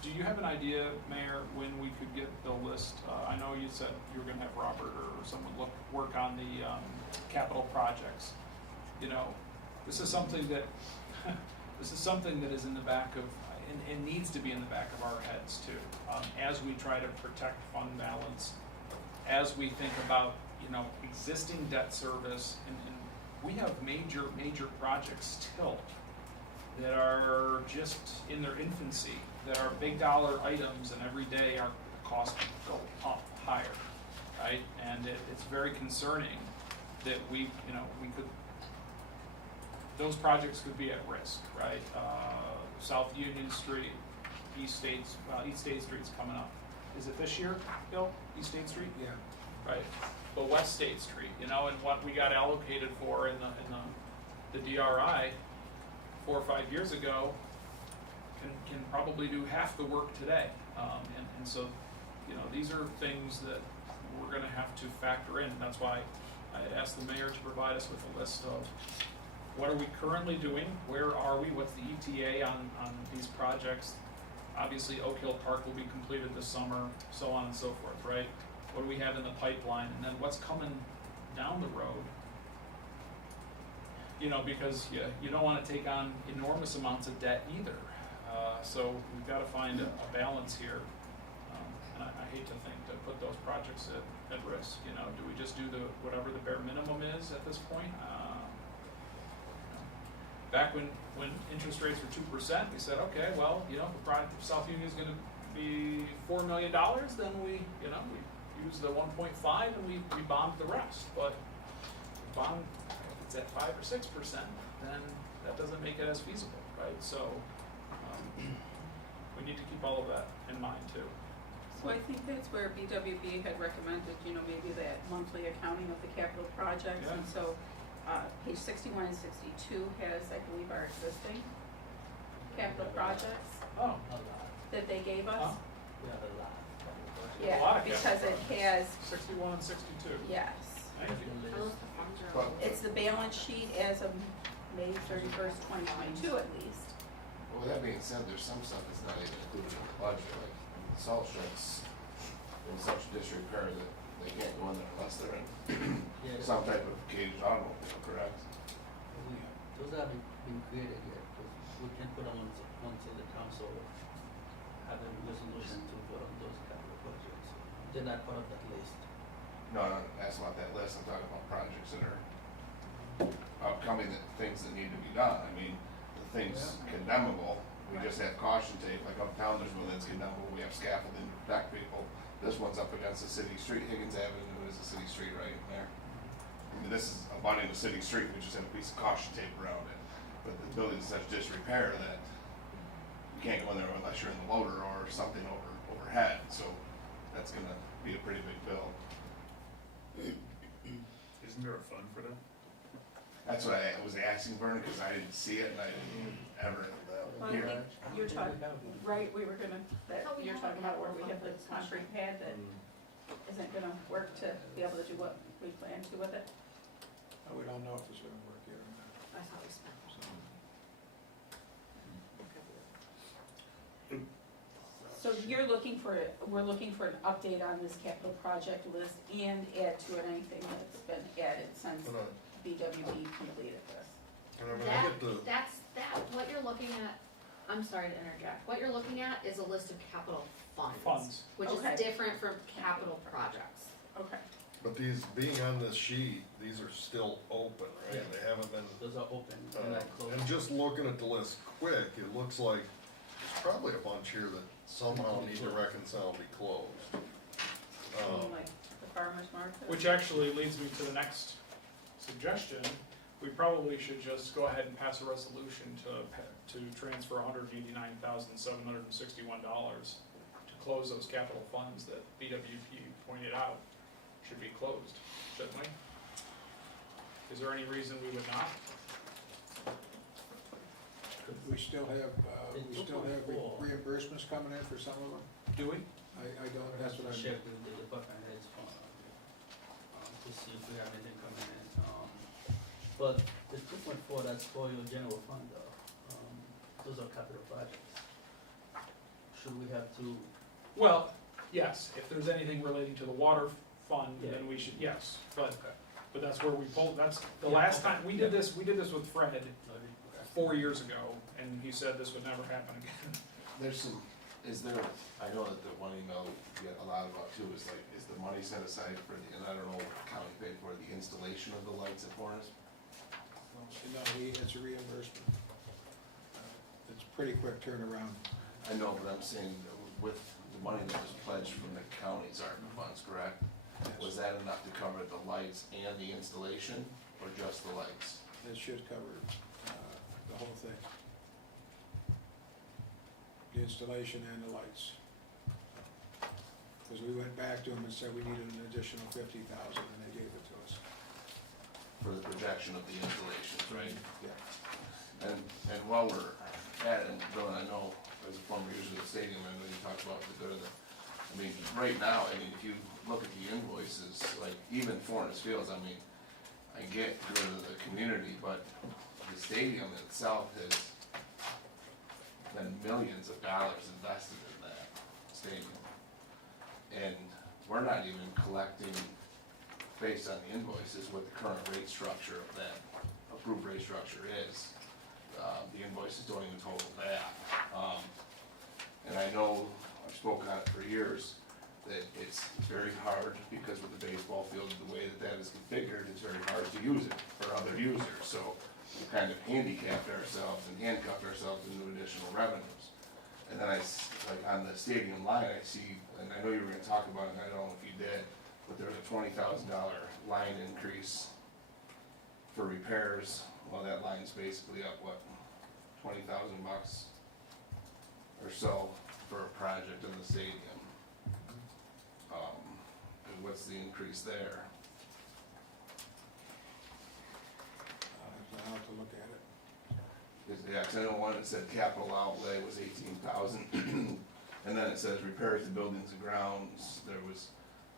do you have an idea, Mayor, when we could get the list? I know you said you were gonna have Robert or someone work on the, capital projects. You know, this is something that, this is something that is in the back of, and needs to be in the back of our heads too. As we try to protect fund balance, as we think about, you know, existing debt service, and we have major projects still that are just in their infancy, that are big dollar items, and every day our costs go up higher, right? And it's very concerning that we, you know, we could, those projects could be at risk, right? South Union Street, East State Street's coming up. Is it this year, Bill? East State Street? Yeah. Right, but West State Street, you know, and what we got allocated for in the DRI 4 or 5 years ago can probably do half the work today. And so, you know, these are things that we're gonna have to factor in. That's why I asked the mayor to provide us with a list of what are we currently doing, where are we, what's the ETA on these projects. Obviously, Oak Hill Park will be completed this summer, so on and so forth, right? What do we have in the pipeline, and then what's coming down the road? You know, because you don't wanna take on enormous amounts of debt either. So we've gotta find a balance here. And I hate to think to put those projects at risk, you know, do we just do whatever the bare minimum is at this point? Back when interest rates were 2%, we said, okay, well, you know, if South Union is gonna be $4 million, then we use the 1.5 and we bond the rest. But bond, if it's at 5 or 6%, then that doesn't make it as feasible, right? So we need to keep all of that in mind too. So I think that's where BWB had recommended, you know, maybe that monthly accounting of the capital projects. Yeah. And so, page 61 and 62 has, I believe, our existing capital projects Oh, A lot. that they gave us. Huh? We have a lot. a lot Yeah, of because capital it has, 61 and 62. yes. Thank you. But, It's the balance sheet as of May 31st, 2022 at least. well, with that being said, there's some stuff that's not even included in the budget, like salt sheds in such disrepair that they can't go in there unless they're in Yeah, some type of caged automobile, correct? Those haven't been created yet, but we can put them onto the council, have a resolution to vote on those capital projects. They're not part of that list. No, I'm not asking about that list, I'm talking about projects that are upcoming, things that need to be done. I mean, the things condemnable, we just have caution tape, like uptown, there's one that's condemnable, we have scaffolding to protect people. This one's up against the city street, Higgins Avenue is a city street right in there. I mean, this is abutting the city street, we just have a piece of caution tape around it. But the building's such disrepair that you can't go in there unless you're in the loader or something overhead, so that's gonna be a pretty big bill. Isn't there a fund for that? That's what I was asking Vernon, cause I didn't see it and I didn't ever Well, I hear think it. you're talking, right, we were gonna, you're talking about where we have the concrete pad that isn't gonna work to be able to do what we plan to with it. We don't know if it's gonna work yet or not, I thought we spent. so. So we're looking for an update on this capital project list and add to it anything that's been added since When BWB completed this. I get the, That, what you're looking at, I'm sorry to interject, what you're looking at is a list of capital funds. which is Okay. different from capital projects. Okay, But these, being on this sheet, these are still open, right? They haven't been, Those are open, they're not closed. and just looking at the list quick, it looks like there's probably a bunch here that somehow need to reconcile and be closed. like the farmer's market? Which actually leads me to the next suggestion. We probably should just go ahead and pass a resolution to transfer $189,761 to close those capital funds that BWP pointed out should be closed, shouldn't we? Is there any reason we would not? We still have reimbursements coming in for some of them? Do we? I don't, that's what I'm. Check with the department heads to see if we have anything coming in. But the 2.4, that's for your general fund though. Those are capital projects. Should we have to, Well, yes, if there's anything relating to the water fund, then we should, yes, but that's where we pulled, that's, the last time, we did this with Fred 4 years ago, and he said this would never happen again. There's some, is there, I know that the one email we get a lot about too is like, is the money set aside for the, and I don't know what the county paid for, the installation of the lights at Forest? No, it's a reimbursement. It's a pretty quick turnaround. I know, but I'm saying with the money that was pledged from the county's ARPA funds, correct? Was that enough to cover the lights and the installation, or just the lights? It should cover the whole thing. The installation and the lights. Because we went back to them and said we needed an additional 50,000, and they gave it to us. For the projection of the installations, right? Yeah. And while we're at it, and Bill, and I know as a former user of the stadium, I know you talked about the good of the, I mean, right now, I mean, if you look at the invoices, like even Forest Fields, I mean, I get good of the community, but the stadium itself has been millions of dollars invested in that stadium. And we're not even collecting, based on the invoices, what the current rate structure of that approved rate structure is. The invoices don't even total that. And I know, I've spoken on it for years, that it's very hard, because with the baseball field, the way that is configured, it's very hard to use it for other users. So we kind of handicapped ourselves and handcuffed ourselves into additional revenues. And then like on the stadium line, I see, and I know you were gonna talk about it, and I don't know if you did, but there's a $20,000 line increase for repairs. Well, that line's basically up, what, $20,000 or so for a project in the stadium. And what's the increase there? I'll have to look at it. Yeah, 'cause I know one that said capital outlay was 18,000, and then it says repairs to buildings and grounds, there was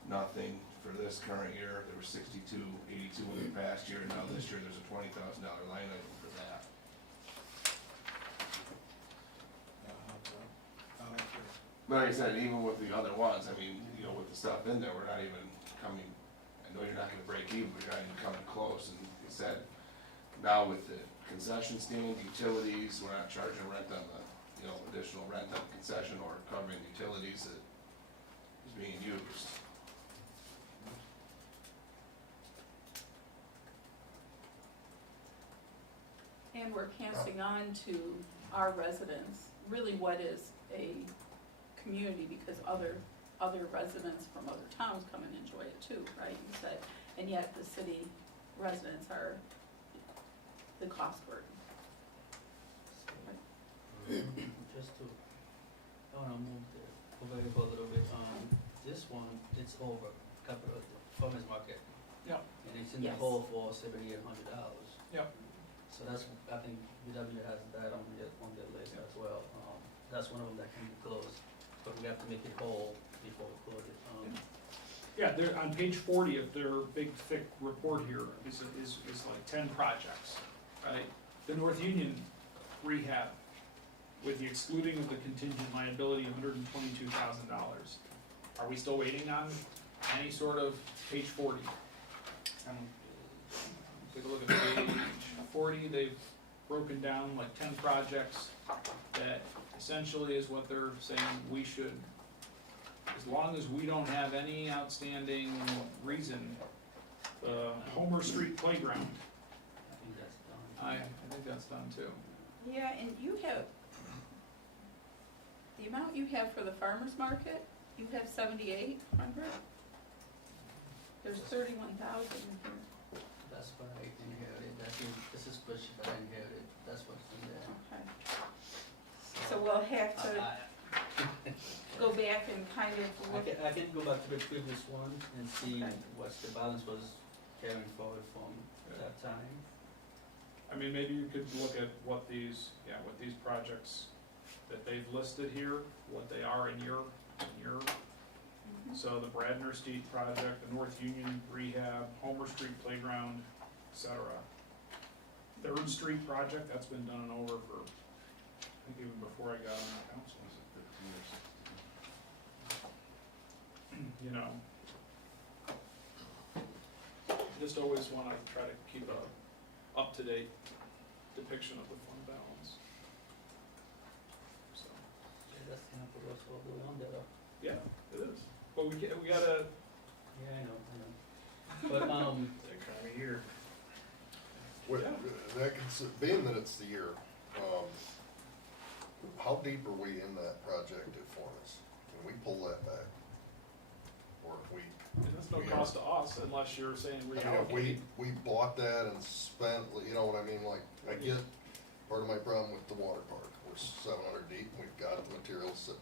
nothing for this current year, there was 6282 in the past year, and now this year there's a $20,000 line item for that. I'll have to. But like I said, even with the other ones, I mean, you know, with the stuff in there, we're not even coming, I know you're not gonna break even, but you're not even coming close, and he said, now with the concession stand, utilities, we're not charging rent on the, you know, additional rent on the concession or covering utilities that is being used. And we're passing on to our residents, really what is a community, because other residents from other towns come and enjoy it too, right? You said, and yet the city residents are the cost burden. just to, I wanna move over here for a little bit, this one, it's over, capital, farmer's market. Yep. And it's in the Yes. hole for $7,800. Yep. So that's, I think VW has that on their list as well. That's one of them that can be closed, but we have to make it whole before we close it. Yeah, they're, on page 40 of their big thick report here is like 10 projects, right? The North Union rehab, with the excluding of the contingent liability, $122,000. Are we still waiting on any sort of page 40? Take a look at page 40, they've broken down like 10 projects that essentially is what they're saying we should as long as we don't have any outstanding reason, the Homer Street Playground, I think that's done. I think that's done too. Yeah, and you have, the amount you have for the farmer's market, you have 7,800. There's 31,000 in here. That's what I inherited, this is spreadsheet that I inherited, that's what's in there. Okay. So we'll have to I- go back and kind of look. I can go back to the previous one and see Okay. what the balance was carrying forward from that time. I mean, maybe you could look at what these projects that they've listed here, what they are in your, Mhm. so the Bradner Street project, the North Union rehab, Homer Street Playground, et cetera. Third Street project, that's been done and over for, I think even before I got on the council. You know. Just always wanna try to keep a up-to-date depiction of the fund balance. So, Yeah, that's sample, that's what we on there. yeah, it is. But we gotta, Yeah, I know. But, That kind of year. With, Yeah. being that it's the year, how deep are we in that project at Fortis? Can we pull that back? Or if we, and that's no cost to us unless you're saying I mean, if reallocate. we bought that and spent, you know what I mean, like, I get part of my problem with the water park, we're 700 deep, and we've got the materials sitting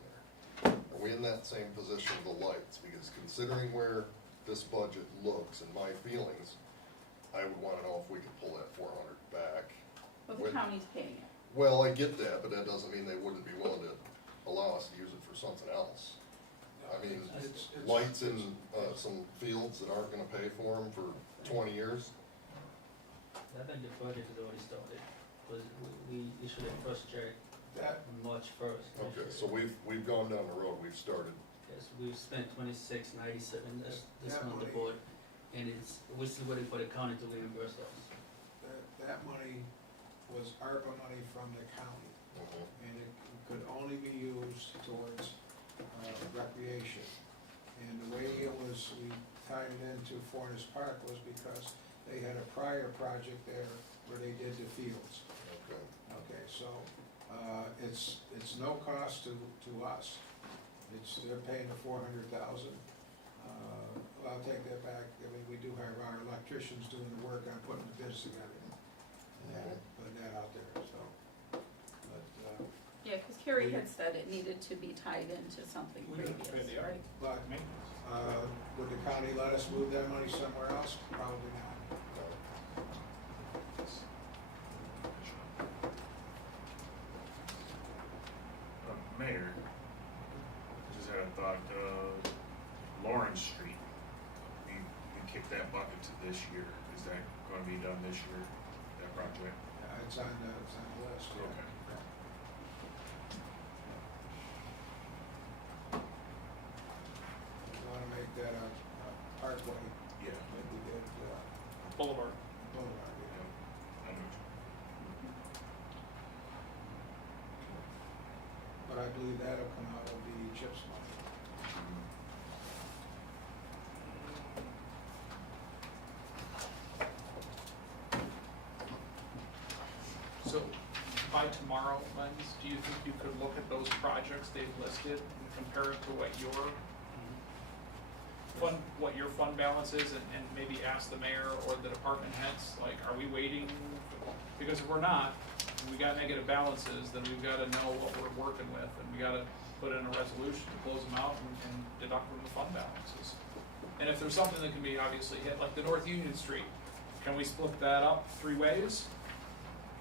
there. Are we in that same position with the lights? Because considering where this budget looks and my feelings, I would wanna know if we could pull that 400 back. Well, the With- county's paying it. Well, I get that, but that doesn't mean they wouldn't be willing to allow us to use it for something else. I mean, It's- lights in, some fields that aren't gonna pay for them for 20 years. I think the project is already started, because we issued a first check That, on March 1st. Okay, so we've gone down the road, we've started. Yes, we've spent 2697 this That on the money- board, and we're still waiting for the county to reimburse us. that money was ARPA money from the county, and it could only be used towards recreation. And the way it was, we tied it into Fortis Park was because they had a prior project there where they did the fields. Okay. Okay, so, it's no cost to us. They're paying the 400,000. Well, I'll take that back. I mean, we do have our electricians doing the work on putting the bids together. And putting that out there, so, but, Yeah, because Carrie had said it needed to be tied into something We didn't pay previous, the right? but, Maintenance. would the county let us move that money somewhere else? Probably not. Mayor, just had a thought, Lawrence Street, we kicked that bucket to this year. Is that gonna be done this year, that project? It's on the list, yeah. Okay. We wanna make that a parkway, Yeah. like we did, Boulevard. Boulevard, yeah. I know. But I believe that'll come out of the CHIPS money. So by tomorrow, Lens, do you think you could look at those projects they've listed and compare it to what your fund balance is and maybe ask the mayor or the department heads, like, are we waiting? Because if we're not, and we got negative balances, then we've gotta know what we're working with and we gotta put in a resolution to close them out and deduct from the fund balances. And if there's something that can be obviously hit, like the North Union Street, can we split that up 3 ways?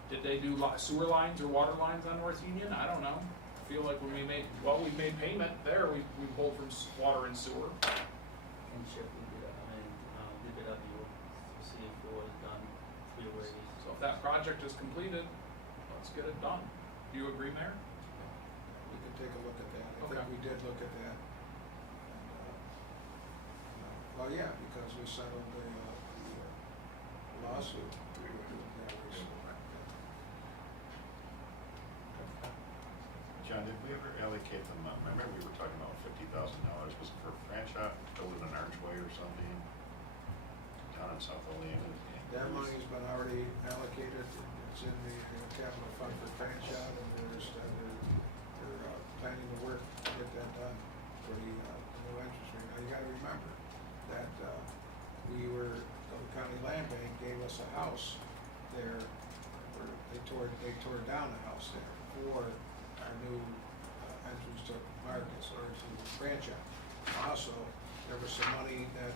Did they do sewer lines or water lines on North Union? I don't know. I feel like when we made payment there, we pulled from water and sewer. And check with the, DPW to see if it was done 3 ways. So if that project is completed, let's get it done. Do you agree, Mayor? We could take a look at that. I Okay. think we did look at that. And, well, yeah, because we settled the lawsuit. We were doing that recently. John, did we ever allocate them, I remember we were talking about $50,000, was it for franchise, building an archway or something? Down in South Olean? That money's been already allocated, it's in the capital fund for franchise, and they're planning to work to get that done for the new entrance rate. Now, you gotta remember that, the county land bank gave us a house there, where they tore down a house there for our new entrance to Marcus, or to franchise. Also, there was some money that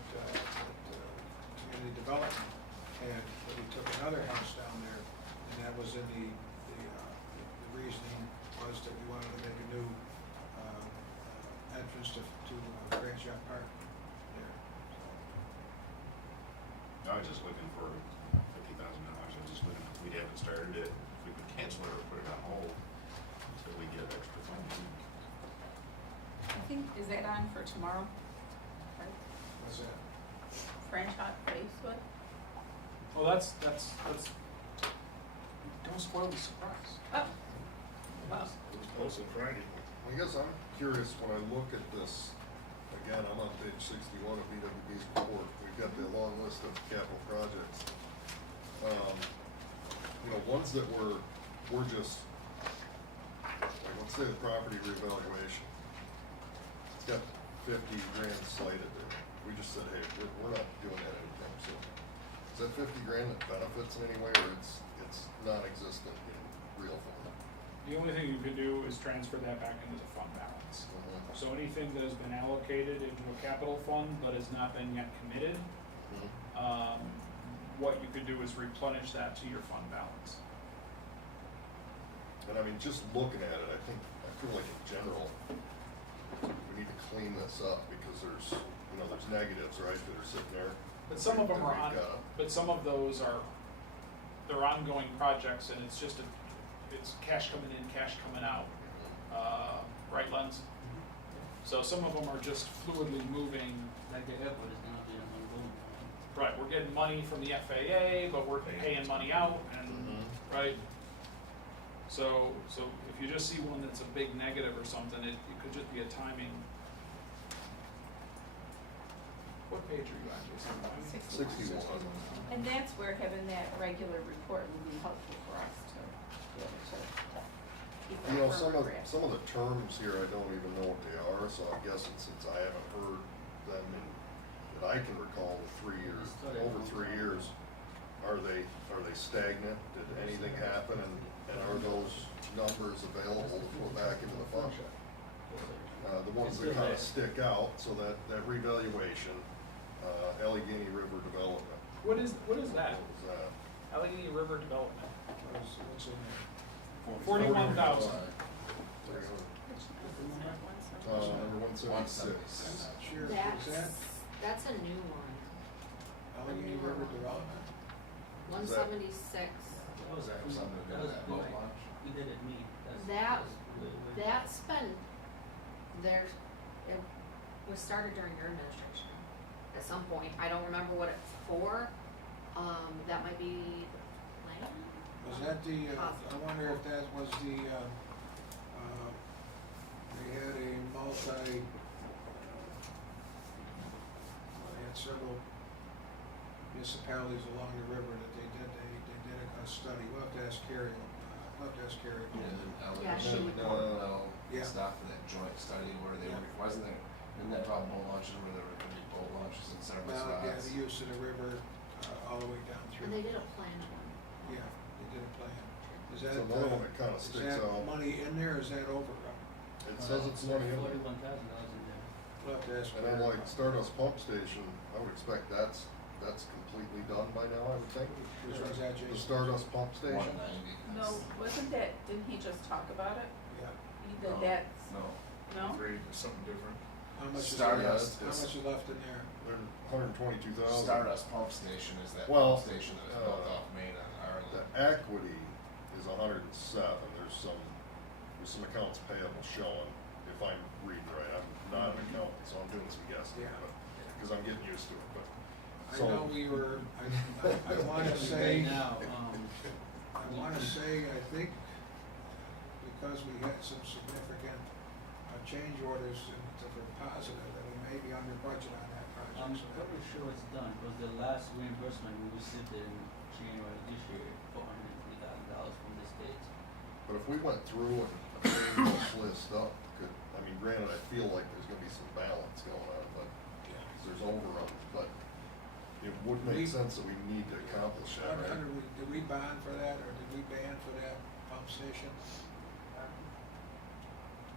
community development, and we took another house down there, and that was in the reasoning was that we wanted to make a new entrance to Franchot Park there. I was just looking for $50,000, I was just looking, if we haven't started it, if we could cancel it or put it on hold until we get extra funding. I think, is that on for tomorrow? Right? What's that? Franchot Facebook? Well, that's, don't spoil the surprise. Oh, wow. It was posted Friday. I guess I'm curious, when I look at this, again, I'm on page 61 of BWB's report, we've got the long list of capital projects. Ones that were just, like, let's say the property reevaluation, it's got 50 grand slated there. We just said, hey, we're not doing that anytime soon. Is that 50 grand that benefits in any way, or it's non-existent in real form? The only thing you could do is transfer that back into the fund balance. So anything that has been allocated into a capital fund but has not been yet committed, what you could do is replenish that to your fund balance. And I mean, just looking at it, I feel like in general, we need to clean this up, because there's negatives, right, that are sitting there. But some of them are that on, we've got. but some of those they're ongoing projects, and it's cash coming in, cash coming out. Right, Lens? So some of them are just fluidly moving. Like the airport is gonna be ongoing. Right, we're getting money from the FAA, but we're paying money out, and, right? So if you just see one that's a big negative or something, it could just be a timing. What page are you on, Jason? 61. And that's where having that regular report would be helpful for us to be able to keep that Some firm grasp. of the terms here, I don't even know what they are, so I'm guessing since I haven't heard them that I can recall in 3 years, over 3 years, are they stagnant? Did anything happen, and are those numbers available to put back into the fund? The ones that kind of stick out, so that revaluation, Allegheny River Development. What is that? What was that? Allegheny River Development. What's in there? 41,000. Number 176. Sure, is that That's a new one. Allegheny River Development? 176. What was that, something to do with that boat launch? We did it meet. That's been there. It was started during your administration at some point. I don't remember what it's for. That might be the plan. Was that I wonder if that was they had a they had several municipalities along the river that they did a study. We'll have to ask Carrie. Yeah, she would Yeah. Stuff for that joint study where they were, wasn't there, isn't that about boat launches where there were gonna be boat launches in several Well, yeah, spots? the use of the river all the way down through. And they did a plan one. Yeah, they did a plan. Is that, So another one that kind of is sticks that out. money in there, or is that overrun? It says it's money in there. $41,000 in there. We'll have to ask And then Carrie. like Stardust Pump Station, I would expect that's completely done by now, I would think. Which one's that, The Jason? Stardust Pump Station. 190. No, wasn't that, didn't he just talk about it? Yeah. That's, No. no? Afraid it's something different. How much is Stardust left? How is- much is left in there? There's 122,000. Stardust Pump Station is that Well, pump station that was built off Main on The Ireland. equity is 107. There's some accounts payable showing, if I'm reading right. I'm not an accountant, so I'm doing some guessing, Yeah. because I'm getting used to it, but. I know we were, I wanna say, Right now, I wanna say, I think we because we had some significant change orders to for positive, that we may be under budget on that project. I'm so that pretty sure it's done, because the last reimbursement we received in January this year, $403,000 from the state. But if we went through and cleaned this list up, I mean, granted, I feel like there's gonna be some balance going on, but there's overruns, but it would make sense that we need to accomplish that, right? Did we bond for that, or did we ban for that pump station?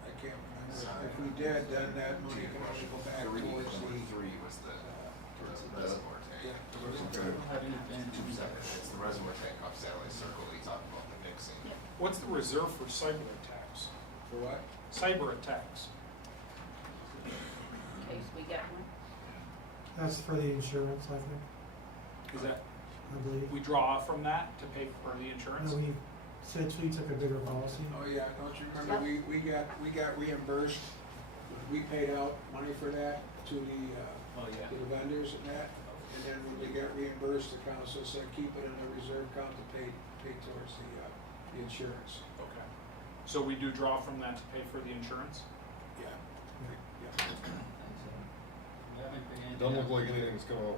I can't remember. If we did, then that money can only go back towards the. Three was the Towards the debt. reservoir tank. Yeah. Okay. I don't have anything Two to separate, it's the reservoir tank off Satellite Circle, he talked about the mixing. Yep. What's the reserve for cyber attacks? For what? Cyber attacks. Okay, so we got one. That's for the insurance, I think, Is that, I believe. we draw from that to pay for the insurance? No, since we took a bigger policy. Oh, yeah, don't you remember, we got reimbursed, we paid out money for that to the, Oh, yeah. to the vendors and that, and then when we got reimbursed, the council said, keep it in the reserve account to pay towards the insurance. Okay. So we do draw from that to pay for the insurance? Yeah. Yeah. We haven't paid anything. Doesn't look like anything's come out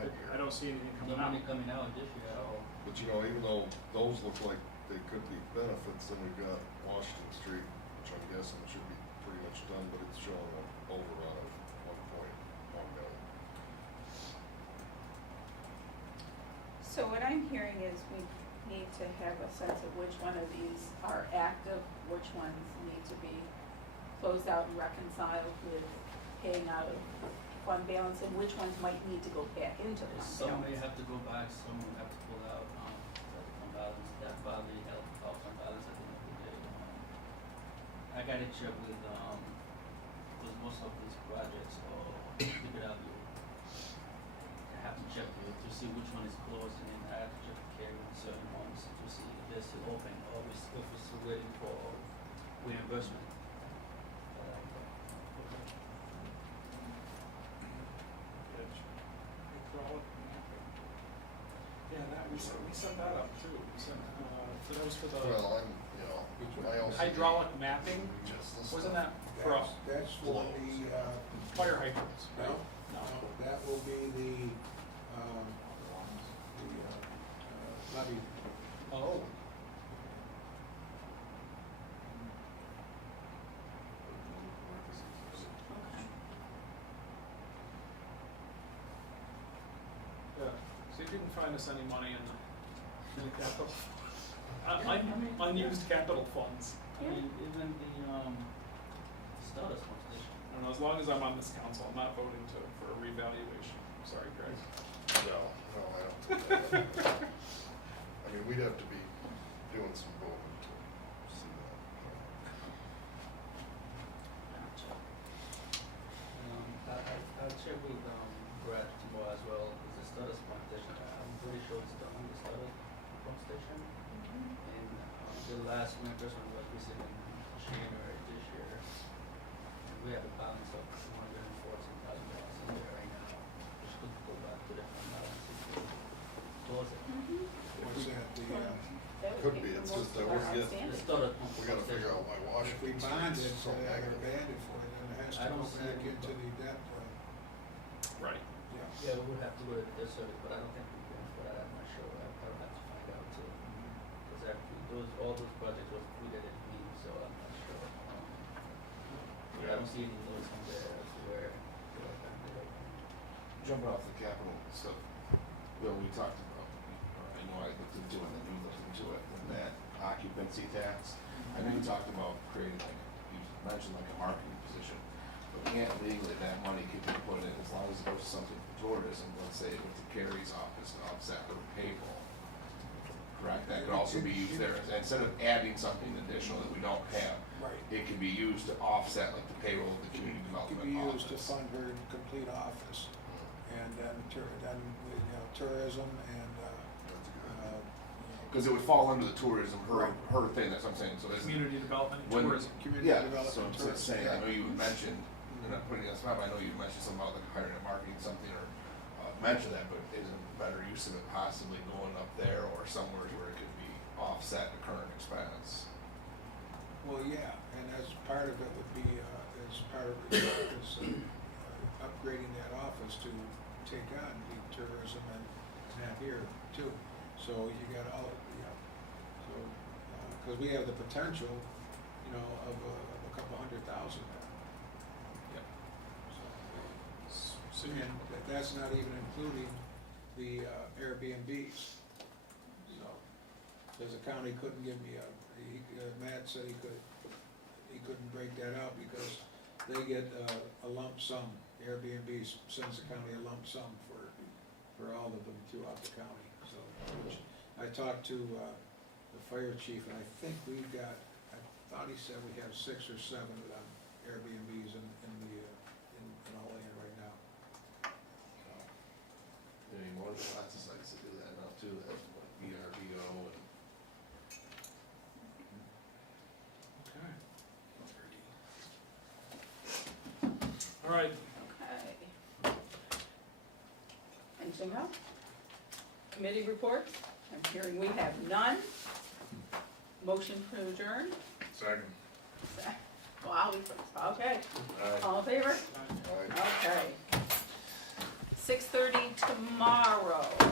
that year. I don't see anything No coming out. money coming out this year at all. But you know, even though those look like they could be benefits, then we've got Washington Street, which I'm guessing should be pretty much done, but it's showing an overrun of $1.1 million. So what I'm hearing is we need to have a sense of which one of these are active, which ones need to be closed out and reconciled with paying out of fund balance, and which ones might need to go back into fund Some may balance. have to go back, some will have to pull out, fund balance, that probably help out fund balance at the end of the day. I gotta check with, because most of these projects are DPW. I have to check to see which one is closed, and then I have to check with Carrie on certain ones to see if they're still open, or if we're still waiting for reimbursement. Yeah, that, we set that up too. We set, so that was for the Well, I'm, you know, I also. hydraulic mapping, Just the wasn't stuff. that for us? That's for the, Fire hydrants, right? no, No. that will be the levy. Oh. Okay. Yeah, so you didn't find us any money in the capital, unused capital funds. I mean, even the, status competition. I don't know, as long as I'm on this council, I'm not voting for a revaluation. Sorry, Greg. No, I don't think that. I mean, we'd have to be doing some voting to see that. I'll check with, Brad tomorrow as well, because the status competition, I'm pretty sure it's done on the status pump station. And, the last reimbursement was received in January this year. And we have a balance of $214,000 in there right now, which could go back to the fund balance if we close it. What's that, That would Could pay be, for it's most just of that our we're getting- The outstanding. status pump We gotta figure out why if Washington. we bond it, Street's so or negative. band it for it, then it has I to go don't see back it. into the debt, Right. yeah. Yeah, we would have to go to the service, but I don't think we're going for that, I'm not sure, I'll have to find out too. Because actually, all those projects was included in me, so I'm not sure. I don't see any notes on there as to where they're open. Jumping off the capital stuff, Bill, we talked about, or I know I looked into it, and you looked into it, and that occupancy tax. I know you talked about creating like, you mentioned like a marketing position, but can't legally, that money could be put in as long as it goes to something for tourism, let's say with the Carrie's office to offset the payroll. Correct, that could also be used there, instead of adding something additional that we don't have, Right. it could be used to offset like the payroll of the community It development could be office. used to fund her complete office, and then tourism and, Cause it would fall under the tourism, her thing, that's what I'm saying, so it's. Community development and When- tourism. community Yeah, development. so I'm just saying, I know you mentioned, and I'm putting you on the spot, but I know you mentioned something about like hiring and marketing something, or, mentioned that, but isn't better use of it possibly going up there or somewhere where it could be offset the current expense? Well, yeah, and as part of it would be, as part of it is upgrading that office to take on the tourism and here too. So you got all, so, cause we have the potential, of a couple $100,000 there. Yep. So And that's not even including the Airbnbs. So, cause the county couldn't give me Matt said he couldn't break that out because they get a lump sum. Airbnb sends the county a lump sum for all of them throughout the county. So, which I talked to the fire chief, and I think we've got, I thought he said we have 6 or 7 of them Airbnbs in Olean right now. So, Anymore, there's lots of sites that do that now too, that's like VRBO and. okay. All right, Okay. Anything else? Committee reports? I'm hearing we have none. Motion to adjourn? Second. Well, Ali first, okay. Aye. All in favor? All right. Okay. 6:30 tomorrow.